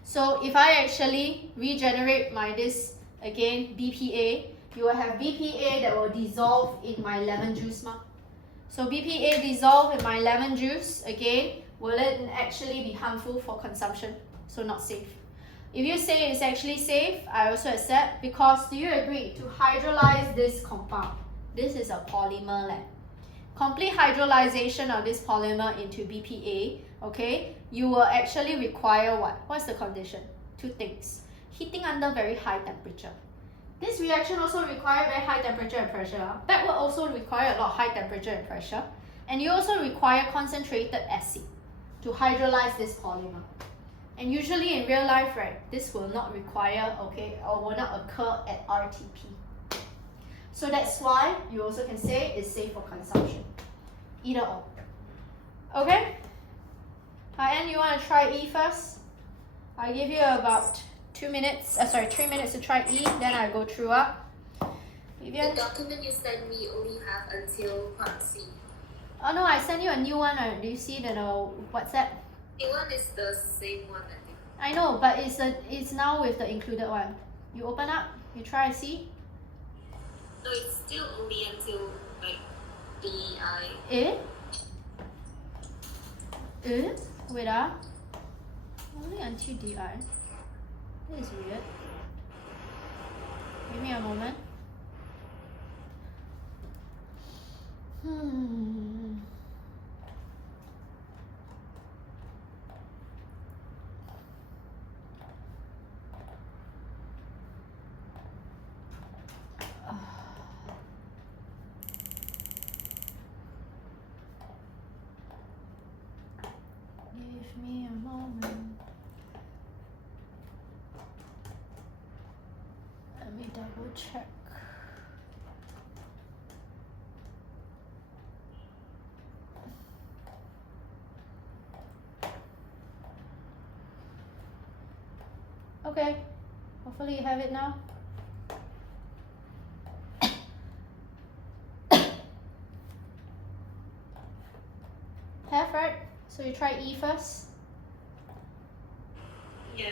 So if I actually regenerate this again BPA, you will have BPA that will dissolve in my lemon juice. So BPA dissolve in my lemon juice, again, will it actually be harmful for consumption? So not safe. If you say it's actually safe, I also accept, because do you agree to hydrolyze this compound? This is a polymer lab. Complete hydrolyzation of this polymer into BPA, okay, you will actually require what? What's the condition? Two things. Heating under very high temperature. This reaction also requires very high temperature and pressure. That will also require a lot of high temperature and pressure. And you also require concentrated acid to hydrolyze this polymer. And usually in real life, right, this will not require, okay, or will not occur at RTP. So that's why you also can say it's safe for consumption. Either or. Okay? And you want to try E first? I'll give you about 3 minutes to try E, then I'll go through up. Vivian? The document you sent me only have until part C. Oh no, I sent you a new one. Do you see the WhatsApp? The one is the same one, I think. I know, but it's now with the included one. You open up, you try and see. No, it's still only until like DI. Wait only until DI. This is weird. Give me a moment. Give me a moment. Let me double check. Okay, hopefully you have it now. Have, right? So you try E first. Yeah.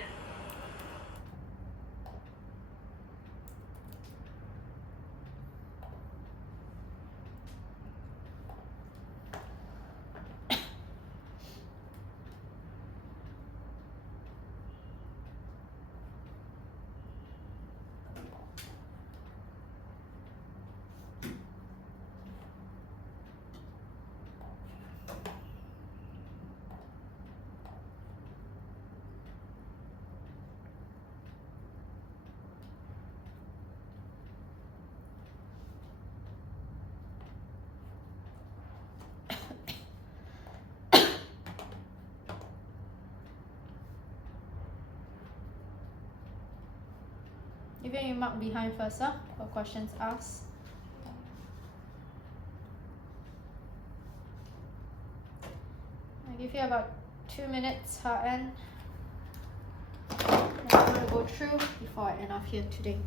Even you mark behind first, for questions asked. I give you about 2 minutes, and I'm going to go through before I end off here today.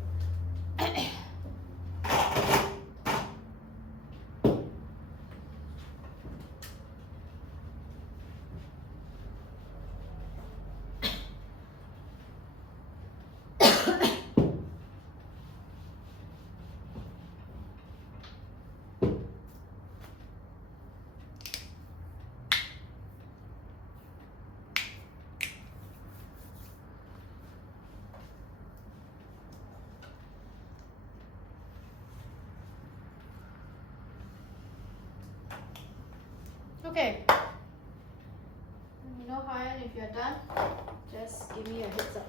Okay. Let me know, Ryan, if you're done. Just give me a heads up.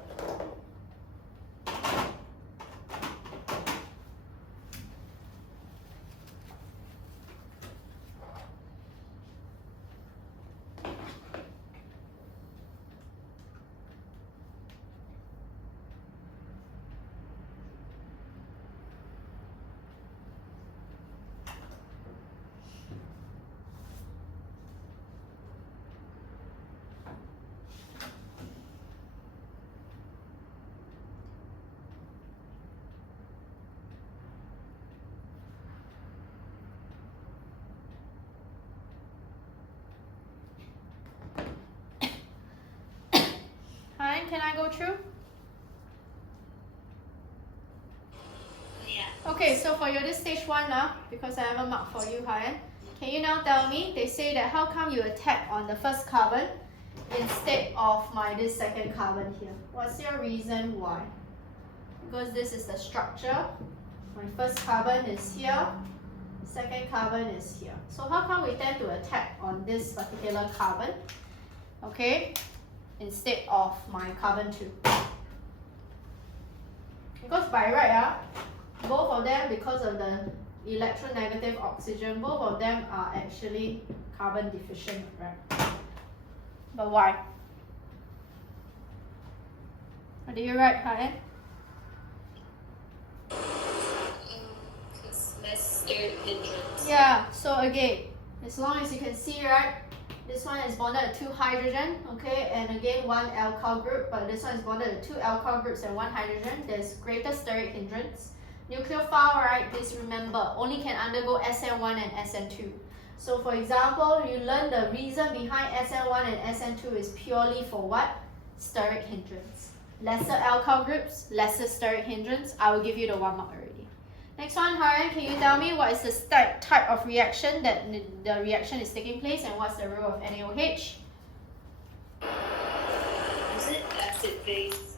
Ryan, can I go through? Yeah. Okay, so for your this stage 1 now, because I haven't marked for you, Ryan, can you now tell me, they say that how come you attack on the first carbon instead of this second carbon here? What's your reason why? Because this is the structure. My first carbon is here, second carbon is here. So how come we tend to attack on this particular carbon, okay, instead of my carbon 2? Because by right, both of them, because of the electronegative oxygen, both of them are actually carbon deficient, right? But why? What did you write, Ryan? Because less steric hindrance. Yeah, so again, as long as you can see, right, this one is bonded to 2 hydrogen, okay, and again 1 alkyl group, but this one is bonded to 2 alkyl groups and 1 hydrogen. There's greater steric hindrance. Nucleophile, right, please remember, only can undergo SN1 and SN2. So for example, you learn the reason behind SN1 and SN2 is purely for what? Steric hindrance. Lesser alkyl groups, lesser steric hindrance. I will give you the 1 mark already. Next one, Ryan, can you tell me what is the type of reaction that the reaction is taking place and what's the role of NaOH? Is it acid-base?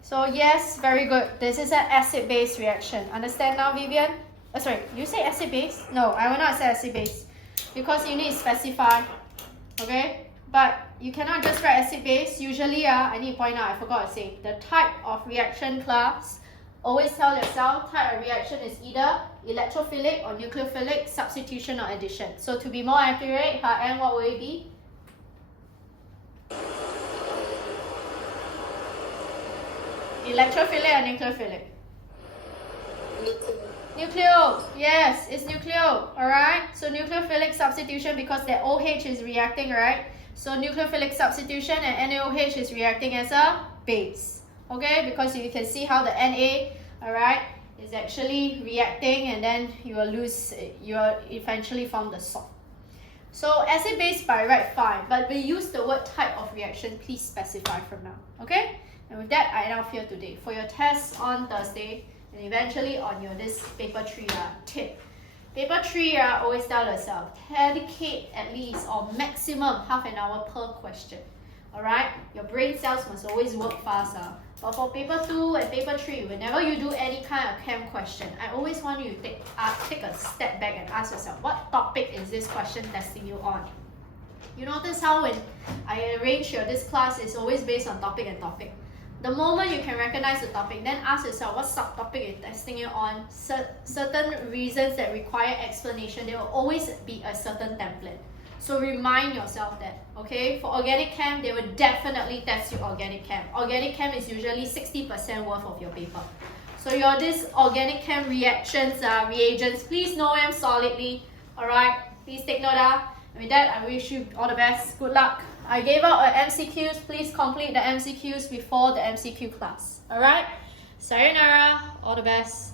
So yes, very good. This is an acid-base reaction. Understand now, Vivian? Sorry, you say acid-base? No, I will not say acid-base because you need to specify, okay? But you cannot just write acid-base. Usually, I need to point out, I forgot to say, the type of reaction class, always tell yourself type of reaction is either electrophilic or nucleophilic, substitution or addition. So to be more accurate, and what will it be? Electrophilic or nucleophilic? Nucleo, yes, it's nucleo, alright? So nucleophilic substitution because the OH is reacting, right? So nucleophilic substitution and NaOH is reacting as a base, okay? Because you can see how the Na, alright, is actually reacting and then you will eventually form the salt. So acid-base by right, fine, but we use the word type of reaction, please specify from now, okay? And with that, I end off here today. For your test on Thursday, and eventually on your this paper 3 tip. Paper 3, always tell yourself, dedicate at least or maximum half an hour per question. Alright? Your brain cells must always work fast. But for paper 2 and paper 3, whenever you do any kind of chem question, I always want you to take a step back and ask yourself, what topic is this question testing you on? You notice how when I arrange this class, it's always based on topic and topic. The moment you can recognize the topic, then ask yourself what subtopic is testing you on. Certain reasons that require explanation, there will always be a certain template. So remind yourself that, okay? For organic chem, they will definitely test you organic chem. Organic chem is usually 60% worth of your paper. So your this organic chem reactions, reagents, please know them solidly, alright? Please take note. And with that, I wish you all the best. Good luck. I gave out MCQs. Please complete the MCQs before the MCQ class. Alright? Sayonara. All the best.